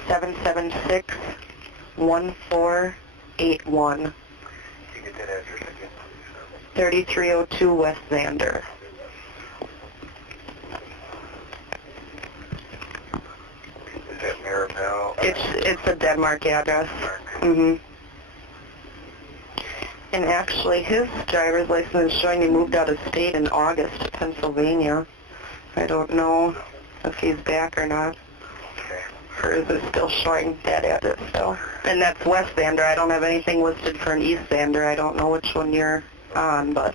776-1481. Can you get that address again, please? 3302 West Xander. Is that Maribel? It's a Denmark address. Mm-hmm. And actually, his driver's license is showing he moved out of state in August to Pennsylvania. I don't know if he's back or not. Hers is still showing that address, though. And that's West Xander. I don't have anything listed for an East Xander. I don't know which one you're on, but...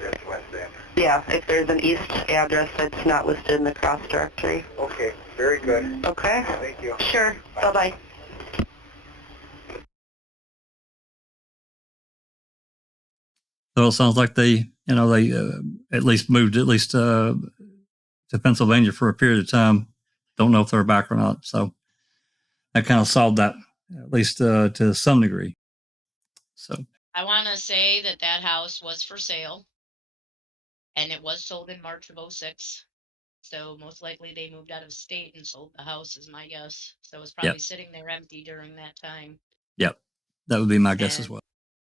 That's West Xander. Yeah, if there's an East address that's not listed in the cross directory. Okay, very good. Okay. Thank you. Sure. Bye-bye. So it sounds like they at least moved to Pennsylvania for a period of time. Don't know if they're back or not. So that kind of solved that, at least to some degree. So I want to say that house was for sale, and it was sold in March of 06. So most likely they moved out of state and sold the house, is my guess. So it was probably sitting there empty during that time. Yep, that would be my guess as well.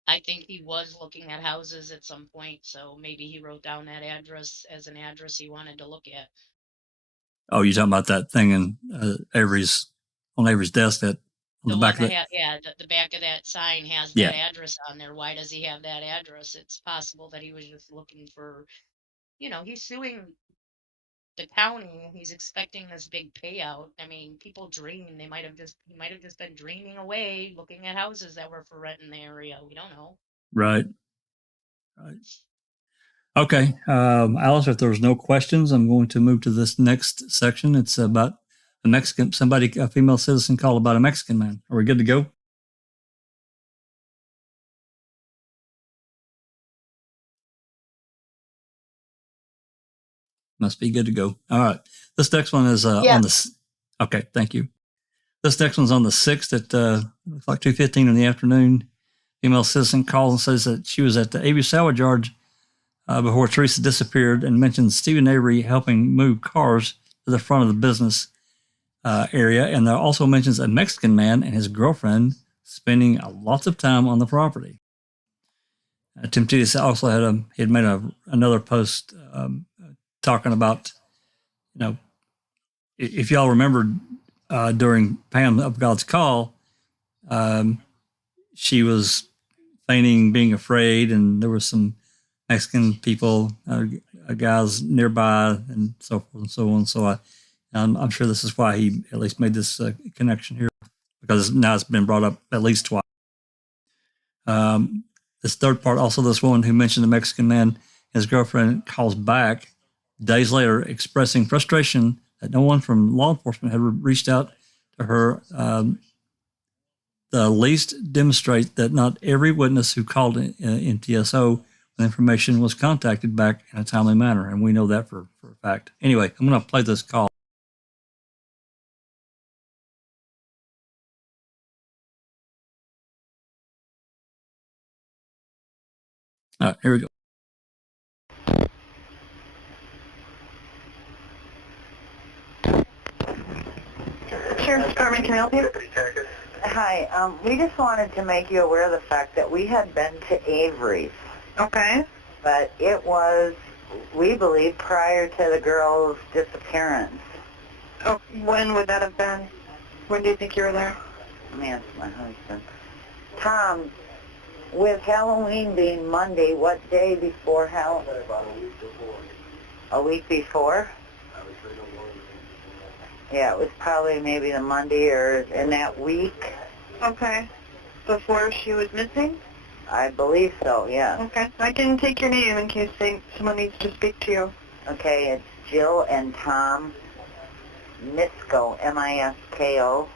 I think he was looking at houses at some point, so maybe he wrote down that address as an address he wanted to look at. Oh, you're talking about that thing in Avery's desk that on the back of it? The back of that sign has that address on there. Why does he have that address? It's possible that he was just looking for, he's suing the county. He's expecting this big payout. I mean, people dream. He might have just been dreaming away, looking at houses that were for rent in the area. We don't know. Right. Okay, Alice, if there's no questions, I'm going to move to this next section. It's about a Mexican, a female citizen called about a Mexican man. Are we good to go? Must be good to go. All right. This next one is on the... Okay, thank you. This next one's on the 6th at like 2:15 in the afternoon. Female citizen calls and says that she was at the Avery salvage yard before Teresa disappeared, and mentions Stephen Avery helping move cars to the front of the business area. And there also mentions a Mexican man and his girlfriend spending lots of time on the property. Temptedious also had made another post talking about, if y'all remember during Pam of God's Call, she was feigning being afraid, and there was some Mexican people, guys nearby, and so forth and so on. So I'm sure this is why he at least made this connection here, because now it's been brought up at least twice. This third part, also this woman who mentioned the Mexican man, his girlfriend, calls back days later expressing frustration that no one from law enforcement had reached out to her. The least demonstrate that not every witness who called in TSO with information was contacted back in a timely manner, and we know that for a fact. Anyway, I'm going to play this call. All right, here we go. Sheriff's Department, can I help you? Hi, we just wanted to make you aware of the fact that we had been to Avery's. Okay. But it was we believe, prior to the girl's disappearance. Oh, when would that have been? When do you think you were there? Let me ask my husband. Tom, with Halloween being Monday, what day before Halloween? About a week before. A week before? I would say no more than Yeah, it was probably maybe the Monday or in that week. Okay. Before she was missing? I believe so, yeah. Okay. I can take your name in case someone needs to speak to you. Okay, it's Jill and Tom Misko, M-I-S-K-O.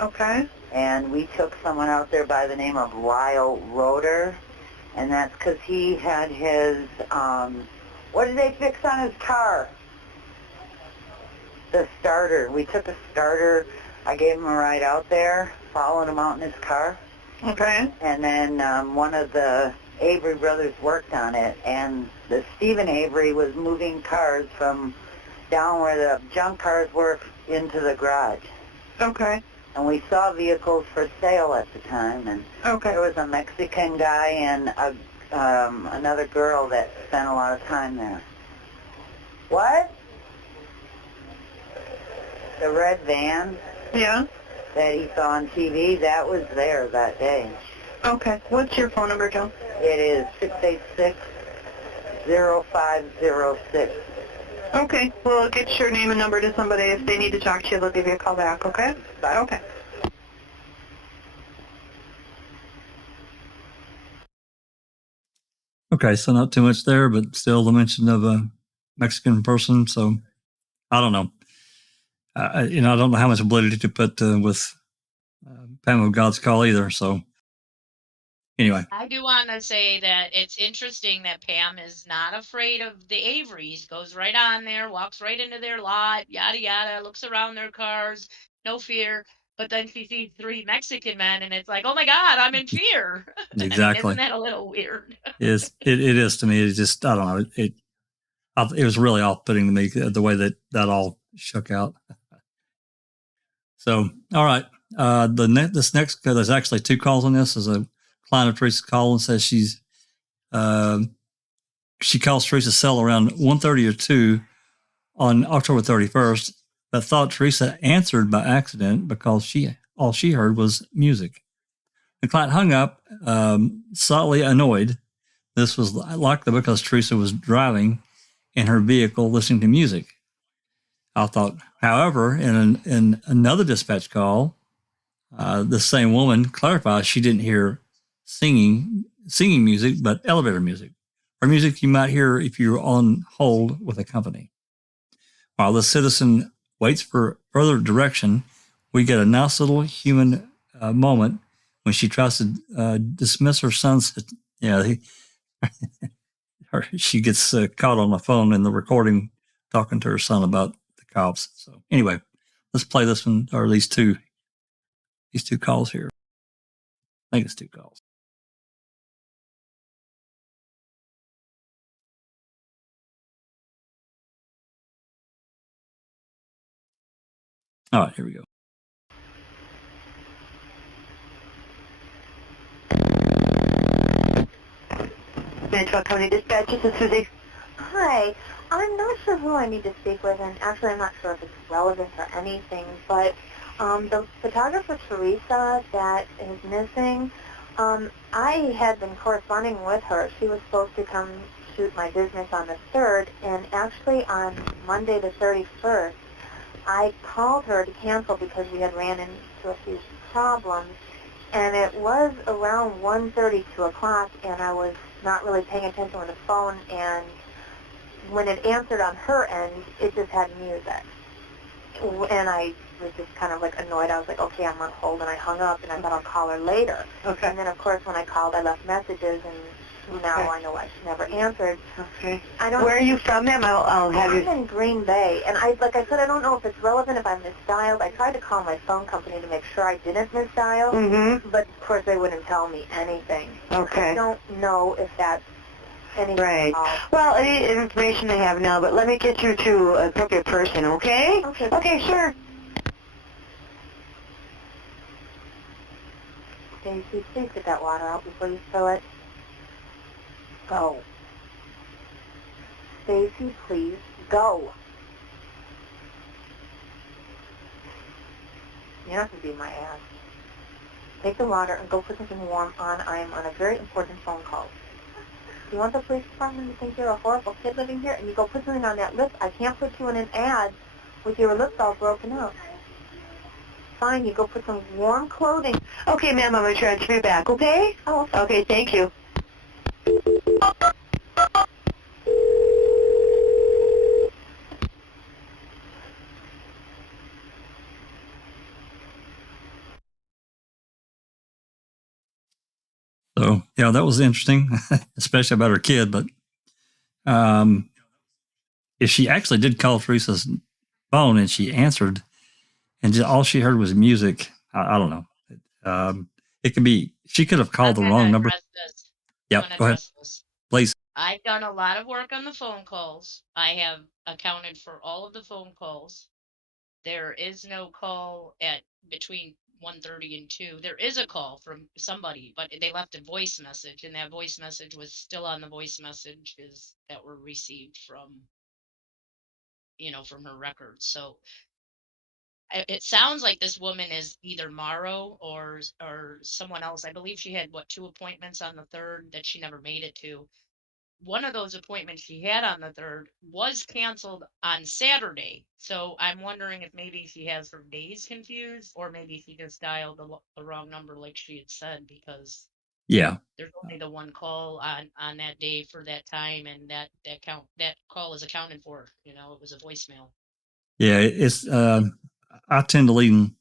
Okay. And we took someone out there by the name of Lyle Rohrer, and that's because he had his, what did they fix on his car? The starter. We took a starter. I gave him a ride out there, followed him out in his car. Okay. And then one of the Avery brothers worked on it, and the Stephen Avery was moving cars from down where the junk cars were into the garage. Okay. And we saw vehicles for sale at the time, and there was a Mexican guy and another girl that spent a lot of time there. What? The red van? Yeah. That he saw on TV, that was there that day. Okay. What's your phone number, Joe? It is 686-0506. Okay. Well, get your name and number to somebody. If they need to talk to you, they'll give you a call back, okay? Bye. Okay. Okay, so not too much there, but still the mention of a Mexican person. So I don't know. I don't know how much validity to put with Pam of God's Call either. So anyway. I do want to say that it's interesting that Pam is not afraid of the Averys. Goes right on there, walks right into their lot, yada, yada, looks around their cars, no fear. But then she sees 3 Mexican men, and it's like, oh, my God, I'm in fear. Exactly. I mean, isn't that a little weird? It is to me. It just, I don't know. It was really off-putting to me, the way that all shook out. So, all right. This next, there's actually 2 calls on this. There's a client of Teresa's call and says she calls Teresa's cell around 1:30 or 2 on October 31st, but thought Teresa answered by accident because all she heard was music. The client hung up, slightly annoyed. This was likely because Teresa was driving in her vehicle listening to music. I thought, however, in another dispatch call, the same woman clarified she didn't hear singing music, but elevator music, or music you might hear if you're on hold with a company. While the citizen waits for further direction, we get a nice little human moment when she tries to dismiss her son's. She gets caught on the phone in the recording talking to her son about the cops. So anyway, let's play this one, or these two calls here. I think it's 2 calls. All right, here we go. Manitowoc County Dispatch, this is Susie. Hi. I'm not sure who I need to speak with, and actually I'm not sure if it's relevant or anything, but the photographer Teresa that is missing, I had been corresponding with her. She was supposed to come shoot my business on the 3rd, and actually on Monday the 31st, I called her to cancel because we had ran into a few problems, and it was around 1:30, 2 o'clock, and I was not really paying attention on the phone, and when it answered on her end, it just had music. And I was just kind of like annoyed. I was like, okay, I'm on hold, and I hung up, and I thought I'll call her later. Okay. And then, of course, when I called, I left messages, and now I know why she never answered. Okay. I don't. Where are you from, ma'am? I'll have you. I'm in Green Bay, and like I said, I don't know if it's relevant if I misdialed. I tried to call my phone company to make sure I didn't misdial, but of course they wouldn't tell me anything. Okay. I don't know if that's anything. Right. Well, any information I have now, but let me get you to an appropriate person, okay? Okay. Okay, sure. Daisy, please get that water out before you spill it. Go. Stacy, please go. You're not going to be my ass. Take the water and go put something warm on. I am on a very important phone call. You want the police department to think you're a horrible kid living here, and you go put something on that lip? I can't put you in an ad with your lips all broken out. Fine, you go put some warm clothing. Okay, ma'am, I'm going to transfer you back, okay? Oh, okay, thank you. So, yeah, that was interesting, especially about her kid. But if she actually did call Teresa's phone and she answered and just, all she heard was music, I don't know. It could be, she could have called the wrong number. Yeah, go ahead. Please. I've done a lot of work on the phone calls. I have accounted for all of the phone calls. There is no call at between 1:30 and 2. There is a call from somebody, but they left a voice message, and that voice message was still on the voice messages that were received from, from her records. So it sounds like this woman is either Morrow or someone else. I believe she had, 2 appointments on the 3rd that she never made it to. One of those appointments she had on the 3rd was canceled on Saturday. So I'm wondering if maybe she has her days confused, or maybe she just dialed the wrong number like she had said, because there's only the one call on that day for that time, and that call is accounted for. It was a voicemail. Yeah, it's I tend to lean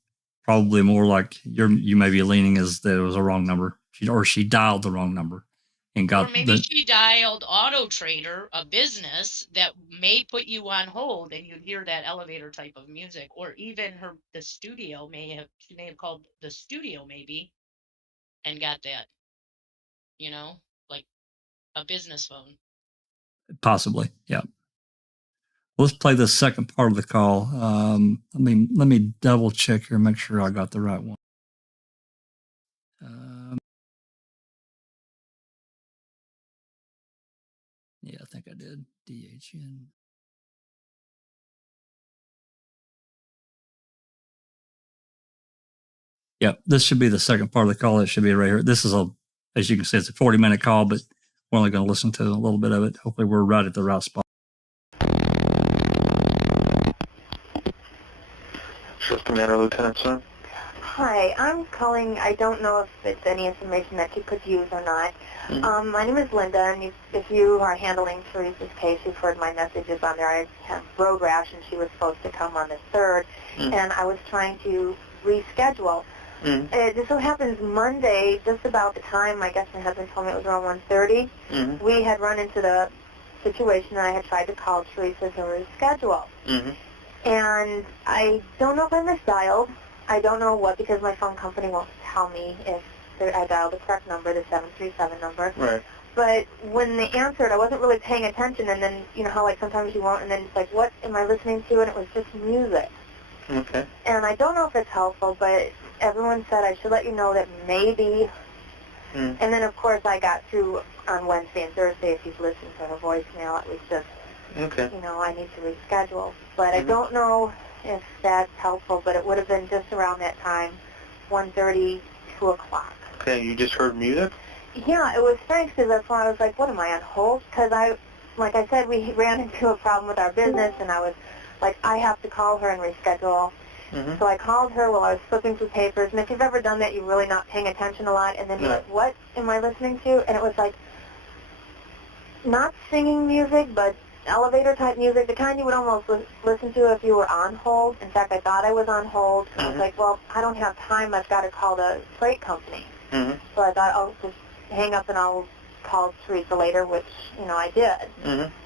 probably more like you may be leaning as that it was a wrong number, or she dialed the wrong number. And got or maybe she dialed Auto Trader, a business that may put you on hold, and you'd hear that elevator type of music. Or even the studio she may have called the studio maybe, and got that, like a business phone. Possibly, yeah. Let's play the second part of the call. Let me double check here, make sure I got the right one. Yeah, I think I did. DHN. Yeah, this should be the second part of the call. It should be right here. This is as you can see, it's a 40-minute call, but we're only going to listen to a little bit of it. Hopefully we're right at the right spot. Shift Commander Lieutenant Sun. Hi, I'm calling. I don't know if it's any information that you could use or not. My name is Linda, and if you are handling Teresa's case, you've heard my messages on there. I have road rash, and she was supposed to come on the 3rd, and I was trying to reschedule. It just so happens Monday, just about the time, I guess my husband told me it was around 1:30, we had run into the situation, and I had tried to call Teresa to reschedule. And I don't know if I misdialed. I don't know what, because my phone company won't tell me if I dialed the correct number, the 737 number. Right. But when they answered, I wasn't really paying attention, and then, how, like, sometimes you won't, and then it's like, what am I listening to? And it was just music. Okay. And I don't know if it's helpful, but everyone said I should let you know that maybe. And then, of course, I got through on Wednesday and Thursday. If you've listened to her voicemail, it was just, I need to reschedule. But I don't know if that's helpful, but it would have been just around that time, 1:30, 2 o'clock. Okay, you just heard music? Yeah, it was strange, because that's why I was like, what, am I on hold? Because like I said, we ran into a problem with our business, and I was like, I have to call her and reschedule. So I called her while I was flipping through papers, and if you've ever done that, you're really not paying attention a lot, and then you're like, what am I listening to? And it was like, not singing music, but elevator-type music, the kind you would almost listen to if you were on hold. In fact, I thought I was on hold. I was like, well, I don't have time. I've got to call the freight company. So I thought, I'll just hang up and I'll call Teresa later, which, I did.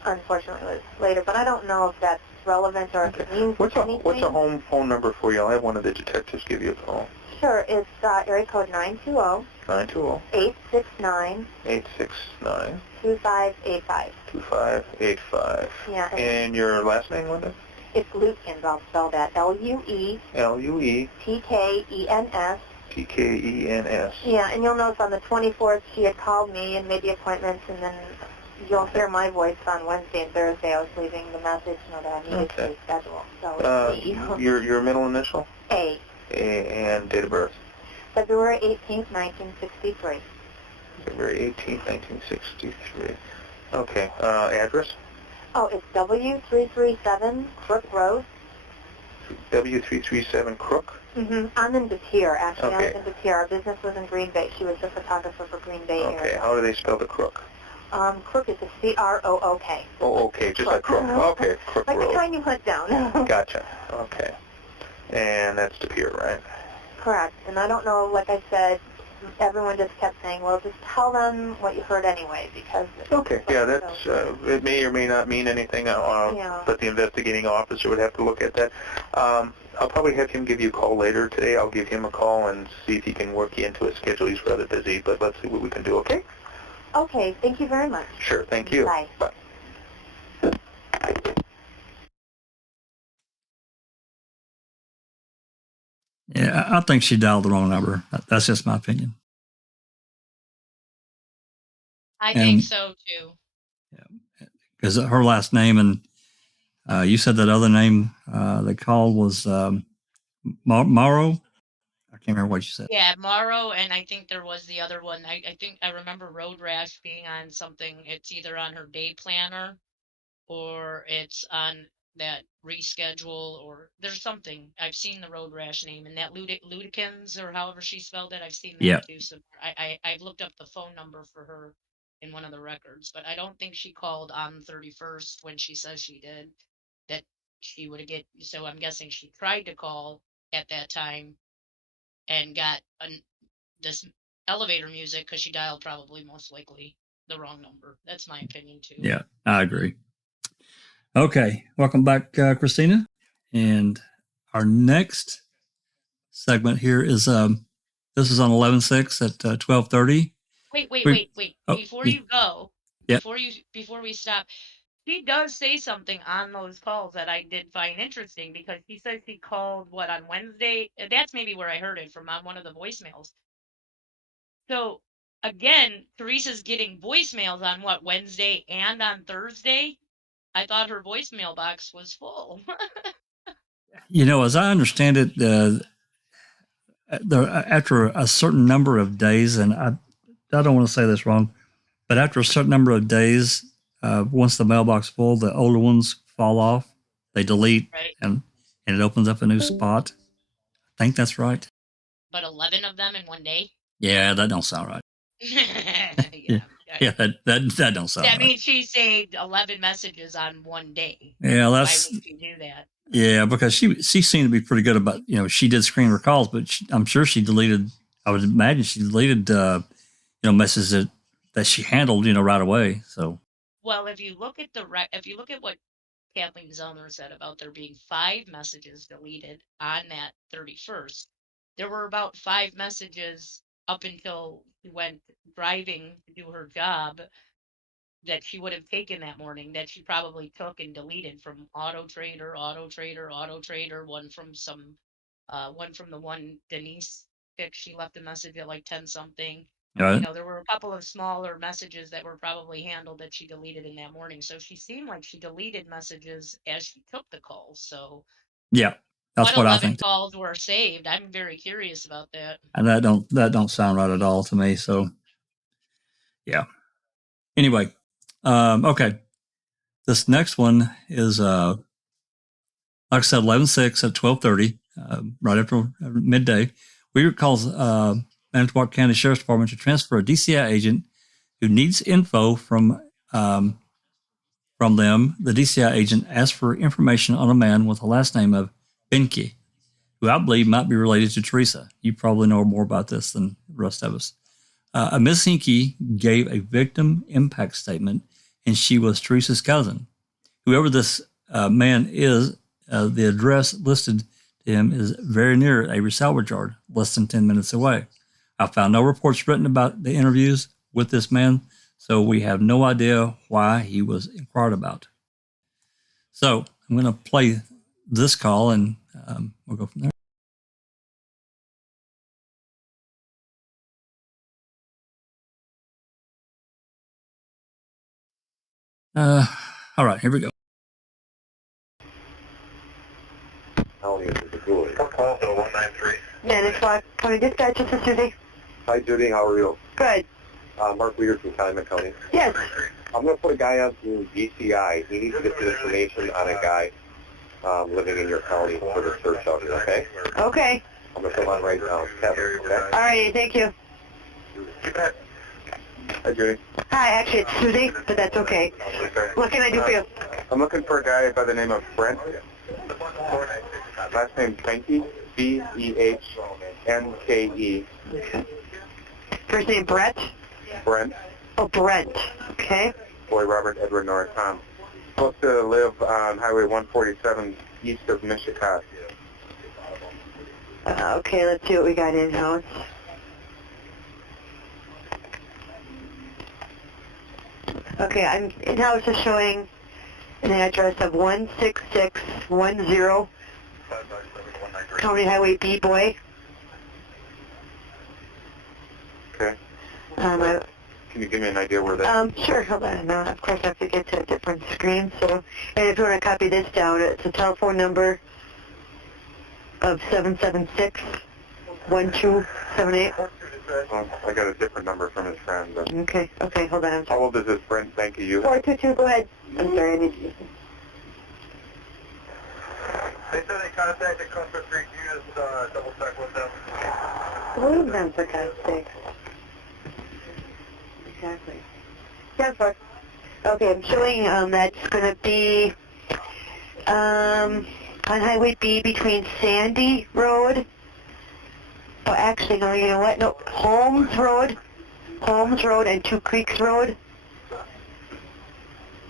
Unfortunately, it was later. But I don't know if that's relevant or if it means anything. What's a home phone number for you? I'll have one of the detectives give you a call. Sure. It's area code 920. 869. 869. 2585. 2585. Yeah. And your last name, Linda? It's Lutkins. I'll spell that. Lue. Tkens. Tkens. Yeah, and you'll notice on the 24th she had called me and made the appointments, and then you'll hear my voice on Wednesday and Thursday. I was leaving the message, that I needed to reschedule. So it's me. Your middle initial? A. And date of birth? February 18th, 1963. February 18th, 1963. Okay. Address? Oh, it's W337 Crook Road. W337 Crook? Mm-hmm. I'm in De Pere, actually. Okay. I'm in De Pere. Our business was in Green Bay. She was the photographer for Green Bay Okay. area. How do they spell the Crook? Crook is a C-R-O-O-K. Oh, okay. Just like Crook. Okay. Crook Like Road. the kind you hunt down. Gotcha. Okay. And that's De Pere, right? Correct. And I don't know, like I said, everyone just kept saying, well, just tell them what you heard anyway, because... Okay, yeah, that's, it may or may not mean anything, but the investigating officer would have to look at that. I'll probably have him give you a call later today. I'll give him a call and see if he can work you into a schedule. He's rather busy, but let's see what we can do, okay? Okay, thank you very much. Sure, thank you. Bye. Bye. Yeah, I think she dialed the wrong number. That's just my opinion. I think so too. Because her last name, and you said that other name they called was Morrow. I can't remember what you said. Yeah, Morrow, and I think there was the other one. I think I remember Road Rash being on something. It's either on her day planner or it's on that reschedule, or there's something. I've seen the Road Rash name, and that Ludikins, or however she spelled it, I've seen that too. So I've looked up the phone number for her in one of the records, but I don't think she called on the 31st when she says she did, that she would get. So I'm guessing she tried to call at that time and got this elevator music because she dialed probably most likely the wrong number. That's my opinion too. Yeah, I agree. Okay, welcome back, Christina. And our next segment here is this is on 11/6 at 12:30. Wait. Oh, before you go, yeah. before we stop, she does say something on those calls that I did find interesting, because he says he called on Wednesday. That's maybe where I heard it from, on one of the voicemails. So again, Teresa's getting voicemails on Wednesday and on Thursday. I thought her voicemail box was full. As I understand it, after a certain number of days, and I don't want to say this wrong, but after a certain number of days, once the mailbox is full, the older ones fall off. They delete, and it opens up a new spot. I think that's right. But 11 of them in one day? Yeah, that don't sound right. Yeah, that don't sound right. That means she saved 11 messages on one day. Yeah, Why would she do that? Yeah, because she seemed to be pretty good about, she did screen her calls, but I'm sure she deleted, I would imagine she deleted, messages that she handled, right away. So, well, if you look at what Kathleen Zellner said about there being 5 messages deleted on that 31st, there were about 5 messages up until she went driving to do her job that she would have taken that morning, that she probably took and deleted from Auto Trader, one from the one Denise pick. She left a message at like 10 something. Right. There were a couple of smaller messages that were probably handled that she deleted in that morning. So she seemed like she deleted messages as she took the calls. So yeah, that's what I think. 11 calls were saved. I'm very curious about that. And that don't sound right at all to me. So, yeah. Anyway, okay. This next one is, like I said, 11/6 at 12:30, right after midday. We calls Manitowoc County Sheriff's Department to transfer a DCI agent who needs info from them. The DCI agent asked for information on a man with the last name of Benke, who I believe might be related to Teresa. You probably know more about this than the rest of us. Ms. Hinkie gave a victim impact statement, and she was Teresa's cousin. Whoever this man is, the address listed to him is very near Avery salvage yard, less than 10 minutes away. I found no reports written about the interviews with this man, so we have no idea why he was inquired about. So I'm going to play this call, and we'll go from there. All right, here we go. Call 193. Manitowoc County Dispatch, this is Susie. Hi, Judy. How are you? Good. Mark Weir from Calumet County. Yes. I'm going to put a guy on to DCI. He needs to get some information on a guy living in your county for the search out here, okay? Okay. I'm going to put him on right now. Kevin, okay? All right, thank you. Hi, Judy. Hi, actually it's Susie, but that's okay. What can I do for you? I'm looking for a guy by the name of Brent. Last name Benke, B-E-H-N-K-E. First name Brett? Brent. Oh, Brent. Okay. Boy, Robert, Edward, Norris, Tom. Supposed to live on Highway 147 east of Michigan. Okay, let's see what we got in-house. Okay, I'm in-house is showing an address of 16610 County Highway B, Boy. Okay. Can you give me an idea where that Sure, hold on. Now, of course, I have to get to a different screen, so, and if you want to copy this down, it's a telephone number of 776-1278. I got a different number from his friend. But Okay, hold on. I'm how old is this Brent Benke you? 422, go ahead. I'm sorry, I need to... They said they contacted Custer Creek. You just double check with them. Believe them, for God's sake. Exactly. Yeah, fuck. Okay, I'm showing that's going to be on Highway B between Sandy Road. Oh, actually, no, you know what? No, Holmes Road and Two Creeks Road.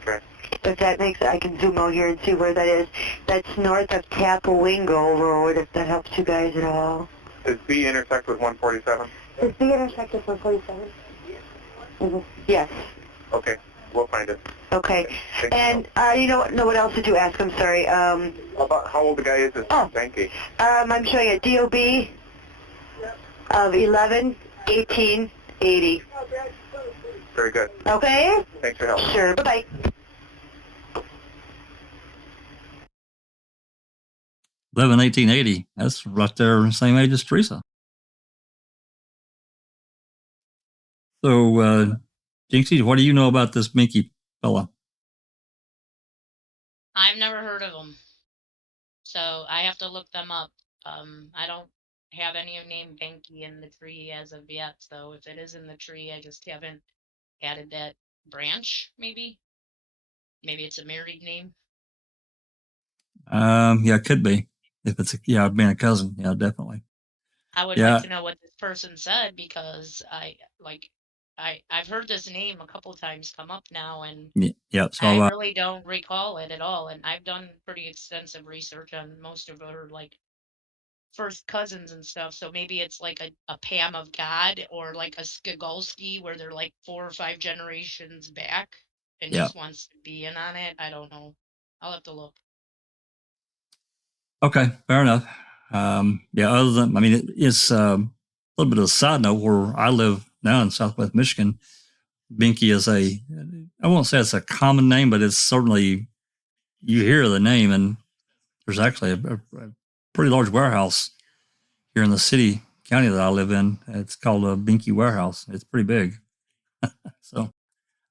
Okay. If that makes it, I can zoom out here and see where that is. That's north of Tapawingo Road, if that helps you guys at all. Does B intersect with 147? Does B intersect with 147? Mm-hmm. Yes. Okay, we'll find it. Okay. And you know what else did you ask? I'm sorry. About how old the guy is this Benke? I'm showing a DOB of 11/18/80. Very good. Okay? Thanks for your help. Sure. Bye-bye. 11/18/80. That's right there, same age as Teresa. So, Jinxie, what do you know about this Minky fella? I've never heard of them, so I have to look them up. I don't have any name Benke in the tree as of yet, so if it is in the tree, I just haven't added that branch, maybe? Maybe it's a married name? Yeah, it could be. If it's being a cousin, yeah, definitely. I would like to know what this person said, because I've heard this name a couple times come up now, and yeah. So I really don't recall it at all. And I've done pretty extensive research on most of her first cousins and stuff. So maybe it's like a Pam of God, or like a Skelinski, where they're like 4 or 5 generations back and just wants to be in on it. I don't know. I'll have to look. Okay, fair enough. Other than, it's a little bit of a side note. Where I live now in Southwest Michigan, Binky is I won't say it's a common name, but it's certainly, you hear the name, and there's actually a pretty large warehouse here in the county that I live in. It's called a Binky Warehouse. It's pretty big. So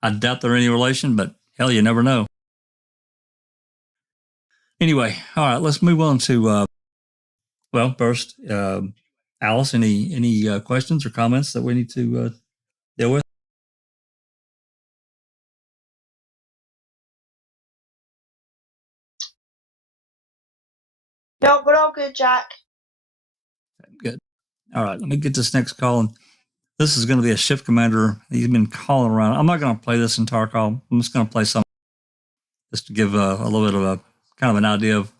I doubt they're any relation, but hell, you never know. Anyway, all right, let's move on to, first, Alice, any questions or comments that we need to deal with? No, we're all good, Jack. Good. All right, let me get this next call. And this is going to be a shift commander. He's been calling around. I'm not going to play this entire call. I'm just going to play some just to give a little bit of a kind of an idea of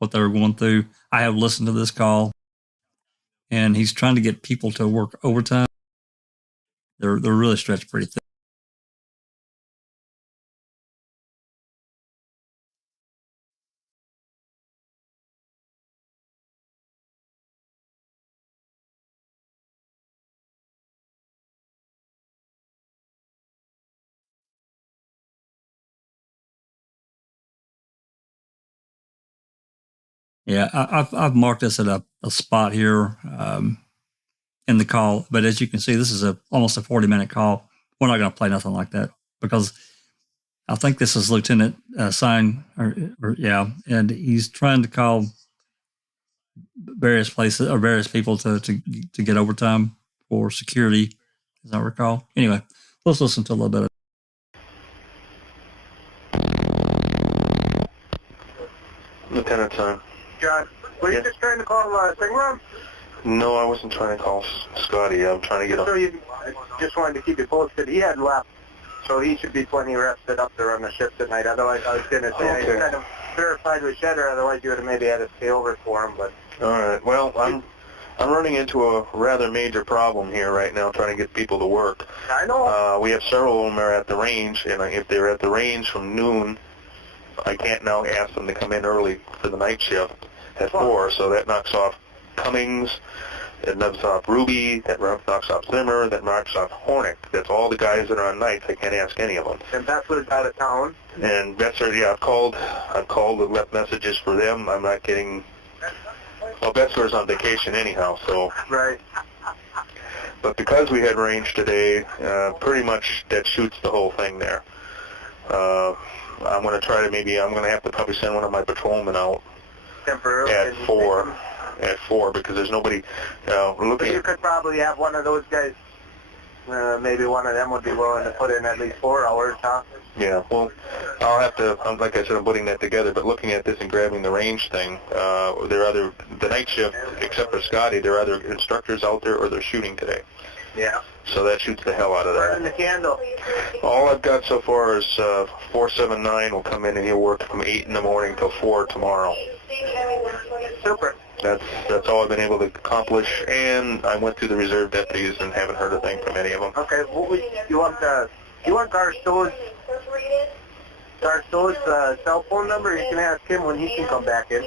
what they were going through. I have listened to this call, and he's trying to get people to work overtime. They're really stretched pretty thin. Yeah, I've marked this at a spot here in the call, but as you can see, this is almost a 40-minute call. We're not going to play nothing like that because I think this is Lieutenant Sign, and he's trying to call various places or various people to get overtime for security, as I recall. Anyway, let's listen to a little bit of it. Lieutenant Sign. John, were you just trying to call Sigma? No, I wasn't trying to call Scotty. I'm trying to get So you just wanted to keep you posted. He had left, so he should be plenty rested up there on the ship tonight. Otherwise, I was going to say, I kind of verified with Shedder, otherwise you would have maybe had to stay over for him. But all right. Well, I'm running into a rather major problem here right now, trying to get people to work. I know. We have several of them are at the range, and if they're at the range from noon, I can't now ask them to come in early for the night shift at 4, so that knocks off Cummings, that knocks off Ruby, that knocks off Zimmer, that knocks off Hornick. That's all the guys that are on nights. I can't ask any of them. And Betzler's out of town. And Betzler, yeah, I've called and left messages for them. I'm not getting. Well, Betzler's on vacation anyhow, so. Right. But because we had range today, pretty much that shoots the whole thing there. I'm going to try to I'm going to have to probably send one of my patrolmen out temporarily at 4 because there's nobody looking. You could probably have one of those guys. Maybe one of them would be willing to put in at least 4 hours, huh? Yeah, well, I'll have to, like I said, I'm putting that together, but looking at this and grabbing the range thing, the night shift, except for Scotty, there are other instructors out there or they're shooting today. Yeah. So that shoots the hell out of that. Burning the candle. All I've got so far is 479 will come in and he'll work from 8 in the morning till 4 tomorrow. Super. That's all I've been able to accomplish, and I went through the reserve deputies and haven't heard a thing from any of them. Okay, you want Garsto's cell phone number? You can ask him when he can come back in.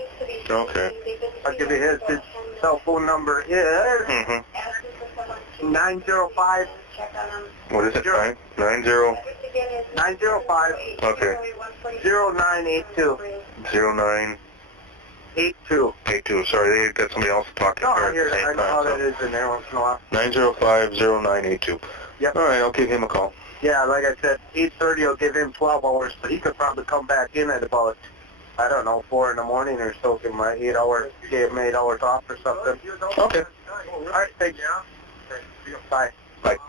Okay. I'll give you his cell phone number is 905. What is it? 905. Okay. 0982. 82. Sorry, they got somebody else talking No, there at the same I know time. how that is in there once in a while. 905-0982. Yep. All right, I'll give him a call. Yeah, like I said, 8:30 will give him 12 hours, but he could probably come back in at about, 4 in the morning or so, give him 8 hours, give him 8 hours off or something. Okay. All right, thanks. Bye. Bye.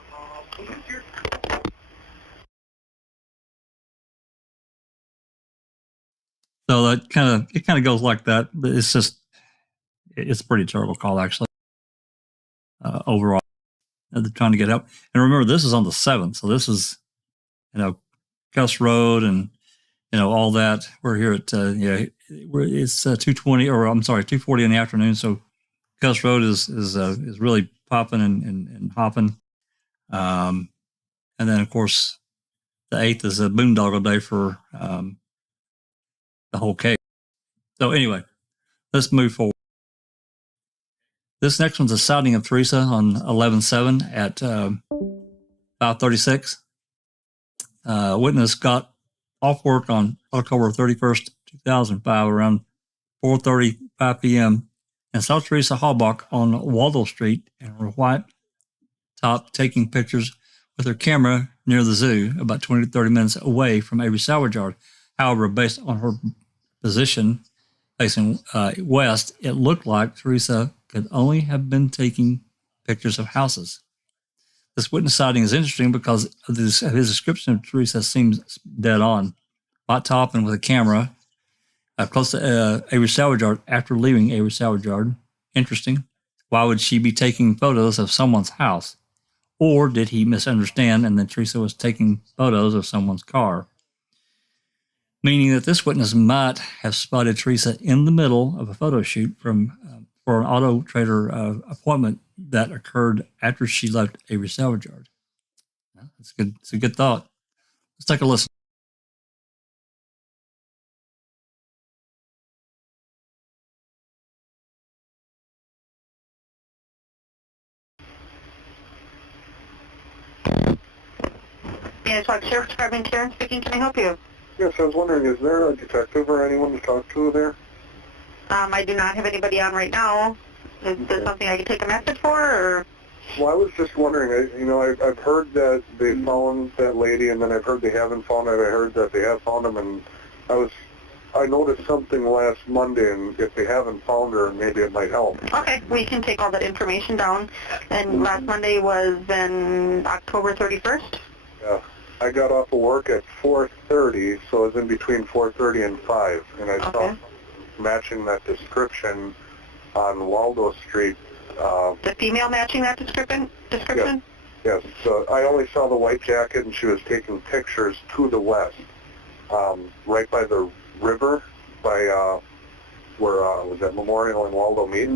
So it kind of goes like that. It's a pretty terrible call actually. Overall, they're trying to get help. And remember, this is on the 7th, so this is, Gus Road and all that. We're here at it's 2:40 in the afternoon. So Gus Road is really popping and hopping. And then of course the 8th is a boondoggle day for the whole case. So anyway, let's move forward. This next one's a sighting of Teresa on 11/7 at 5:36. Witness got off work on October 31st, 2005 around 4:35 p.m. and saw Teresa Halbach on Waldo Street in her white top taking pictures with her camera near the zoo about 20 to 30 minutes away from Avery salvage yard. However, based on her position facing west, it looked like Teresa could only have been taking pictures of houses. This witness sighting is interesting because of his description of Teresa seems dead on. Hot top and with a camera close to Avery salvage yard after leaving Avery salvage yard. Interesting. Why would she be taking photos of someone's house? Or did he misunderstand and then Teresa was taking photos of someone's car? Meaning that this witness might have spotted Teresa in the middle of a photo shoot for an auto trader appointment that occurred after she left Avery salvage yard. That's good. It's a good thought. Let's take a listen. Yes, Sheriff's Department, Karen speaking. Can I help you? Yes, I was wondering, is there a detective or anyone to talk to there? I do not have anybody on right now. Is there something I can take a message for, or? Well, I was just wondering, I've heard that they found that lady, and then I've heard they haven't found it. I heard that they have found them, and I noticed something last Monday, and if they haven't found her, maybe it might help. Okay, we can take all that information down. And last Monday was then October 31st? Yeah. I got off of work at 4:30, so it was in between 4:30 and 5, and I saw matching that description on Waldo Street. The female matching that description? Yes. So I only saw the white jacket, and she was taking pictures to the west, right by the river, by where was that Memorial and Waldo meet?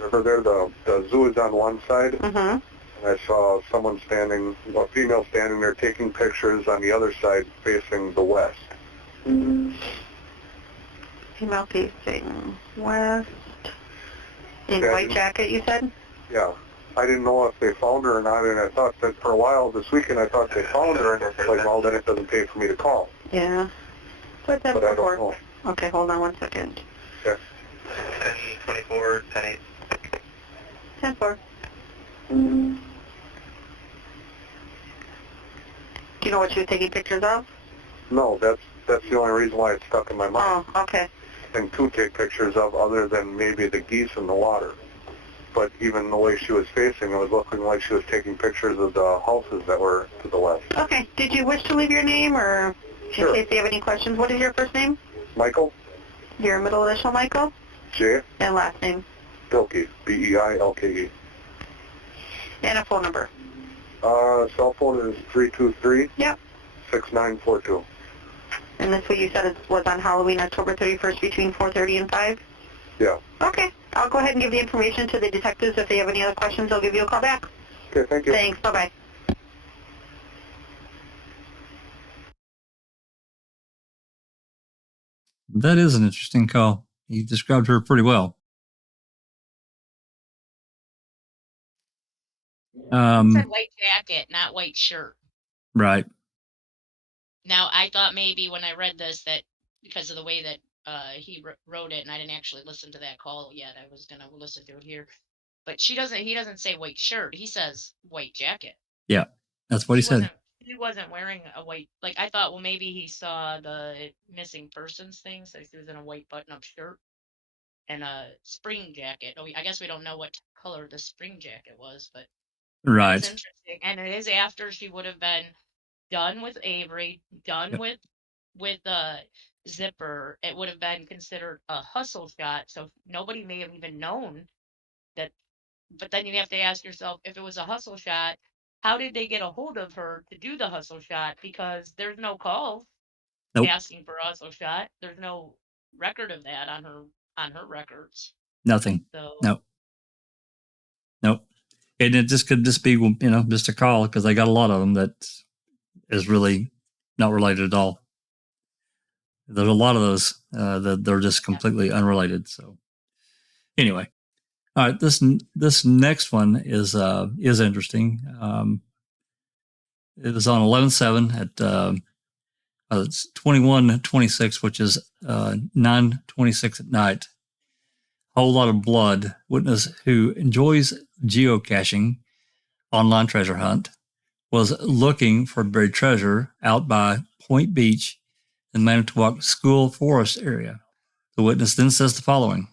River there. The zoo is on one side, and I saw someone a female standing there taking pictures on the other side, facing the west. Female facing west. In white jacket, you said? Yeah. I didn't know if they found her or not, and I thought that for a while this weekend I thought they found her, and it's like, well, then it doesn't pay for me to call. Yeah. But I don't know. Okay, hold on 1 second. Okay. 10-24, 10-8. 10-4. Do you know what she was taking pictures of? No, that's the only reason why it's stuck in my mind. Oh, okay. And to take pictures of, other than maybe the geese in the water. But even the way she was facing, it was looking like she was taking pictures of the houses that were to the west. Okay. Did you wish to leave your name, or in case you have any questions? What is your first name? Michael. Your middle initial, Michael? J. And last name? Bilke. Beilke. And a phone number? Cell phone is 323. Yep. 6942. And that's what you said it was on Halloween, October 31st, between 4:30 and 5? Yeah. Okay. I'll go ahead and give the information to the detectives. If they have any other questions, they'll give you a call back. Okay, thank you. Thanks. Bye-bye. That is an interesting call. You described her pretty well. It said white jacket, not white shirt. Right. Now, I thought maybe when I read this that because of the way that he wrote it, and I didn't actually listen to that call yet, I was going to listen to it here. But he doesn't say white shirt. He says white jacket. Yeah, that's what he said. He wasn't wearing a white, like, I thought, well, maybe he saw the missing persons thing, so he was in a white button-up shirt and a spring jacket. Oh, I guess we don't know what color the spring jacket was, but right. It's interesting. And it is after she would have been done with Avery, done with Zipper. It would have been considered a hustle shot, so nobody may have even known that. But then you have to ask yourself, if it was a hustle shot, how did they get a hold of her to do the hustle shot? Because there's no calls asking for a hustle shot. There's no record of that on her records. Nothing. So, Nope. And it just could just be, just a call, because they got a lot of them that is really not related at all. There's a lot of those that they're just completely unrelated. So anyway, all right, this next one is interesting. It was on 11/7 at it's 21:26, which is 9:26 at night. Whole lot of blood. Witness who enjoys geocaching, online treasure hunt, was looking for buried treasure out by Point Beach in Manitowoc School Forest area. The witness then says the following: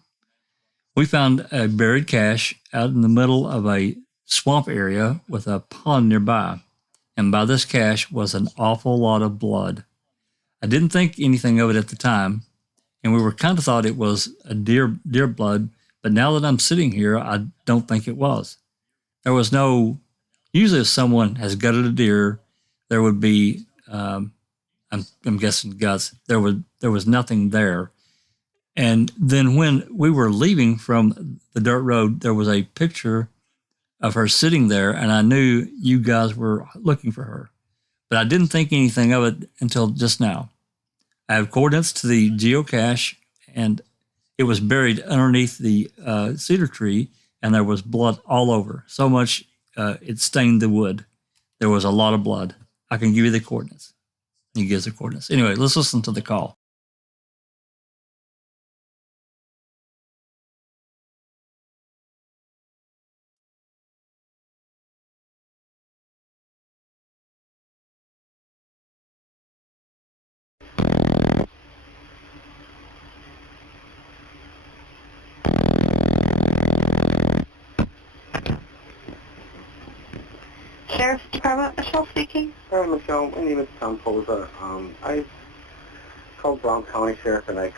"We found a buried cache out in the middle of a swamp area with a pond nearby, and by this cache was an awful lot of blood. I didn't think anything of it at the time, and we were kind of thought it was a deer blood, but now that I'm sitting here, I don't think it was. There was no, usually if someone has gutted a deer, there would be, I'm guessing guts, there was nothing there. And then when we were leaving from the dirt road, there was a picture of her sitting there, and I knew you guys were looking for her, but I didn't think anything of it until just now. I have coordinates to the geocache, and it was buried underneath the cedar tree, and there was blood all over. So much it stained the wood. There was a lot of blood. I can give you the coordinates." He gives the coordinates. Anyway, let's listen to the call. Sheriff's Department, Michelle speaking. Hi, Michelle. My name is Tom Poza. I called Brown County Sheriff, and they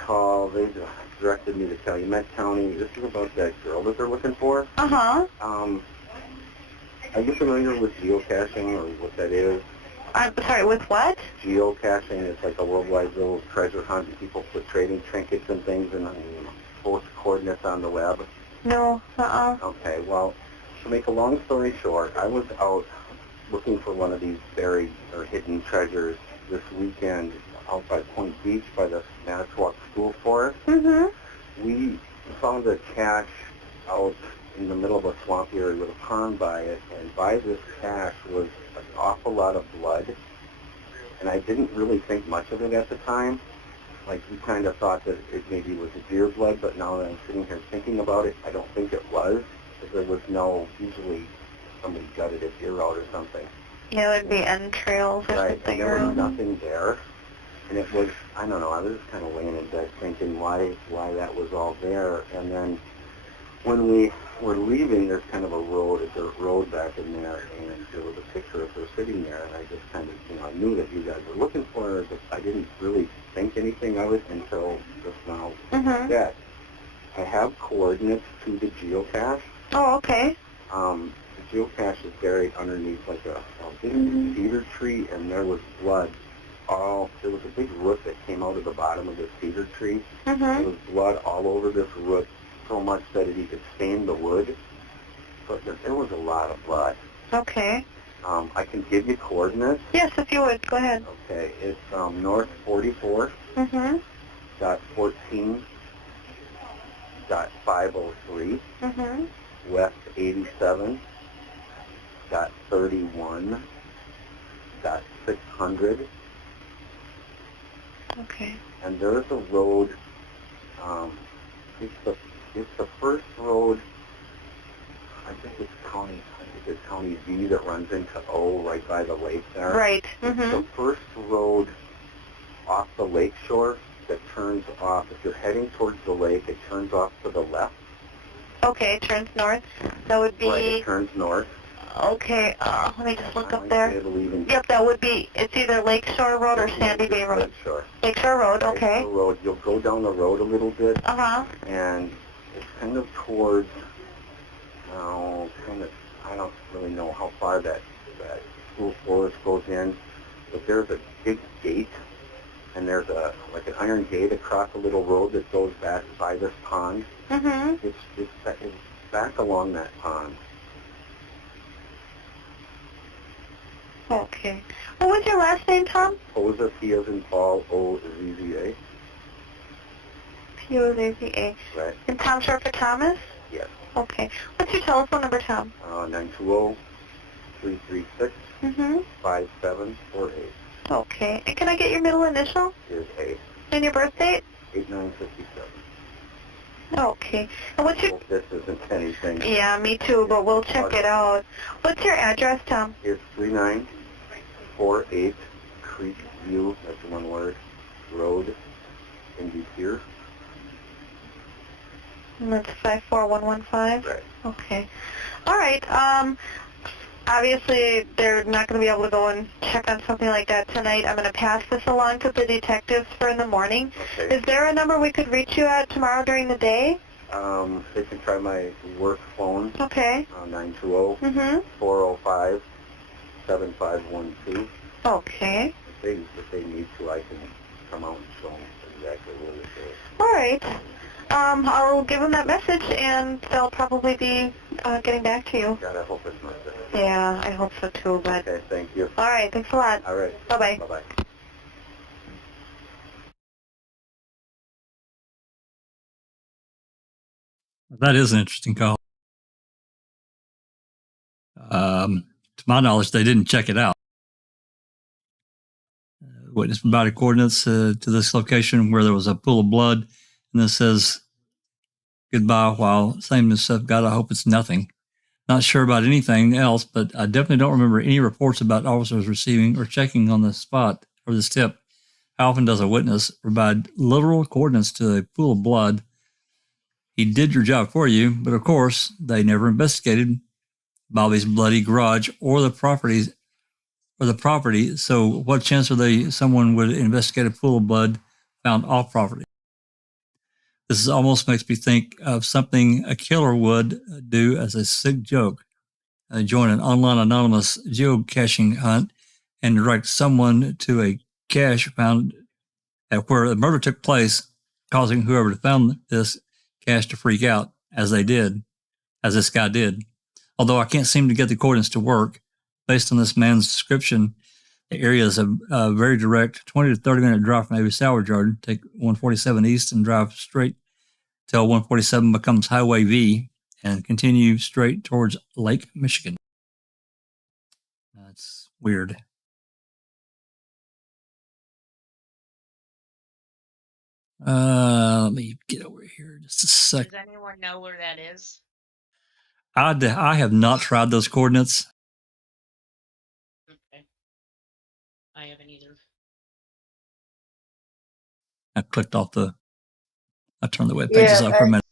directed me to Calumet County. This is about that girl that they're looking for. Uh-huh. Are you familiar with geocaching, or what that is? I'm sorry, with what? Geocaching is like a worldwide little treasure hunt, and people put trading trinkets and things and post coordinates on the web. No, Okay, well, to make a long story short, I was out looking for one of these buried or hidden treasures this weekend out by Point Beach by the Manitowoc School Forest. Mm-hmm. We found a cache out in the middle of a swamp area with a pond by it, and by this cache was an awful lot of blood, and I didn't really think much of it at the time. Like, we kind of thought that it maybe was a deer blood, but now that I'm sitting here thinking about it, I don't think it was, because there was usually somebody gutted a deer out or something. Yeah, there'd be entrails or Right, something. and there was nothing there. And it was, I don't know, I was just kind of laying in bed thinking why that was all there. And then when we were leaving, there's kind of a dirt road back in there, and there was a picture of her sitting there, and I just kind of, I knew that you guys were looking for her, but I didn't really think anything of it until just now. That I have coordinates to the geocache. Oh, okay. The geocache is buried underneath like a big cedar tree, and there was blood. There was a big root that came out of the bottom of the cedar tree. There was blood all over this root, so much that it could stain the wood. But there was a lot of blood. Okay. I can give you coordinates. Yes, if you would. Go ahead. Okay. It's north 44. Dot 14. Dot 503. West 87. Dot 31. Dot 600. Okay. And there's a road. It's the first road. I think it's County V that runs into O right by the lake there. Right. It's the first road off the lake shore that turns off. If you're heading towards the lake, it turns off to the left. Okay, turns north. That would be... Right, it turns north. Okay, let me just look up there. I believe in Yep, that would be, it's either Lakeshore Road or Sandy Bay Road. Lakeshore. Lakeshore Road, okay. Lakeshore Road. You'll go down the road a little bit. And it's kind of towards, I don't really know how far that school forest goes in, but there's a big gate, and there's like an iron gate across a little road that goes back by this pond. It's back along that pond. Okay. What was your last name, Tom? Poza, P as in Paul, O-Z-Z-A. P-O-Z-Z-A. Right. And Tom short for Thomas? Yes. Okay. What's your telephone number, Tom? 920-336-5748. Okay. And can I get your middle initial? Is A. And your birth date? 8957. Okay. And what's your... Hope this isn't anything. Yeah, me too, but we'll check it out. What's your address, Tom? It's 3948 Creek View, that's one word, Road in Depeer. And that's 54115? Right. Okay. All right. Obviously, they're not going to be able to go and check on something like that tonight. I'm going to pass this along to the detectives for in the morning. Okay. Is there a number we could reach you at tomorrow during the day? They can try my work phone. Okay. 920-405-7512. Okay. If they need to, I can come out and show them exactly where it is. All right. I'll give them that message, and they'll probably be getting back to you. God, I hope it's not that. Yeah, I hope so too, but... Okay, thank you. All right, thanks a lot. All right. Bye-bye. Bye-bye. That is an interesting call. To my knowledge, they didn't check it out. Witness provided coordinates to this location where there was a pool of blood, and it says goodbye while saying to himself, God, I hope it's nothing. Not sure about anything else, but I definitely don't remember any reports about officers receiving or checking on the spot or this tip. How often does a witness provide literal coordinates to a pool of blood? He did your job for you, but of course, they never investigated Bobby's bloody garage or the property. So what chance are someone would investigate a pool of blood found off property? This almost makes me think of something a killer would do as a sick joke. Join an online anonymous geocaching hunt and direct someone to a cache found at where the murder took place, causing whoever found this cache to freak out, as this guy did. Although I can't seem to get the coordinates to work, based on this man's description, the area is a very direct 20 to 30 minute drive from Avery Salvage Yard. Take 147 east and drive straight till 147 becomes Highway V and continue straight towards Lake Michigan. That's weird. Let me get over here just a sec. Does anyone know where that is? I have not tried those coordinates. Okay. I haven't either. I turned the web pages off for a minute.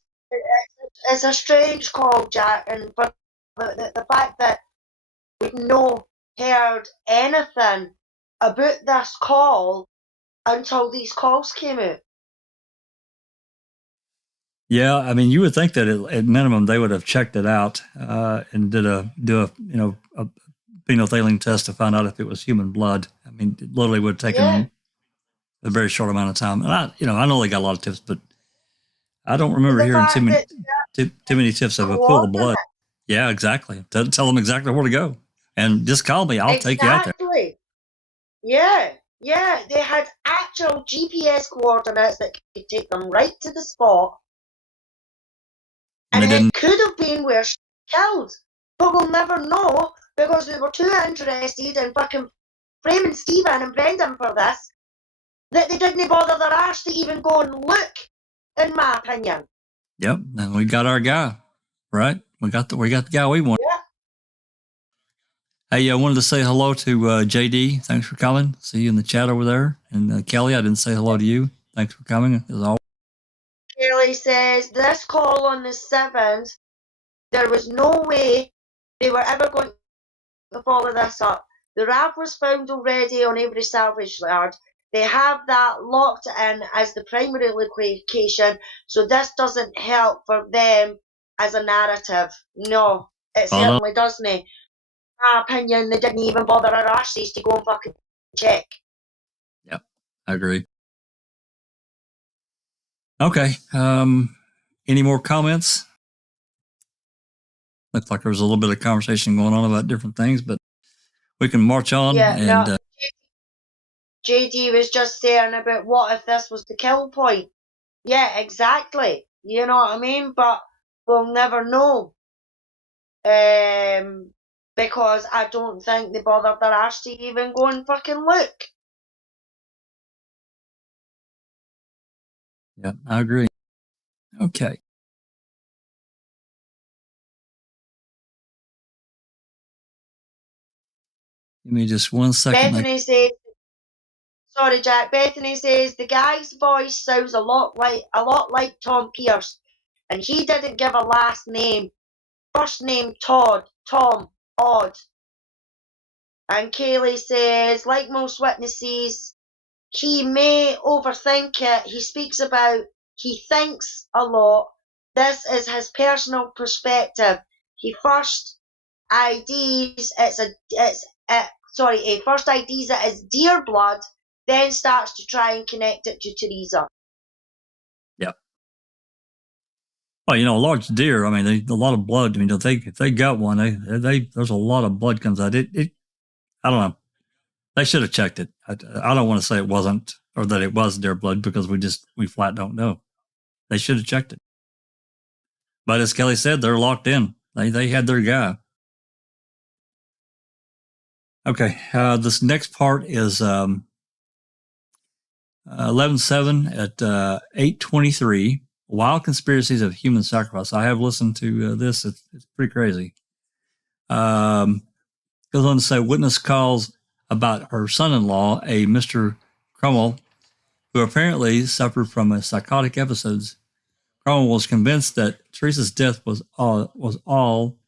It's a strange call, Jack, but the fact that we've not heard anything about this call until these calls came out. Yeah, I mean, you would think that at minimum they would have checked it out and do a phenolphthalein test to find out if it was human blood. I mean, it literally would have taken a very short amount of time. And I know they got a lot of tips, but I don't remember hearing too many tips of a pool of blood. Yeah, exactly. Tell them exactly where to go, and just call me. I'll take you out there. Yeah. They had actual GPS coordinates that could take them right to the spot. And it could have been where she killed. But we'll never know because they were too interested in fucking framing Stephen and Brendan for this that they didn't bother their arse to even go and look, in my opinion. Yep, and we got our guy, right? We got the guy we want. Yeah. Hey, I wanted to say hello to JD. Thanks for coming. See you in the chat over there. And Kelly, I didn't say hello to you. Thanks for coming, as always. Kelly says, this call on the 7th, there was no way they were ever going to follow this up. The RAV was found already on Avery Salvage Yard. They have that locked in as the primary location, so this doesn't help for them as a narrative. No, it certainly doesn't. In my opinion, they didn't even bother our arses to go and fucking check. Yep, I agree. Okay. Any more comments? Looks like there was a little bit of conversation going on about different things, but we can march on. Yeah, JD was just saying about what if this was the kill point. Yeah, exactly. You know what I mean? But we'll never know. Because I don't think they bothered their arse to even go and fucking look. Yeah, I agree. Okay. Give me just 1 second. Bethany says, sorry, Jack. Bethany says the guy's voice sounds a lot like Tom Pierce, and he didn't give a last name. First name Todd, Tom, odd. And Kaylee says, like most witnesses, he may overthink it. He speaks about he thinks a lot. This is his personal perspective. He first IDs first IDs it as deer blood, then starts to try and connect it to Teresa. Yep. Well, a large deer. I mean, a lot of blood. I mean, if they got one, there's a lot of blood comes out. I don't know. They should have checked it. I don't want to say it wasn't or that it was deer blood because we flat don't know. They should have checked it. But as Kelly said, they're locked in. They had their guy. Okay, this next part is 11/7 at 8:23. Wild conspiracies of human sacrifice. I have listened to this. It's pretty crazy. Goes on to say witness calls about her son-in-law, a Mr. Crummell, who apparently suffered from a psychotic episodes. Crummell was convinced that Teresa's death was all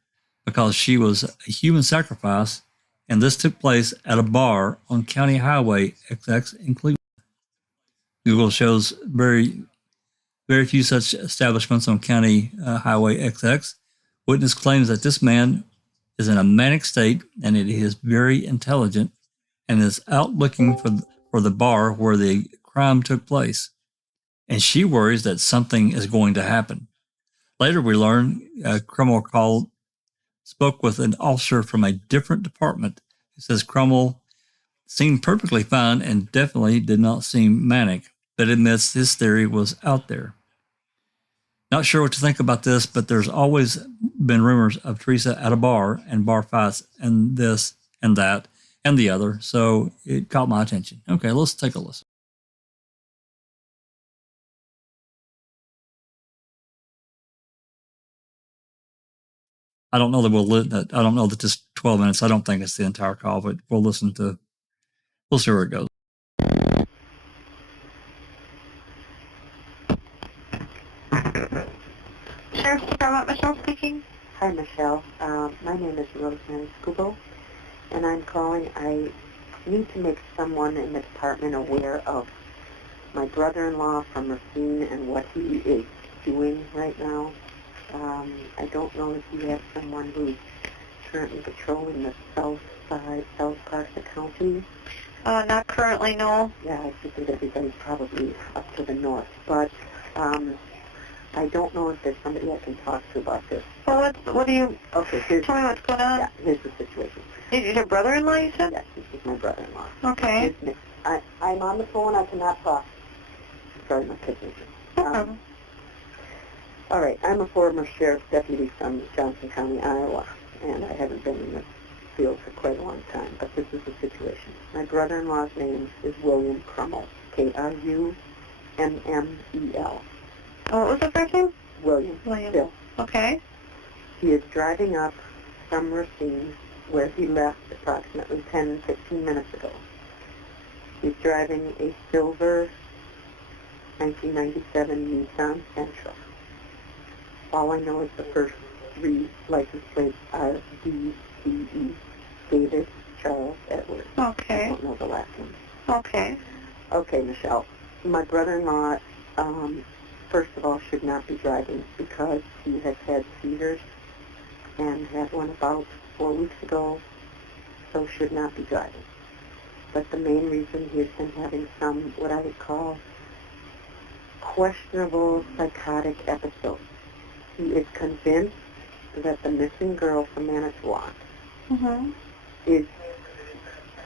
because she was a human sacrifice, and this took place at a bar on County Highway XX in Cleveland. Google shows very few such establishments on County Highway XX. Witness claims that this man is in a manic state and that he is very intelligent and is out looking for the bar where the crime took place. And she worries that something is going to happen. Later, we learn Crummell spoke with an officer from a different department who says Crummell seemed perfectly fine and definitely did not seem manic, but admits his theory was out there. Not sure what to think about this, but there's always been rumors of Teresa at a bar and bar fights and this and that and the other, so it caught my attention. Okay, let's take a listen. I don't know that I don't know that this 12 minutes, I don't think it's the entire call, but we'll see where it goes. Sheriff's Department, Michelle speaking. Hi, Michelle. My name is Rosemary Scubo, and I'm calling. I need to make someone in the department aware of my brother-in-law from Racine and what he is doing right now. I don't know if you have someone who's currently patrolling the south part of the county. Not currently, no. Yeah, I figured everybody's probably up to the north, but I don't know if there's somebody I can talk to about this. Well, what do you... Okay, tell me what's going on. Yeah, here's the situation. Is your brother-in-law, you said? Yes, this is my brother-in-law. Okay. I'm on the phone. I cannot talk. Sorry, my kids. All right, I'm a former sheriff's deputy from Johnson County, Iowa, and I haven't been in this field for quite a long time, but this is the situation. My brother-in-law's name is William Crummell, Krummel. Oh, what was the first name? William. Bill. Okay. He is driving up from Racine, where he left approximately 10, 15 minutes ago. He's driving a silver 1997 Nissan Sentra. All I know is the first three license plates are DCE, David Charles Edward. Okay. I don't know the last one. Okay. Okay, Michelle. My brother-in-law, first of all, should not be driving because he has had seizures and had one about 4 weeks ago, so should not be driving. But the main reason he has been having some, what I would call, questionable psychotic episodes. He is convinced that the missing girl from Manitowoc is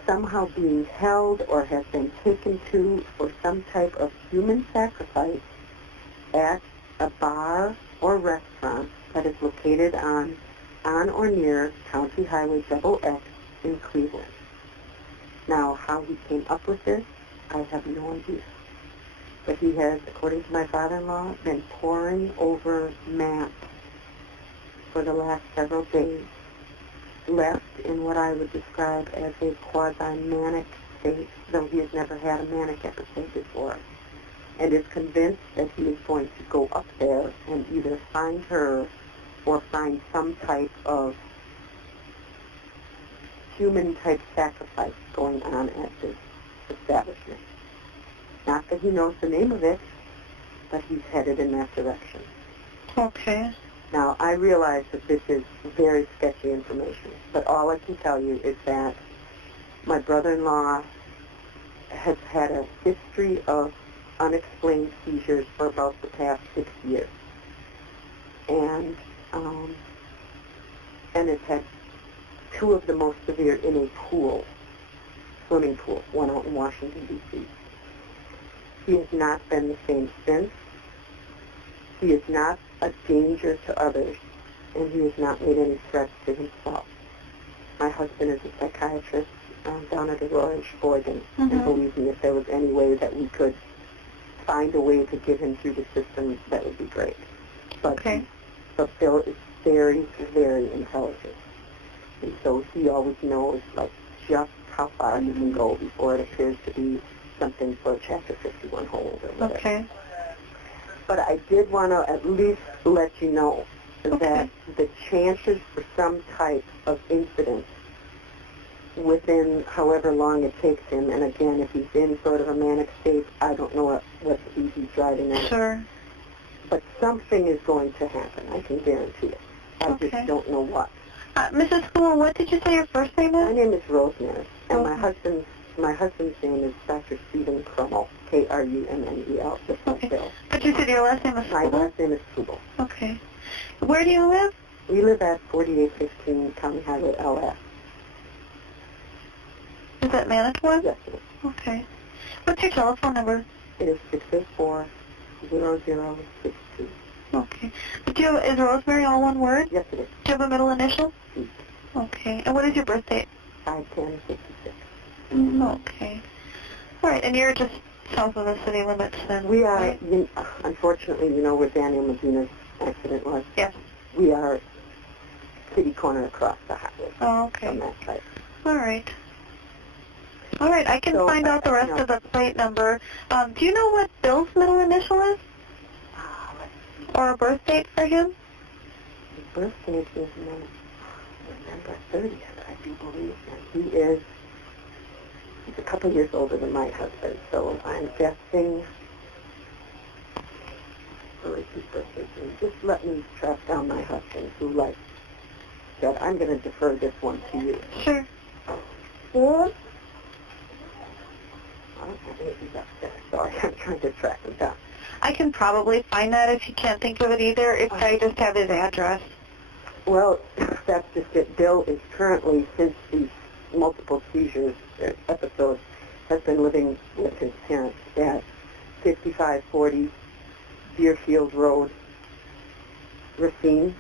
somehow being held or has been taken to for some type of human sacrifice at a bar or restaurant that is located on or near County Highway XX in Cleveland. Now, how he came up with this, I have no idea. But he has, according to my father-in-law, been poring over maps for the last several days, left in what I would describe as a quasi-manic state, though he has never had a manic episode before, and is convinced that he is going to go up there and either find her or find some type of human-type sacrifice going on at this establishment. Not that he knows the name of it, but he's headed in that direction. Okay. Now, I realize that this is very sketchy information, but all I can tell you is that my brother-in-law has had a history of unexplained seizures for about the past 6 years. And has had two of the most severe in a pool, swimming pool, one out in Washington, D.C. He has not been the same since. He is not a danger to others, and he has not made any threats to himself. My husband is a psychiatrist down at the Rohrer, Oregon, and believe me, if there was any way that we could find a way to get him through the system, that would be great. But Bill is very, very intelligent, and so he always knows, like, just how far he can go before it appears to be something for a Chapter 51 hold or whatever. Okay. But I did want to at least let you know that the chances for some type of incident within however long it takes him, and again, if he's in sort of a manic state, I don't know what speed he's driving at. Sure. But something is going to happen, I can guarantee it. I just don't know what. Mrs. School, what did you say your first name is? My name is Rosemary, and my husband's name is Dr. Stephen Krummel, K-R-U-M-M-E-L, just like Bill. But you said your last name was My last name is Kubel. Okay. Where do you live? We live at 4815 County Highway LS. Is that Manitowoc? Yes, it is. Okay. What's your telephone number? It is 684-0062. Okay. Is Rosemary all one word? Yes, it is. Do you have a middle initial? C. Okay. And what is your birth date? 5/10/56. Okay. All right. And you're just south of the city limits then? We are, right? unfortunately, you know where Daniel Medina's accident was? Yes. We are city corner across the highway. Oh, okay. From that site. All right. All right. I can find out the rest of the plate number. Do you know what Bill's middle initial is? Or a birth date for him? His birth date is November 30th, I do believe. And he's a couple years older than my husband, so I'm guessing. Or is his birthday? Just let me track down my husband, who said, I'm going to defer this one to you. Sure. Or, I don't have anything upstairs. Sorry, I'm trying to track him down. I can probably find that if you can't think of it either, if I just have his address. Well, that's just it. Bill is currently, since these multiple seizures episodes, has been living with his parents at 5540 Deerfield Road, Racine.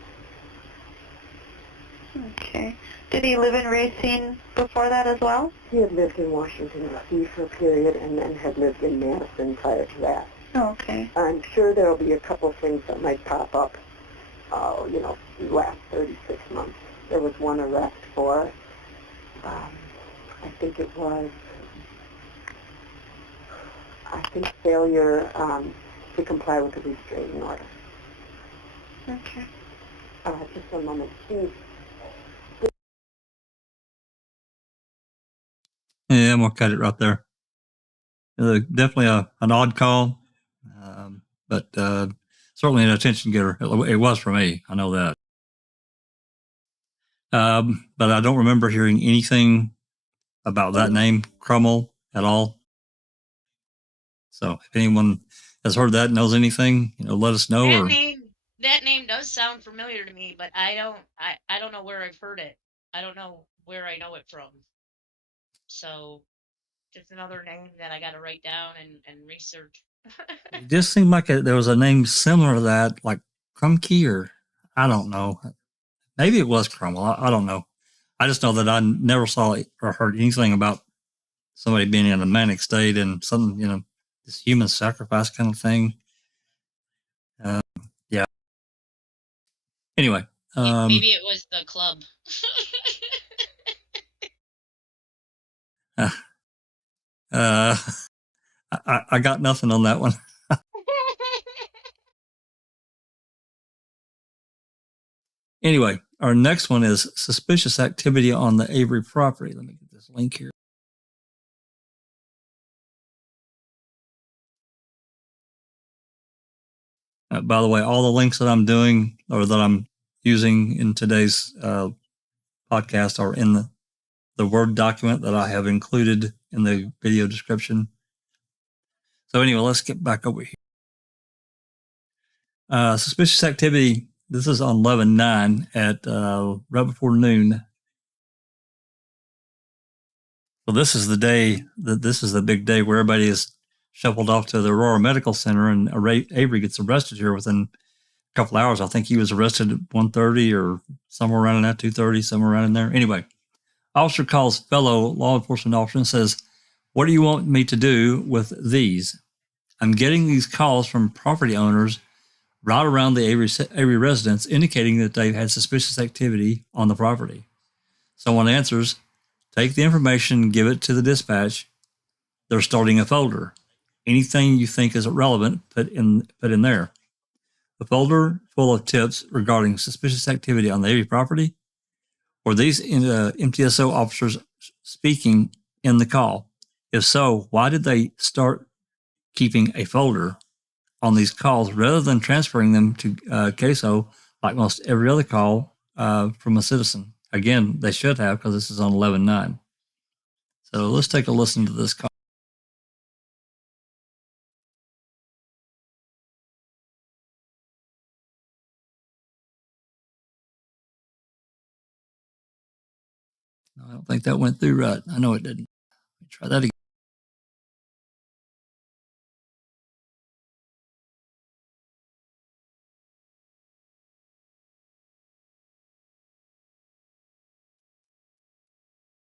Okay. Did he live in Racine before that as well? He had lived in Washington, D.C. for a period and then had lived in Madison prior to that. Oh, okay. I'm sure there will be a couple things that might pop up, the last 36 months. There was one arrest for, I think failure to comply with the restraining order. Okay. Just one moment. Steve. Yeah, I'm going to cut it right there. Definitely an odd call, but certainly an attention getter. It was for me. I know that. But I don't remember hearing anything about that name, Krummel, at all. So if anyone has heard that, knows anything, let us know. That name does sound familiar to me, but I don't know where I've heard it. I don't know where I know it from. So just another name that I got to write down and research. It just seemed like there was a name similar to that, like Krumke, or I don't know. Maybe it was Krummel. I don't know. I just know that I never saw or heard anything about somebody being in a manic state and something, this human sacrifice kind of thing. Yeah. Anyway. Maybe it was the club. I got nothing on that one. Anyway, our next one is suspicious activity on the Avery property. Let me get this link here. By the way, all the links that I'm doing or that I'm using in today's podcast are in the Word document that I have included in the video description. So anyway, let's get back over here. Suspicious activity. This is on 11/9 at right before noon. So this is the day this is the big day where everybody is shuffled off to the Rohrer Medical Center, and Avery gets arrested here within a couple hours. I think he was arrested at 1:30 or somewhere around in that, 2:30, somewhere around in there. Anyway, officer calls fellow law enforcement officer and says, "What do you want me to do with these? I'm getting these calls from property owners right around the Avery residence indicating that they've had suspicious activity on the property." Someone answers, "Take the information, give it to the dispatch. They're starting a folder. Anything you think is relevant, put in there." a folder full of tips regarding suspicious activity on the Avery property? Were these MTSO officers speaking in the call? If so, why did they start keeping a folder on these calls rather than transferring them to CASO like most every other call from a citizen? Again, they should have, because this is on 11/9. So let's take a listen to this call. I don't think that went through right. I know it didn't. Let me try that again.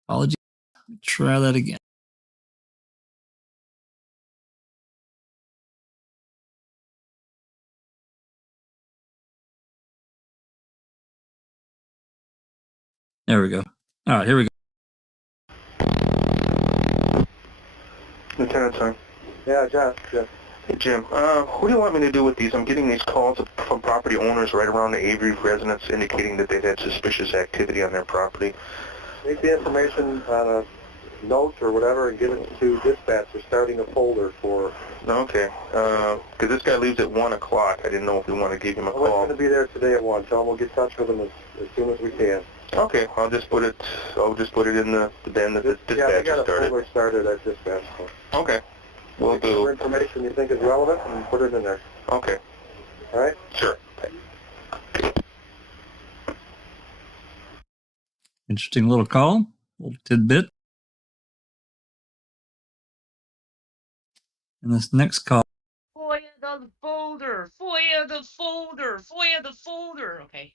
Apologies. Let me try that again. There we go. All right, here we go. Lieutenant, sorry. Yeah, John. Yeah. Hey, Jim, what do you want me to do with these? I'm getting these calls from property owners right around the Avery residence indicating that they've had suspicious activity on their property. Take the information on a note or whatever and give it to dispatch. They're starting a folder for... Okay, because this guy leaves at 1 o'clock. I didn't know if we want to give him a We're call. going to be there today at 1. Tell them we'll get in touch with them as soon as we can. Okay, I'll just put it in the bin that the dispatch Yeah, they got a started. folder started at dispatch. So. Okay, we'll do. More information you think is relevant and put it in there. Okay. All right? Sure. Interesting little call, little tidbit. And this next call. FOIA the folder! FOIA the folder! FOIA the folder! Okay.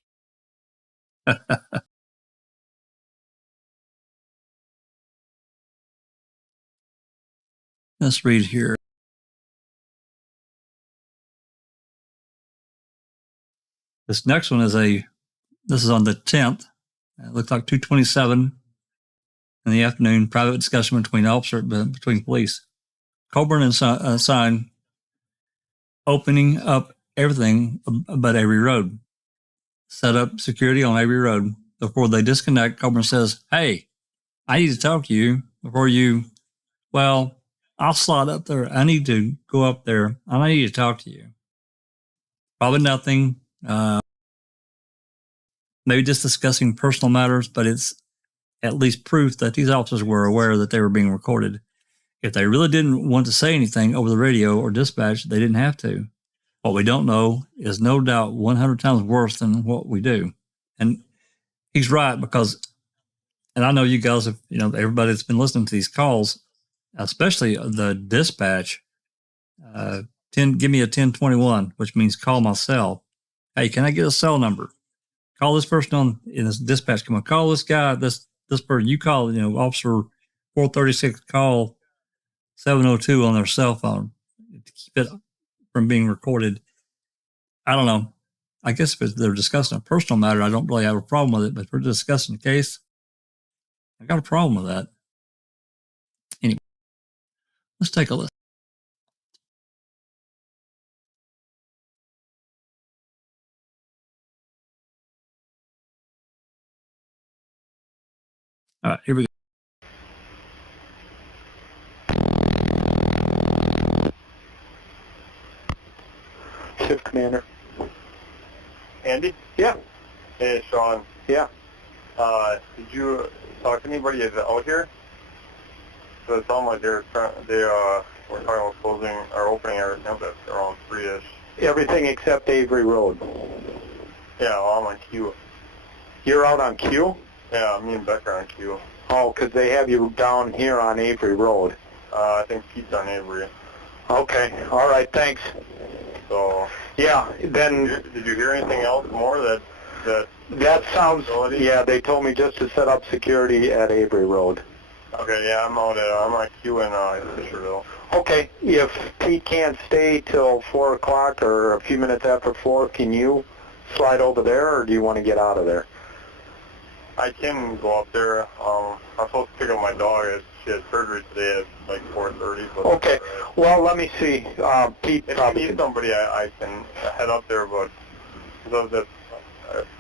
Let's read here. This next one is this is on the 10th. It looks like 2:27 in the afternoon. Private discussion between police. Colburn and Sign opening up everything but Avery Road. Set up security on Avery Road. Before they disconnect, Colburn says, "Hey, I need to talk to you before you, well, I'll slide up there. I need to go up there. I need to talk to you." Probably nothing. Maybe just discussing personal matters, but it's at least proof that these officers were aware that they were being recorded. If they really didn't want to say anything over the radio or dispatch, they didn't have to. What we don't know is no doubt 100 times worse than what we do. And he's right, because, and I know you guys have, everybody that's been listening to these calls, especially the dispatch, give me a 1021, which means call my cell. Hey, can I get a cell number? Call this person in this dispatch. Come on, call this guy, this person. You call, Officer 436, call 702 on their cell phone to keep it from being recorded. I don't know. I guess if they're discussing a personal matter, I don't really have a problem with it. But if we're discussing a case, I got a problem with that. Anyway, let's take a listen. All right, here we go. Shift commander. Andy? Yeah. Hey, Sean. Yeah. Did you talk to anybody out here? So it sounded like they were talking about closing or opening our campus around 3-ish. Everything except Avery Road. Yeah, well, I'm on Q. You're out on Q? Yeah, me and Becker on Q. Oh, because they have you down here on Avery Road. I think Pete's on Avery. Okay. All right. Thanks. So. Yeah. Then. Did you hear anything else more that sounds. Yeah, they told me just to set up security at Avery Road. Okay. Yeah, I'm on Q in Fisherville. Okay. If Pete can't stay till 4 o'clock or a few minutes after 4, can you slide over there, or do you want to get out of there? I can go up there. I'm supposed to pick up my dog at she had surgery today at like 4:30. Okay. Well, let me see. Pete If probably you need somebody, I can head up there, but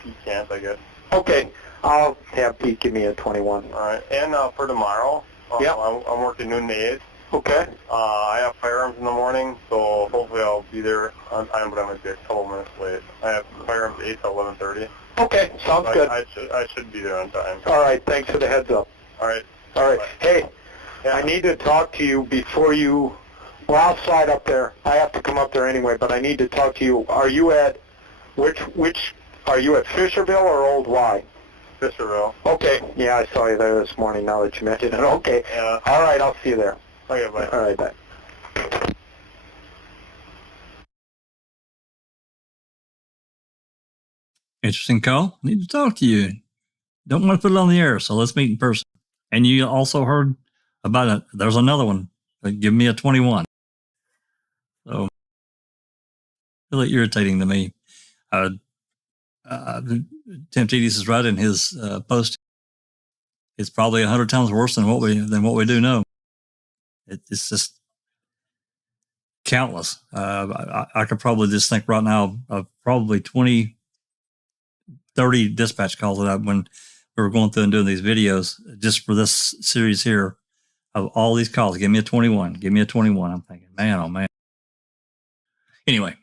Pete can't, I guess. Okay. I'll have Pete give me a 21. All right. And for tomorrow, I'm working noon to 8. Okay. I have firearms in the morning, so hopefully I'll be there on time, but I might be a couple minutes late. I have firearms 8 to 11:30. Okay, sounds good. I should be there on time. All right, thanks for the heads up. All right. All right. Bye. Hey, I need to talk to you before you... Well, I'll slide up there. I have to come up there anyway, but I need to talk to you. Are you at... Which... Are you at Fisherville or Old Y? Fisherville. Okay. Yeah, I saw you there this morning now that you mentioned it. Okay. Yeah. All right, I'll see you there. Okay, bye. All right, bye. Interesting call. Need to talk to you. Don't want to put it on the air, so let's meet in person. And you also heard about it. There's another one. Give me a 21. So, really irritating to me. Temptedious is right in his post. It's probably 100 times worse than what we do know. It's just countless. I could probably just think right now of probably 20, 30 dispatch calls that when we were going through and doing these videos just for this series here of all these calls. Give me a 21. Give me a 21. I'm thinking, man, oh man. Anyway,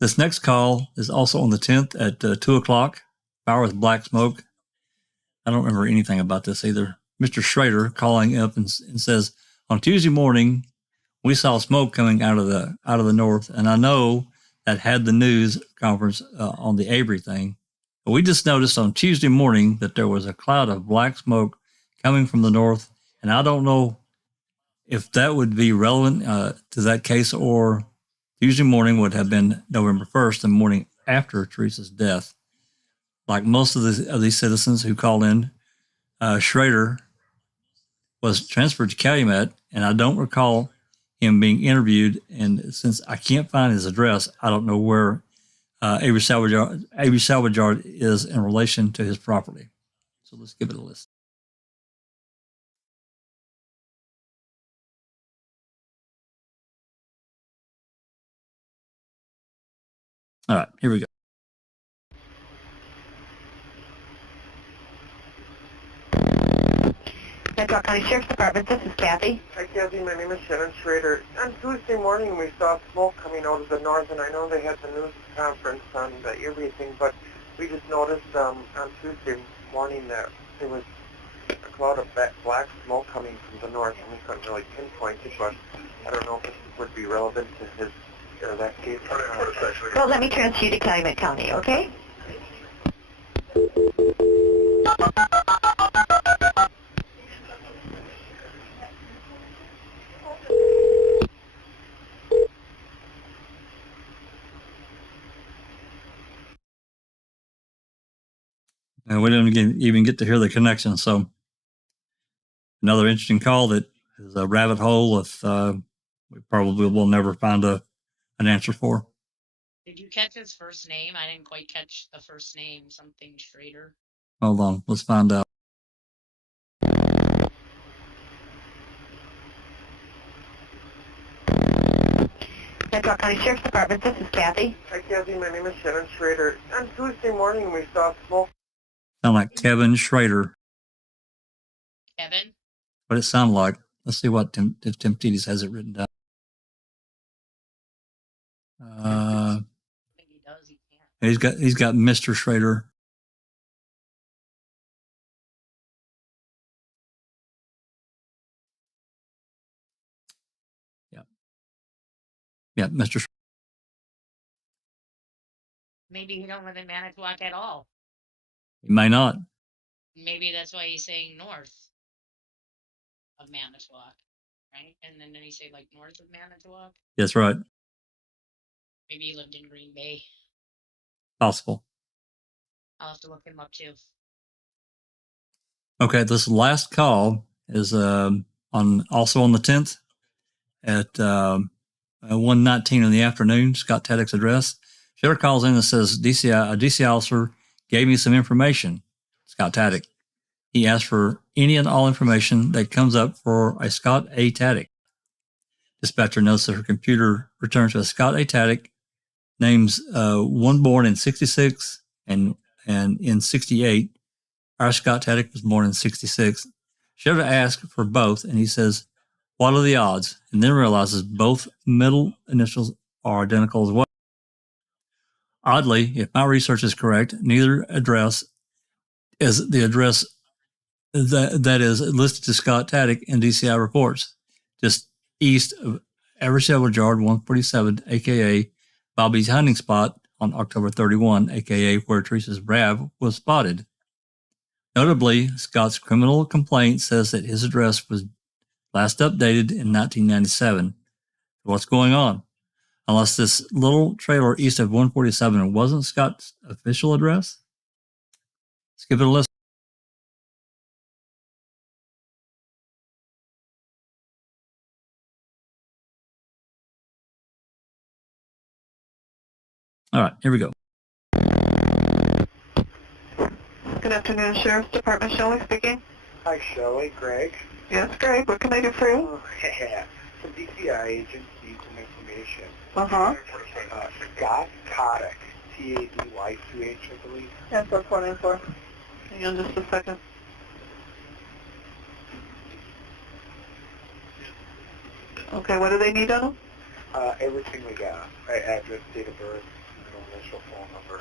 this next call is also on the 10th at 2 o'clock. Fire with black smoke. I don't remember anything about this either. Mr. Schrader calling up and says, on Tuesday morning, we saw smoke coming out of the north, and I know that had the news conference on the Avery thing. But we just noticed on Tuesday morning that there was a cloud of black smoke coming from the north, and I don't know if that would be relevant to that case, or Tuesday morning would have been November 1st, the morning after Teresa's death. Like most of these citizens who called in, Schrader was transferred to Calumet, and I don't recall him being interviewed. And since I can't find his address, I don't know where Avery Salvage Yard is in relation to his property. So let's give it a list. All right, here we go. Metro County Sheriff's Department, this is Kathy. Hi, Kathy. My name is Shannon Schrader. On Tuesday morning, we saw smoke coming out of the north, and I know they had the news conference on the everything, but we just noticed on Tuesday morning that there was a cloud of black smoke coming from the north, and we couldn't really pinpoint it, but I don't know if this would be relevant to his or that case. Well, let me transfer you to Calumet County, okay? And we didn't even get to hear the connection. So another interesting call that is a rabbit hole if we probably will never find an answer for. Did you catch his first name? I didn't quite catch the first name. Something Schrader. Hold on. Let's find out. Metro County Sheriff's Department, this is Kathy. Hi, Kathy. My name is Shannon Schrader. On Tuesday morning, we saw smoke. Sound like Kevin Schrader. Kevin? What it sounded like. Let's see what if Temptedious has it written down. He does. He can't. He's got Mr. Schrader. Yeah, Mr. Schrader. Maybe he don't live in Manitowoc at all. He may not. Maybe that's why he's saying north of Manitowoc, right? And then did he say like north of Manitowoc? That's right. Maybe he lived in Green Bay. Possible. I'll have to look him up too. Okay, this last call is also on the 10th at 1:19 in the afternoon. Scott Tatic's address. Sheriff calls in and says, a DC officer gave me some information. Scott Tatic. He asked for any and all information that comes up for a Scott A. Tatic. Dispatcher notes that her computer returns to a Scott A. Tatic, names one born in 66 and in 68. Our Scott Tatic was born in 66. She had to ask for both, and he says, "What are the odds?" And then realizes both middle initials are identical as well. Oddly, if my research is correct, neither address is the address that is listed to Scott Tatic in DCI reports, just east of Avery Salvage Yard 147, a.k.a. Bobby's hunting spot on October 31, a.k.a. where Teresa's RAV was spotted. Notably, Scott's criminal complaint says that his address was last updated in 1997. What's going on? Unless this little trailer east of 147 wasn't Scott's official address? Let's give it a listen. All right, here we go. Good afternoon, Sheriff's Department. Shelley speaking. Hi, Shelley. Greg. Yes, Greg. What can I do for you? Oh, yeah. Some DCI agents need some information. Scott Tatic, Tadych, I believe. That's what 494. Hang on just a second. Okay, what do they need on them? Everything we got. Address, date of birth, initial phone number.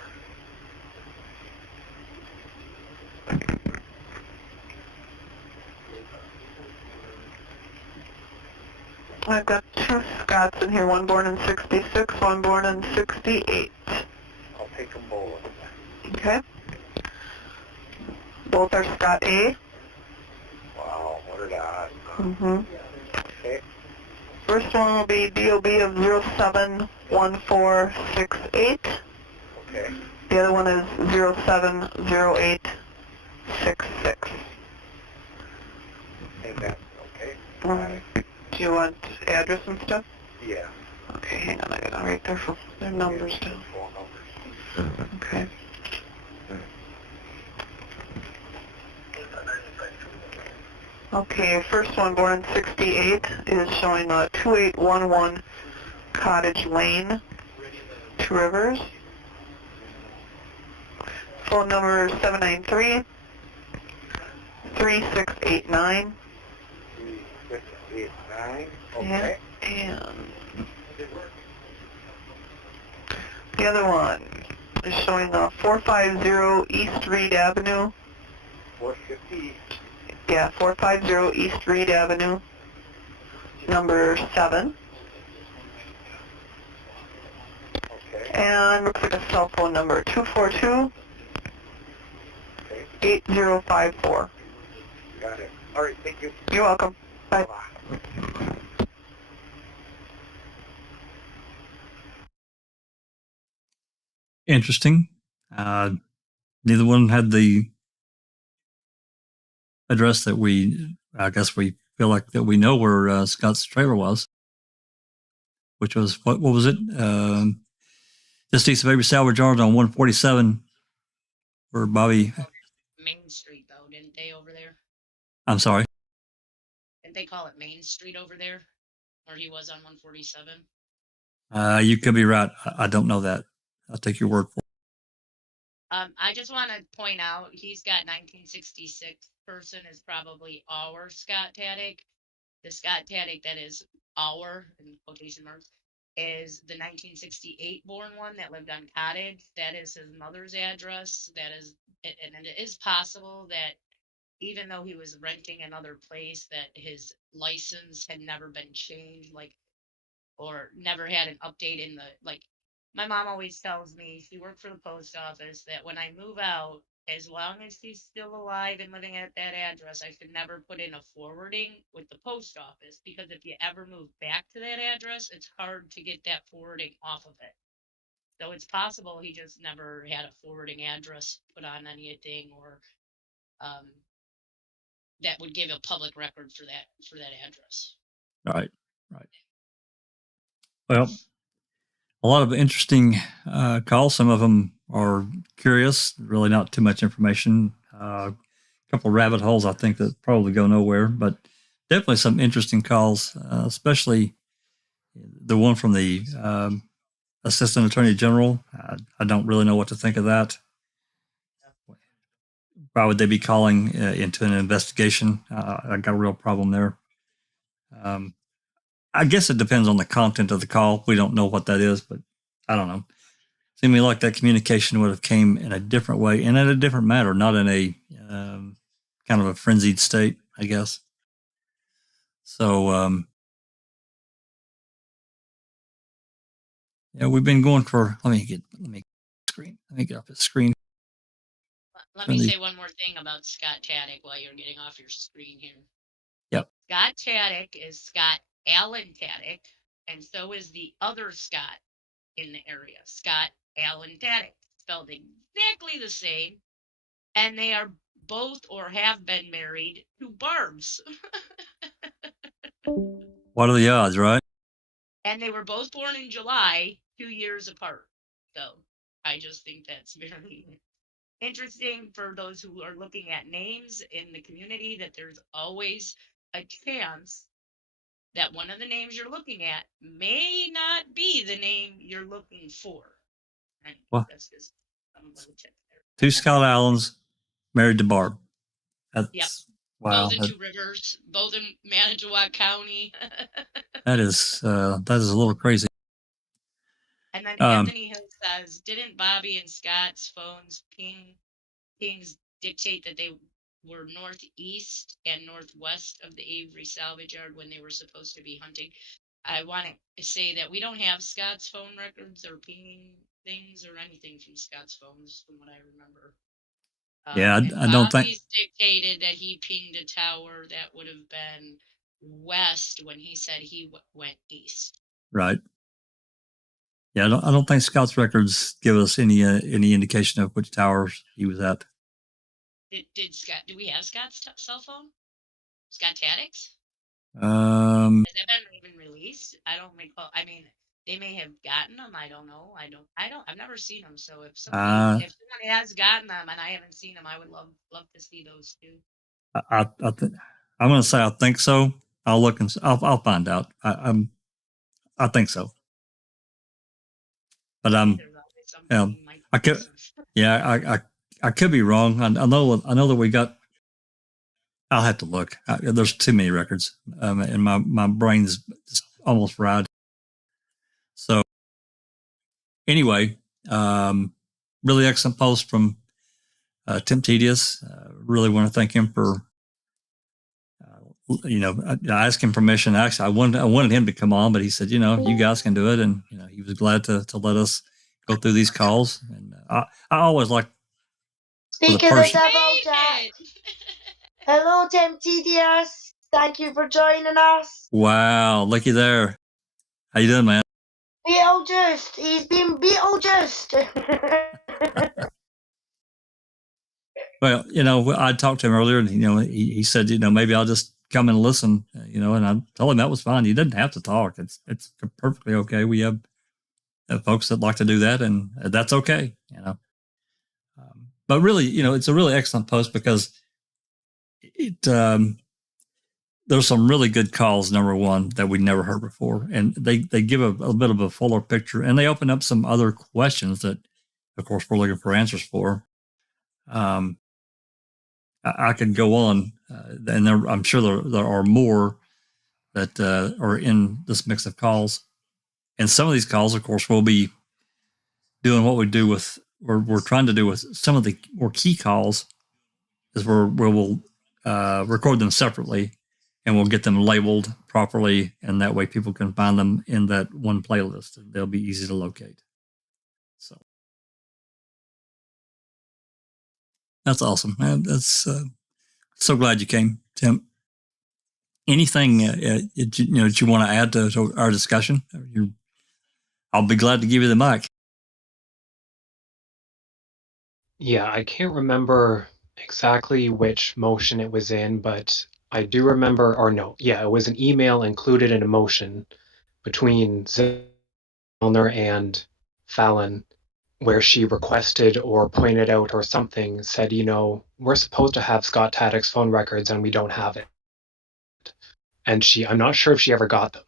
I've got two Scotts in here, one born in 66, one born in 68. I'll take them both. Okay. Both are Scott A. Wow, what are the odds? Mm-hmm. Okay. First one will be DOB of 071468. Okay. The other one is 070866. And that's okay. Do you want address and stuff? Yeah. Okay, hang on, I gotta write their numbers down. Phone numbers. Okay. Okay, first one born in 68 is showing 2811 Cottage Lane, Two Rivers. Phone number is 793-3689. 3689. Okay. Yeah, and the other one is showing 450 East Reed Avenue. 450. Yeah, 450 East Reed Avenue, number 7. Okay. And looks like a cell phone number, 242-8054. Got it. All right, thank you. You're welcome. Bye. Interesting. Neither one had the address that I guess we feel like that we know where Scott's trailer was, which was, what was it? Just east of Avery Salvage Yard on 147, where Bobby... Main Street, though, didn't they, over there? I'm sorry? Didn't they call it Main Street over there, where he was on 147? You could be right. I don't know that. I'll take your word for it. I just want to point out, he's got 1966 person is probably our Scott Tatic. The Scott Tatic that is our, in quotation marks, is the 1968 born one that lived on Cottage. That is his mother's address. That is, and it is possible that even though he was renting another place, that his license had never been changed, or never had an update in the, my mom always tells me, she worked for the post office, that when I move out, as long as he's still alive and living at that address, I should never put in a forwarding with the post office, because if you ever move back to that address, it's hard to get that forwarding off of it. So it's possible he just never had a forwarding address put on anything, or that would give a public record for that address. Right. Well, a lot of interesting calls. Some of them are curious, really not too much information. couple of rabbit holes I think that probably go nowhere, but definitely some interesting calls, especially the one from the Assistant Attorney General. I don't really know what to think of that. Why would they be calling into an investigation? I got a real problem there. I guess it depends on the content of the call. We don't know what that is, but I don't know. Seemed to me like that communication would have came in a different way and in a different matter, not in a kind of a frenzied state, I guess. So, yeah, we've been going for. Let me get off the screen. Let me say one more thing about Scott Tatic while you're getting off your screen here. Yep. Scott Tatic is Scott Allen Tatic, and so is the other Scott in the area, Scott Allen Tatic, spelled exactly the same, and they are both or have been married to Barbs. What are the odds, right? And they were both born in July, 2 years apart. So I just think that's very interesting for those who are looking at names in the community, that there's always a chance that one of the names you're looking at may not be the name you're looking for. And well, that's just two Scott Allens married to Barb. That's, yep. Wow. Both in Two Rivers, both in Manitowoc County. that is a little crazy. And then Anthony Hill says, didn't Bobby and Scott's phones pings dictate that they were northeast and northwest of the Avery salvage yard when they were supposed to be hunting? I want to say that we don't have Scott's phone records or pinging things or anything from Scott's phones, from what I remember. Yeah, I don't think. Bobby's dictated that he pinged a tower that would have been west when he said he went east. Right. Yeah, I don't think Scott's records give us any indication of which towers he was at. Did Scott? Do we have Scott's cell phone? Scott Tatic's? Has that been even released? I don't recall. I mean, they may have gotten them. I don't know. I've never seen them. So if someone has gotten them and I haven't seen them, I would love to see those too. I'm going to say I think so. I'll look and I'll find out. I think so. But I could. Yeah, I could be wrong. I know that we got. I'll have to look. There's too many records, and my brain's just almost fried. So anyway, really excellent post from Temptedious. Really want to thank him for. I asked him permission. Actually, I wanted him to come on, but he said, you guys can do it, and he was glad to let us go through these calls. And I always like. Speaking of double chat. Hello, Temptedious. Thank you for joining us. Wow, looky there. How you doing, man? Beetlejuiced. He's been Beetlejuiced. Well, I talked to him earlier, and he said, maybe I'll just come and listen, and I told him that was fine. He doesn't have to talk. It's perfectly okay. We have folks that like to do that, and that's okay, But really, it's a really excellent post because there's some really good calls, number one, that we never heard before. And they give a bit of a fuller picture, and they open up some other questions that, of course, we're looking for answers for. I could go on, and I'm sure there are more that are in this mix of calls. And some of these calls, of course, we'll be doing what we do with, we're trying to do with some of the more key calls, is where we'll record them separately, and we'll get them labeled properly, and that way people can find them in that one playlist, and they'll be easy to locate. So that's awesome, man. That's so glad you came, Tim. Anything that you want to add to our discussion? I'll be glad to give you the mic. Yeah, I can't remember exactly which motion it was in, but I do remember, it was an email included in a motion between Zellner and Fallon where she requested or pointed out or something, said, we're supposed to have Scott Tatic's phone records and we don't have it. And I'm not sure if she ever got them,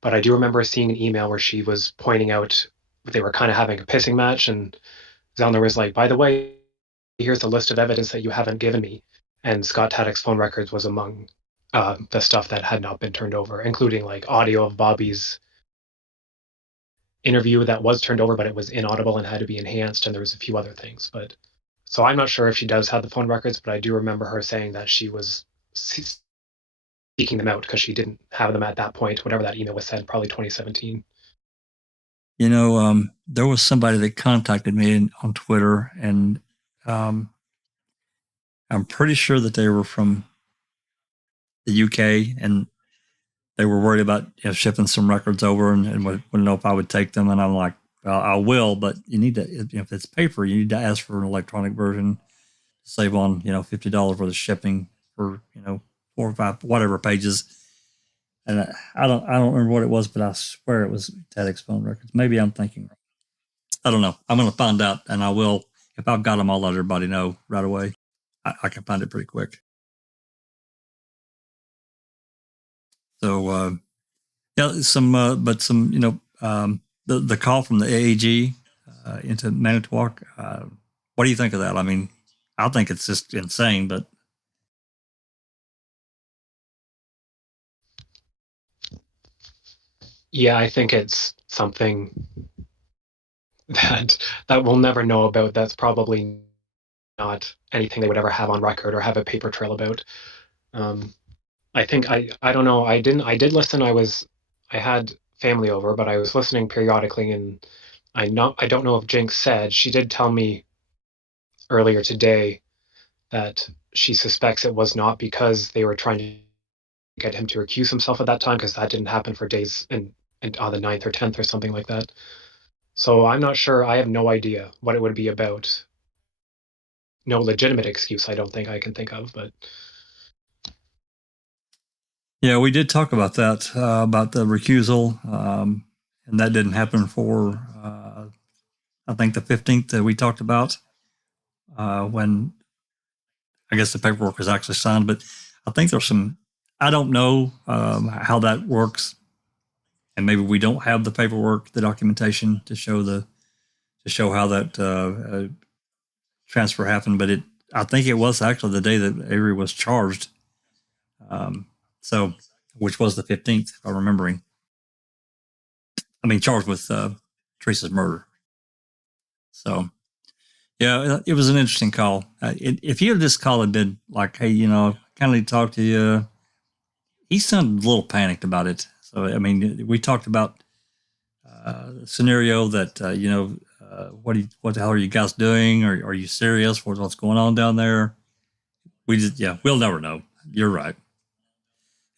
but I do remember seeing an email where she was pointing out they were kind of having a pissing match, and Xander was like, by the way, here's a list of evidence that you haven't given me. And Scott Tatic's phone records was among the stuff that had not been turned over, including like audio of Bobby's interview that was turned over, but it was inaudible and had to be enhanced, and there was a few other things. But so I'm not sure if she does have the phone records, but I do remember her saying that she was seeking them out because she didn't have them at that point, whatever that email was said, probably 2017. There was somebody that contacted me on Twitter, and I'm pretty sure that they were from the UK, and they were worried about shipping some records over, and wouldn't know if I would take them. And I'm like, well, I will, but you need to, if it's paper, you need to ask for an electronic version, save on $50 worth of shipping for 4 or 5 whatever pages. And I don't remember what it was, but I swear it was Tatic's phone records. Maybe I'm thinking wrong. I don't know. I'm going to find out, and I will. If I've got them, I'll let everybody know right away. I can find it pretty quick. So, the call from the AAG into Manitowoc. What do you think of that? I mean, I think it's just insane, but. Yeah, I think it's something that we'll never know about. That's probably not anything they would ever have on record or have a paper trail about. I think I don't know. I did listen. I had family over, but I was listening periodically, and I don't know if Jinx said, she did tell me earlier today that she suspects it was not because they were trying to get him to recuse himself at that time, because that didn't happen for days and on the 9th or 10th or something like that. So I'm not sure. I have no idea what it would be about. No legitimate excuse, I don't think I can think of, but. Yeah, we did talk about that, about the recusal, and that didn't happen for, I think, the 15th that we talked about, when I guess the paperwork was actually signed. But I think there's some, I don't know how that works, and maybe we don't have the paperwork, the documentation to show how that transfer happened. But I think it was actually the day that Avery was charged. So, which was the 15th, if I'm remembering. I mean, charged with Teresa's murder. So, yeah, it was an interesting call. If he had this call had been like, hey, kind of need to talk to you, he sounded a little panicked about it. So, I mean, we talked about the scenario that, what the hell are you guys doing? Are you serious? What's going on down there? We'll never know. You're right.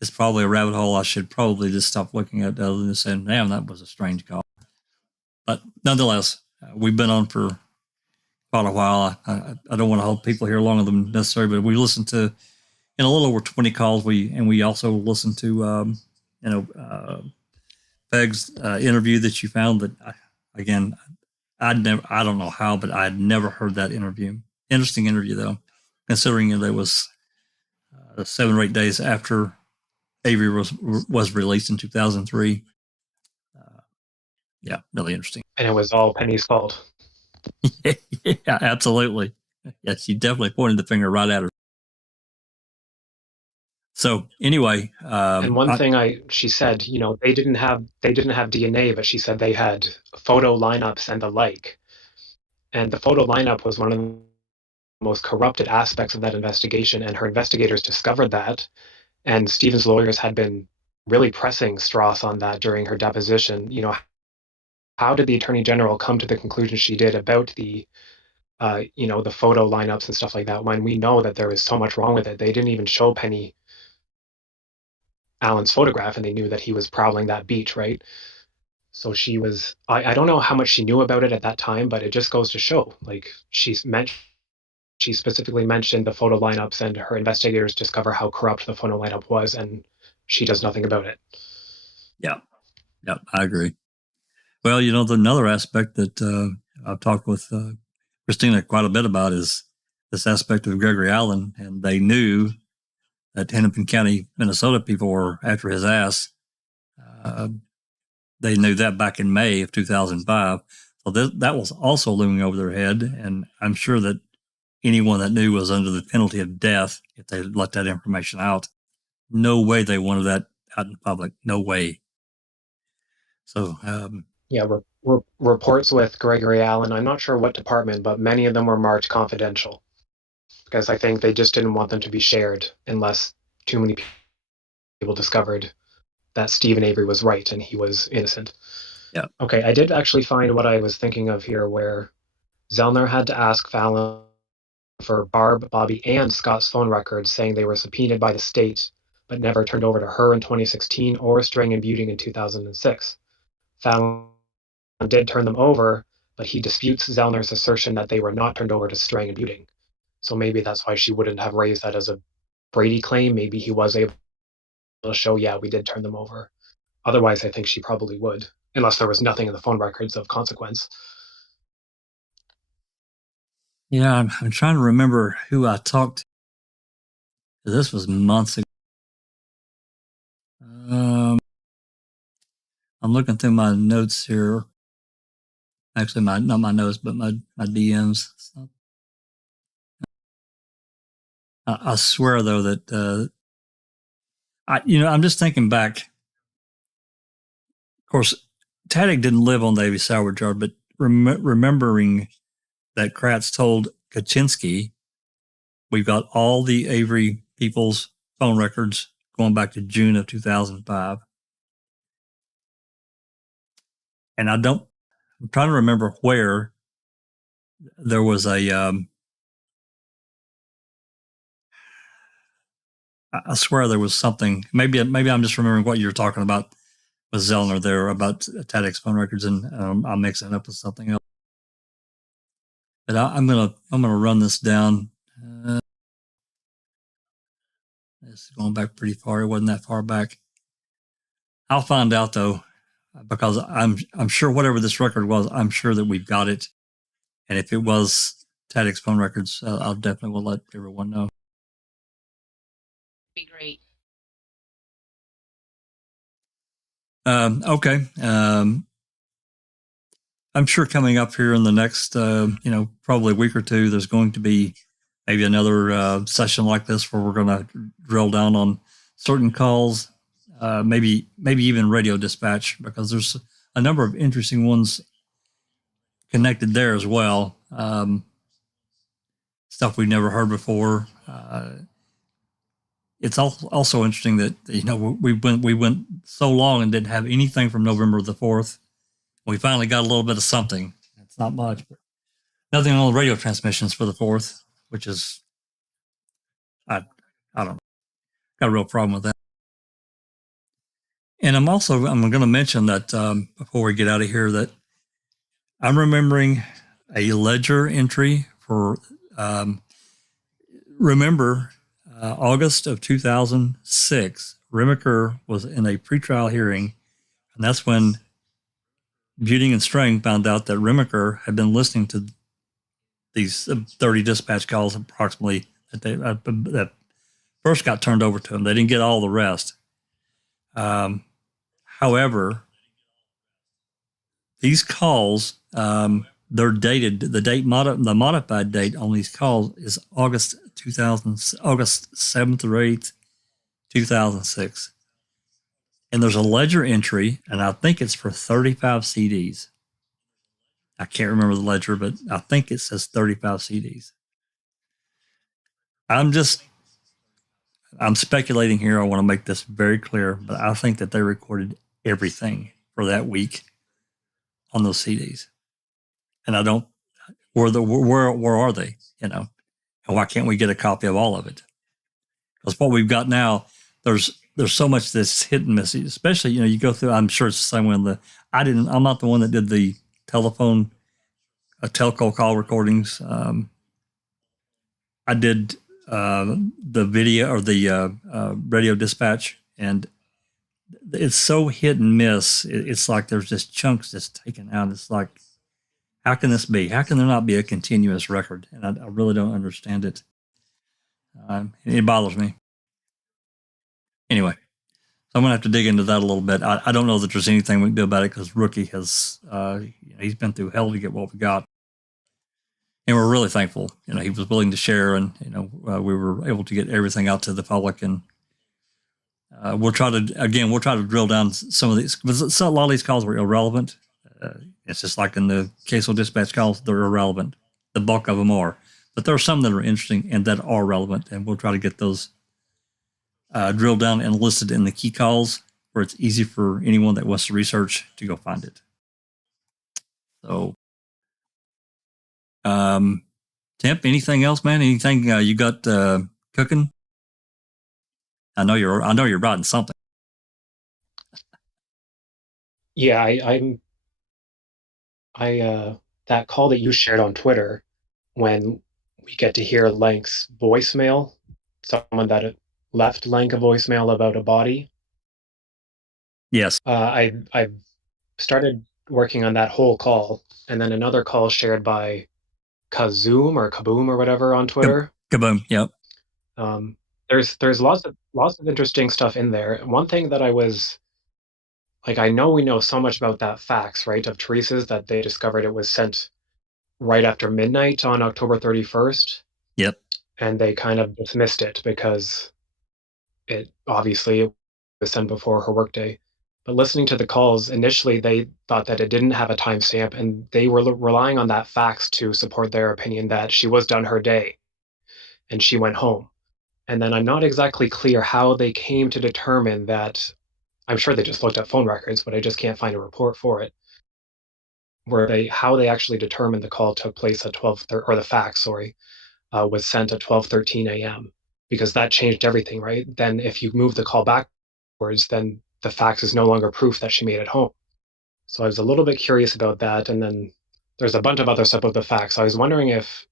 It's probably a rabbit hole I should probably just stop looking at, other than saying, damn, that was a strange call. But nonetheless, we've been on for quite a while. I don't want to hold people here longer than necessary, but we listened to a little over 20 calls. We also listened to Peg's interview that you found. That again, I don't know how, but I had never heard that interview. Interesting interview though, considering that it was 7 or 8 days after Avery was released in 2003. Yeah, really interesting. And it was all Penny's fault. Yeah, absolutely. Yes, you definitely pointed the finger right at her. So anyway, and one thing she said, they didn't have DNA, but she said they had photo lineups and the like. And the photo lineup was one of the most corrupted aspects of that investigation, and her investigators discovered that. And Stephen's lawyers had been really pressing Strauss on that during her deposition. How did the Attorney General come to the conclusion she did about the the photo lineups and stuff like that, when we know that there was so much wrong with it? They didn't even show Penny Allen's photograph, and they knew that he was prowling that beach, right? So she was, I don't know how much she knew about it at that time, but it just goes to show, like, she specifically mentioned the photo lineups, and her investigators discover how corrupt the photo lineup was, and she does nothing about it. Yeah, I agree. Well, another aspect that I've talked with Christina quite a bit about is this aspect of Gregory Allen, and they knew that Hennepin County, Minnesota people were after his ass. They knew that back in May of 2005. So that was also looming over their head, and I'm sure that anyone that knew was under the penalty of death if they let that information out. No way they wanted that out in public. No way. So, yeah, reports with Gregory Allen, I'm not sure what department, but many of them were marked confidential because I think they just didn't want them to be shared unless too many people discovered that Stephen Avery was right and he was innocent. Yeah. Okay, I did actually find what I was thinking of here, where Zellner had to ask Fallon for Barb, Bobby, and Scott's phone records, saying they were subpoenaed by the state, but never turned over to her in 2016 or Strang and Buting in 2006. Fallon did turn them over, but he disputes Zellner's assertion that they were not turned over to Strang and Buting. So maybe that's why she wouldn't have raised that as a Brady claim. Maybe he was able to show, yeah, we did turn them over. Otherwise, I think she probably would, unless there was nothing in the phone records of consequence. Yeah, I'm trying to remember who I talked to. This was months ago. I'm looking through my notes here. Actually, not my notes, but my DMs. I swear, though, that I'm just thinking back. Of course, Tatic didn't live on the Avery salvage yard, but remembering that Kratz told Kaczynski, we've got all the Avery people's phone records going back to June of 2005. And I'm trying to remember where there was a, I swear there was something, maybe I'm just remembering what you're talking about with Zellner there about Tatic's phone records, and I'm mixing it up with something else. But I'm gonna run this down. It's going back pretty far. It wasn't that far back. I'll find out though, because I'm sure whatever this record was, I'm sure that we've got it. And if it was Tatic's phone records, I'll definitely will let everyone know. Be great. Okay. I'm sure coming up here in the next, probably a week or two, there's going to be maybe another session like this where we're going to drill down on certain calls, maybe even radio dispatch, because there's a number of interesting ones connected there as well. Stuff we've never heard before. It's also interesting that we went so long and didn't have anything from November the 4th. We finally got a little bit of something. It's not much, but nothing on the radio transmissions for the 4th, which is I don't know, got a real problem with that. And I'm going to mention that before we get out of here, that I'm remembering a ledger entry for remember. August of 2006, Remicker was in a pretrial hearing, and that's when Buting and Strang found out that Remicker had been listening to these 30 dispatch calls approximately that first got turned over to him. They didn't get all the rest. However, these calls, they're dated. The modified date on these calls is August 7th or 8th, 2006. And there's a ledger entry, and I think it's for 35 CDs. I can't remember the ledger, but I think it says 35 CDs. I'm speculating here. I want to make this very clear, but I think that they recorded everything for that week on those CDs. And I don't, where are they, and why can't we get a copy of all of it? Because what we've got now, there's so much that's hit and miss, especially, you go through, I'm sure it's the same one. I'm not the one that did the telco call recordings. I did the video or the radio dispatch, and it's so hit and miss. It's like there's just chunks that's taken out. It's like, How can this be? How can there not be a continuous record? And I really don't understand it. It bothers me. Anyway, so I'm going to have to dig into that a little bit. I don't know that there's anything we can do about it because Rookie has, he's been through hell to get what we got. And we're really thankful. He was willing to share, and, we were able to get everything out to the public. And we'll try to drill down some of these, because a lot of these calls were irrelevant. It's just like in the Caseville dispatch calls, they're irrelevant. The bulk of them are. But there are some that are interesting and that are relevant, and we'll try to get those drilled down and listed in the key calls where it's easy for anyone that wants to research to go find it. So, Temp, anything else, man? Anything you got cooking? I know you're writing something. Yeah, that call that you shared on Twitter, when we get to hear Lank's voicemail, someone that left Lank a voicemail about a body. Yes. I started working on that whole call, and then another call shared by Kazoom or Kaboom or whatever on Twitter. Kaboom, yep. There's lots of interesting stuff in there. One thing that I was like, I know we know so much about that fax, right, of Teresa's, that they discovered it was sent right after midnight on October 31st. Yep. And they kind of dismissed it because it obviously was sent before her workday. But listening to the calls, initially they thought that it didn't have a timestamp, and they were relying on that fax to support their opinion that she was done her day and she went home. And then I'm not exactly clear how they came to determine that. I'm sure they just looked at phone records, but I just can't find a report for it, how they actually determined the call took place at 12:30, or the fax, was sent at 12:13 a.m. because that changed everything, right? Then if you move the call backwards, then the fax is no longer proof that she made it home. So I was a little bit curious about that. And then there's a bunch of other stuff with the fax. I was wondering if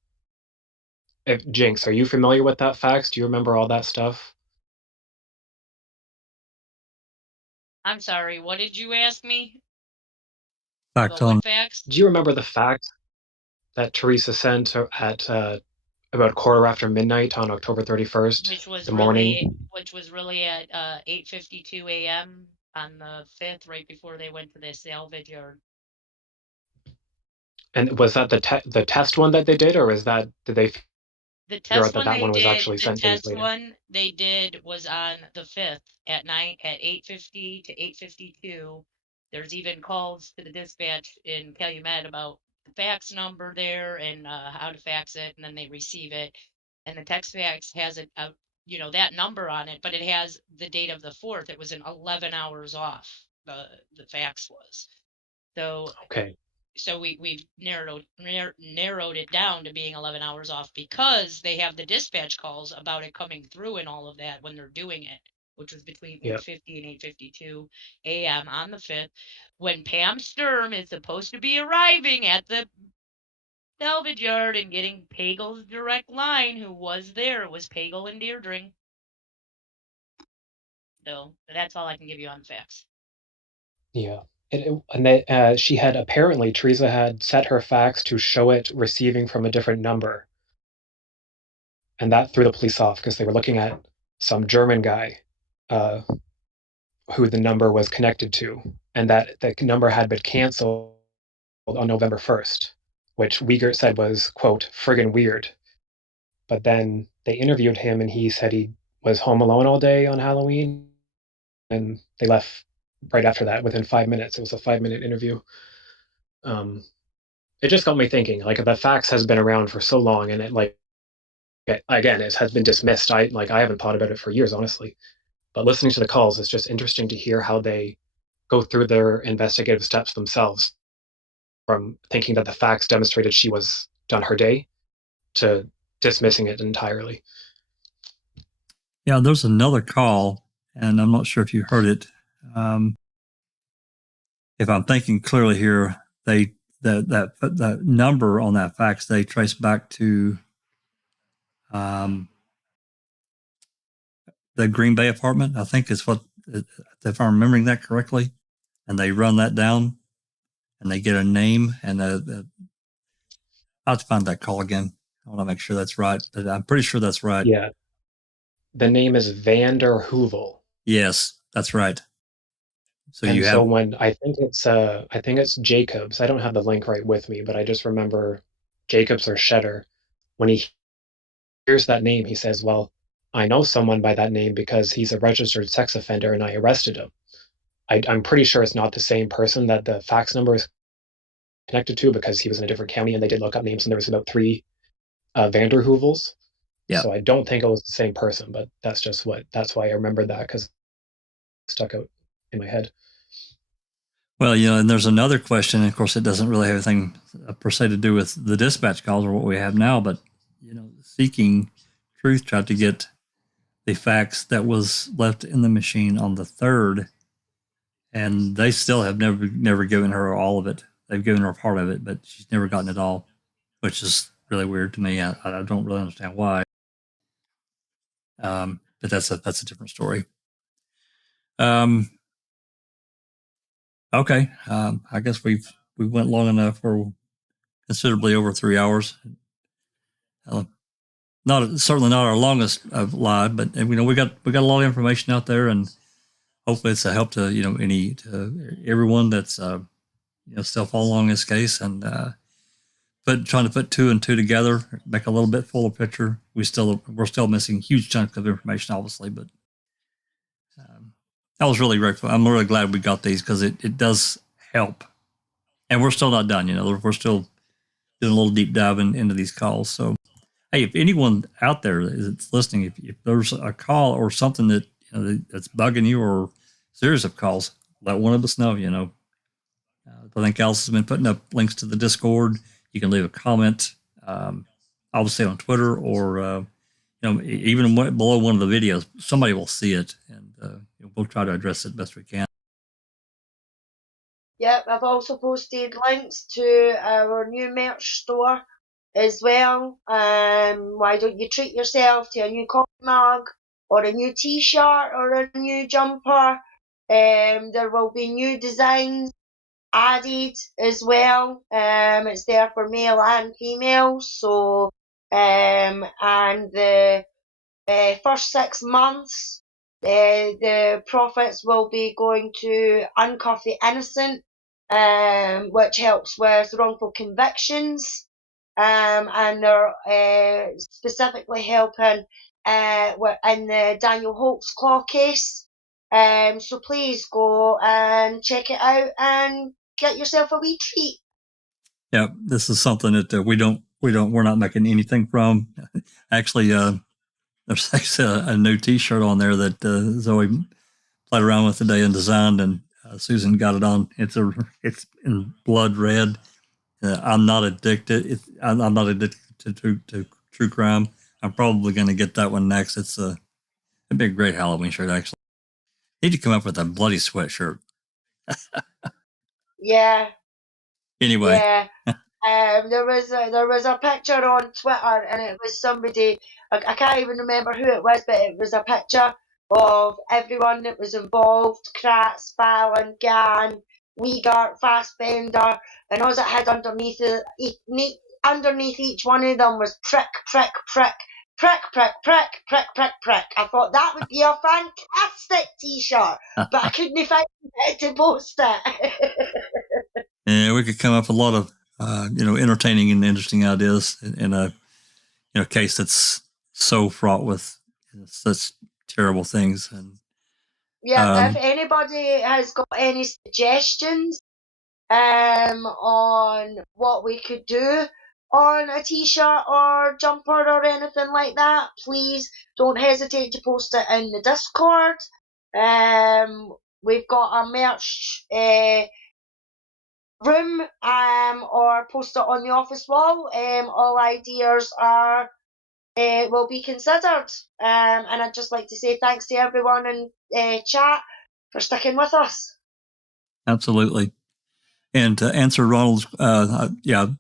Jinx, are you familiar with that fax? Do you remember all that stuff? I'm sorry, what did you ask me? Fax. Do you remember the fax that Teresa sent at about quarter after midnight on October 31st, which was really at 8:52 a.m. on the 5th, right before they went to the salvage yard. And was that the test one that they did, or did they the test that one was actually sent days later? The test one they did was on the 5th at 8:50 to 8:52. There's even calls to the dispatch in Calumet about the fax number there and how to fax it, and then they receive it. And the text fax has that number on it, but it has the date of the 4th. It was 11 hours off. The fax was. So okay. So we've narrowed it down to being 11 hours off because they have the dispatch calls about it coming through and all of that when they're doing it, which was between 8:50 and 8:52 a.m. on the 5th, when Pam Sturm is supposed to be arriving at the salvage yard and getting Pagel's direct line, who was there. It was Pagel and Deirdre. So that's all I can give you on the facts. Yeah. She had apparently, Teresa had set her fax to show it receiving from a different number. And that threw the police off because they were looking at some German guy who the number was connected to. And that the number had been canceled on November 1st, which Wiegert said was, quote, friggin' weird. But then they interviewed him and he said he was home alone all day on Halloween. And they left right after that, within 5 minutes. It was a 5-minute interview. It just got me thinking, like, the fax has been around for so long, and it has been dismissed. I haven't thought about it for years, honestly. But listening to the calls, it's just interesting to hear how they go through their investigative steps themselves, from thinking that the fax demonstrated she was done her day to dismissing it entirely. Yeah, there's another call, and I'm not sure if you heard it. If I'm thinking clearly here, that number on that fax, they trace back to the Green Bay apartment, I think is what, if I'm remembering that correctly, and they run that down and they get a name and I'll have to find that call again. I want to make sure that's right, but I'm pretty sure that's right. Yeah. The name is Vander Hoovel. Yes, that's right. So and you have. So when I think it's Jacobs. I don't have the link right with me, but I just remember Jacobs or Shetter. When he hears that name, he says, "Well, I know someone by that name because he's a registered sex offender, and I arrested him." I'm pretty sure it's not the same person that the fax number is connected to, because he was in a different county, and they did look up names, and there was about 3 Vander Hoovels. Yeah. So I don't think it was the same person, but that's why I remembered that, because it stuck out in my head. Well, and there's another question. Of course, it doesn't really have anything per se to do with the dispatch calls or what we have now, but Seeking Truth tried to get the fax that was left in the machine on the 3rd, and they still have never given her all of it. They've given her part of it, but she's never gotten it all, which is really weird to me. I don't really understand why. But that's a different story. Okay. I guess we went long enough. We're considerably over 3 hours. Certainly not our longest live, but we got a lot of information out there, and hopefully it's a help to to everyone that's still following along this case, and trying to put 2 and 2 together, make a little bit fuller picture. We're still missing huge chunks of information, obviously, but I was really grateful. I'm really glad we got these, because it does help, and we're still not done. We're still doing a little deep dive into these calls. So, hey, if anyone out there that's listening, if there's a call or something that that's bugging you, or series of calls, let one of us know. I think Alice has been putting up links to the Discord. You can leave a comment, obviously on Twitter, or even below one of the videos. Somebody will see it, and we'll try to address it best we can. Yep, I've also posted links to our new merch store as well. Why don't you treat yourself to a new coffee mug, or a new t-shirt, or a new jumper? There will be new designs added as well. It's there for male and female. So, and the first 6 months, the profits will be going to Uncuff the Innocent, which helps with wrongful convictions. And they're specifically helping in the Daniel Holt's Claw case. So please go and check it out and get yourself a wee treat. Yeah, this is something that we're not making anything from. Actually, there's actually a new T-shirt on there that Zoe played around with today and designed, and Susan got it on. It's in blood red. I'm not addicted. I'm not addicted to true crime. I'm probably going to get that one next. It'd be a great Halloween shirt, actually. Need to come up with a bloody sweatshirt. Yeah. Anyway. Yeah. There was a picture on Twitter, and it was somebody, I can't even remember who it was, but it was a picture of everyone that was involved: Kratz, Fallon, Gann, Wiegert, Fassbender, and all it had underneath each one of them was prick, prick, prick, prick, prick, prick, prick, prick, prick. I thought that would be a fantastic T-shirt, but I couldn't find it to post it. Yeah, we could come up with a lot of entertaining and interesting ideas in a case that's so fraught with such terrible things. And yeah, if anybody has got any suggestions on what we could do on a T-shirt or jumper or anything like that, please don't hesitate to post it in the Discord. We've got our merch room, or post it on the office wall. All ideas will be considered. And I'd just like to say thanks to everyone in chat for sticking with us. Absolutely. And to answer Ronald's,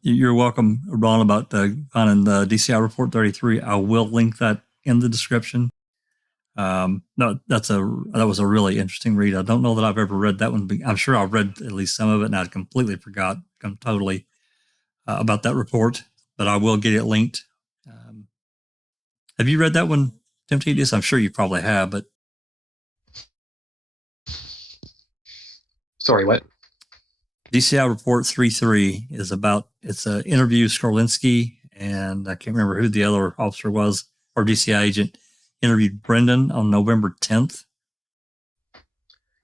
you're welcome, Ron, about finding the DCI Report 33. I will link that in the description. No, that was a really interesting read. I don't know that I've ever read that one. I'm sure I've read at least some of it, and I completely forgot totally about that report. but I will get it linked. Have you read that one, Temptedious? I'm sure you probably have, but. Sorry, what? DCI Report 3.3 is about, it's an interview Skelinski, and I can't remember who the other officer was, or DCI agent, interviewed Brendan on November 10th.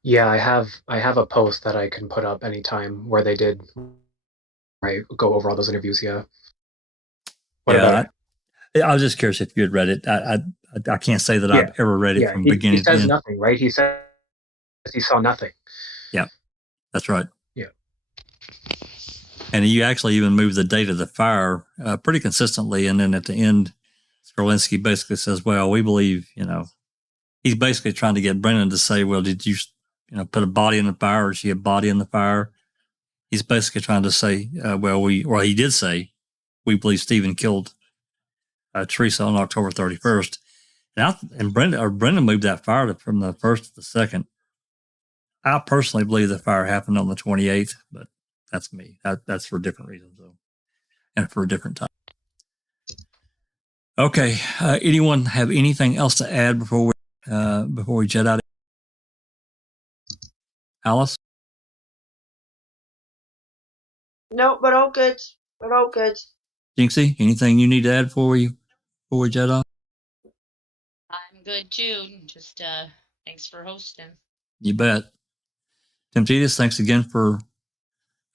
Yeah, I have a post that I can put up anytime where they did go over all those interviews. Yeah. What about it? I was just curious if you had read it. I can't say that I've ever read it from beginning to end. He says nothing, right? He says he saw nothing. Yeah, that's right. Yeah. And you actually even moved the date of the fire pretty consistently. And then at the end, Skelinski basically says, well, we believe, he's basically trying to get Brendan to say, well, did you, put a body in the fire, or is she a body in the fire? He's basically trying to say, he did say, we believe Stephen killed Teresa on October 31st. And Brendan moved that fire from the 1st to the 2nd. I personally believe the fire happened on the 28th, but that's me. That's for different reasons, though, and for a different time. Okay. Anyone have anything else to add before we jet out? Alice? No, we're all good. We're all good. Jinxie, anything you need to add before we jet off? I'm good too. Just thanks for hosting. You bet. Temptedious, thanks again for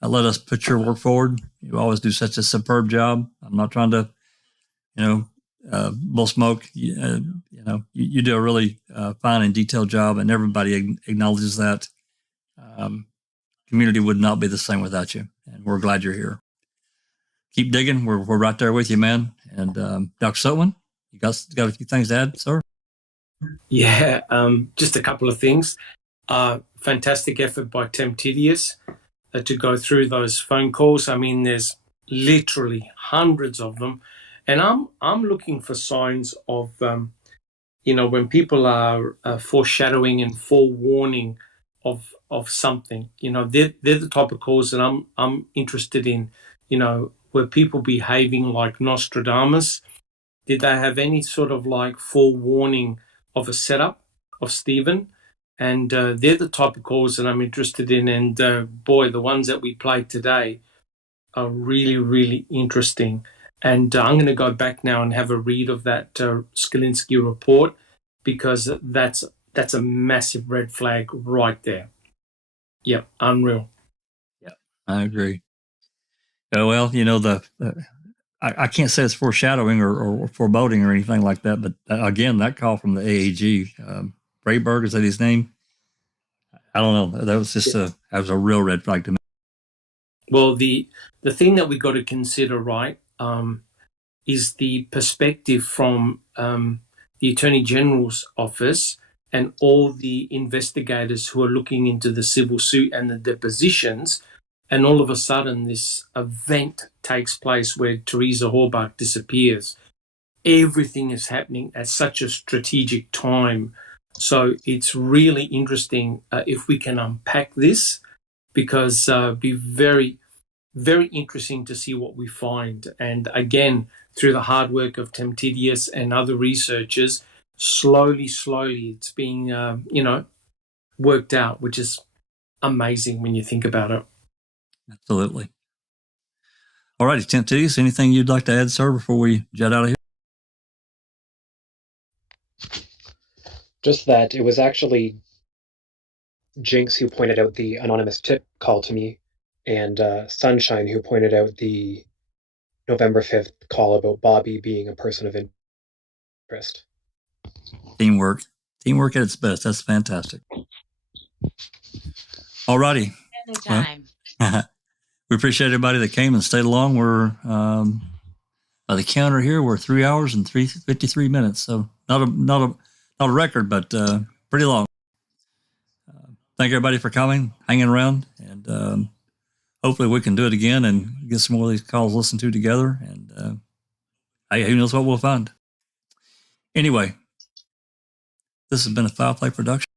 letting us put your work forward. You always do such a superb job. I'm not trying to, blow smoke. You do a really fine and detailed job, and everybody acknowledges that. Community would not be the same without you, and we're glad you're here. Keep digging. We're right there with you, man. And Dr. Silkman, you got a few things to add, sir? Yeah, just a couple of things. Fantastic effort by Temptedious to go through those phone calls. I mean, there's literally hundreds of them, and I'm looking for signs of, when people are foreshadowing and forewarning of something. They're the type of calls that I'm interested in. Were people behaving like Nostradamus? Did they have any sort of like forewarning of a setup of Stephen? And they're the type of calls that I'm interested in. And boy, the ones that we played today are really, really interesting. And I'm going to go back now and have a read of that Skelinski report, because that's a massive red flag right there. Yep, unreal. Yep, I agree. Well, I can't say it's foreshadowing or foreboding or anything like that, but again, that call from the AAG, Brayberg, is that his name? I don't know. That was just that was a real red flag to me. Well, the thing that we got to consider, right, is the perspective from the Attorney General's office and all the investigators who are looking into the civil suit and the depositions. And all of a sudden, this event takes place where Teresa Horbach disappears. Everything is happening at such a strategic time. So it's really interesting if we can unpack this, because be very, very interesting to see what we find. And again, through the hard work of Temptedious and other researchers, slowly, it's being, worked out, which is amazing when you think about it. Absolutely. All righty, Temptedious, anything you'd like to add, sir, before we jet out of here? Just that it was actually Jinx who pointed out the anonymous tip call to me, and Sunshine who pointed out the November 5th call about Bobby being a person of interest. Teamwork at its best. That's fantastic. All righty. Anytime. Well, we appreciate everybody that came and stayed along. We're by the counter here, we're 3 hours and 53 minutes. So not a record, but pretty long. Thank everybody for coming, hanging around, and hopefully we can do it again and get some more of these calls listened to together. And hey, who knows what we'll find. Anyway, this has been a Foul Play production.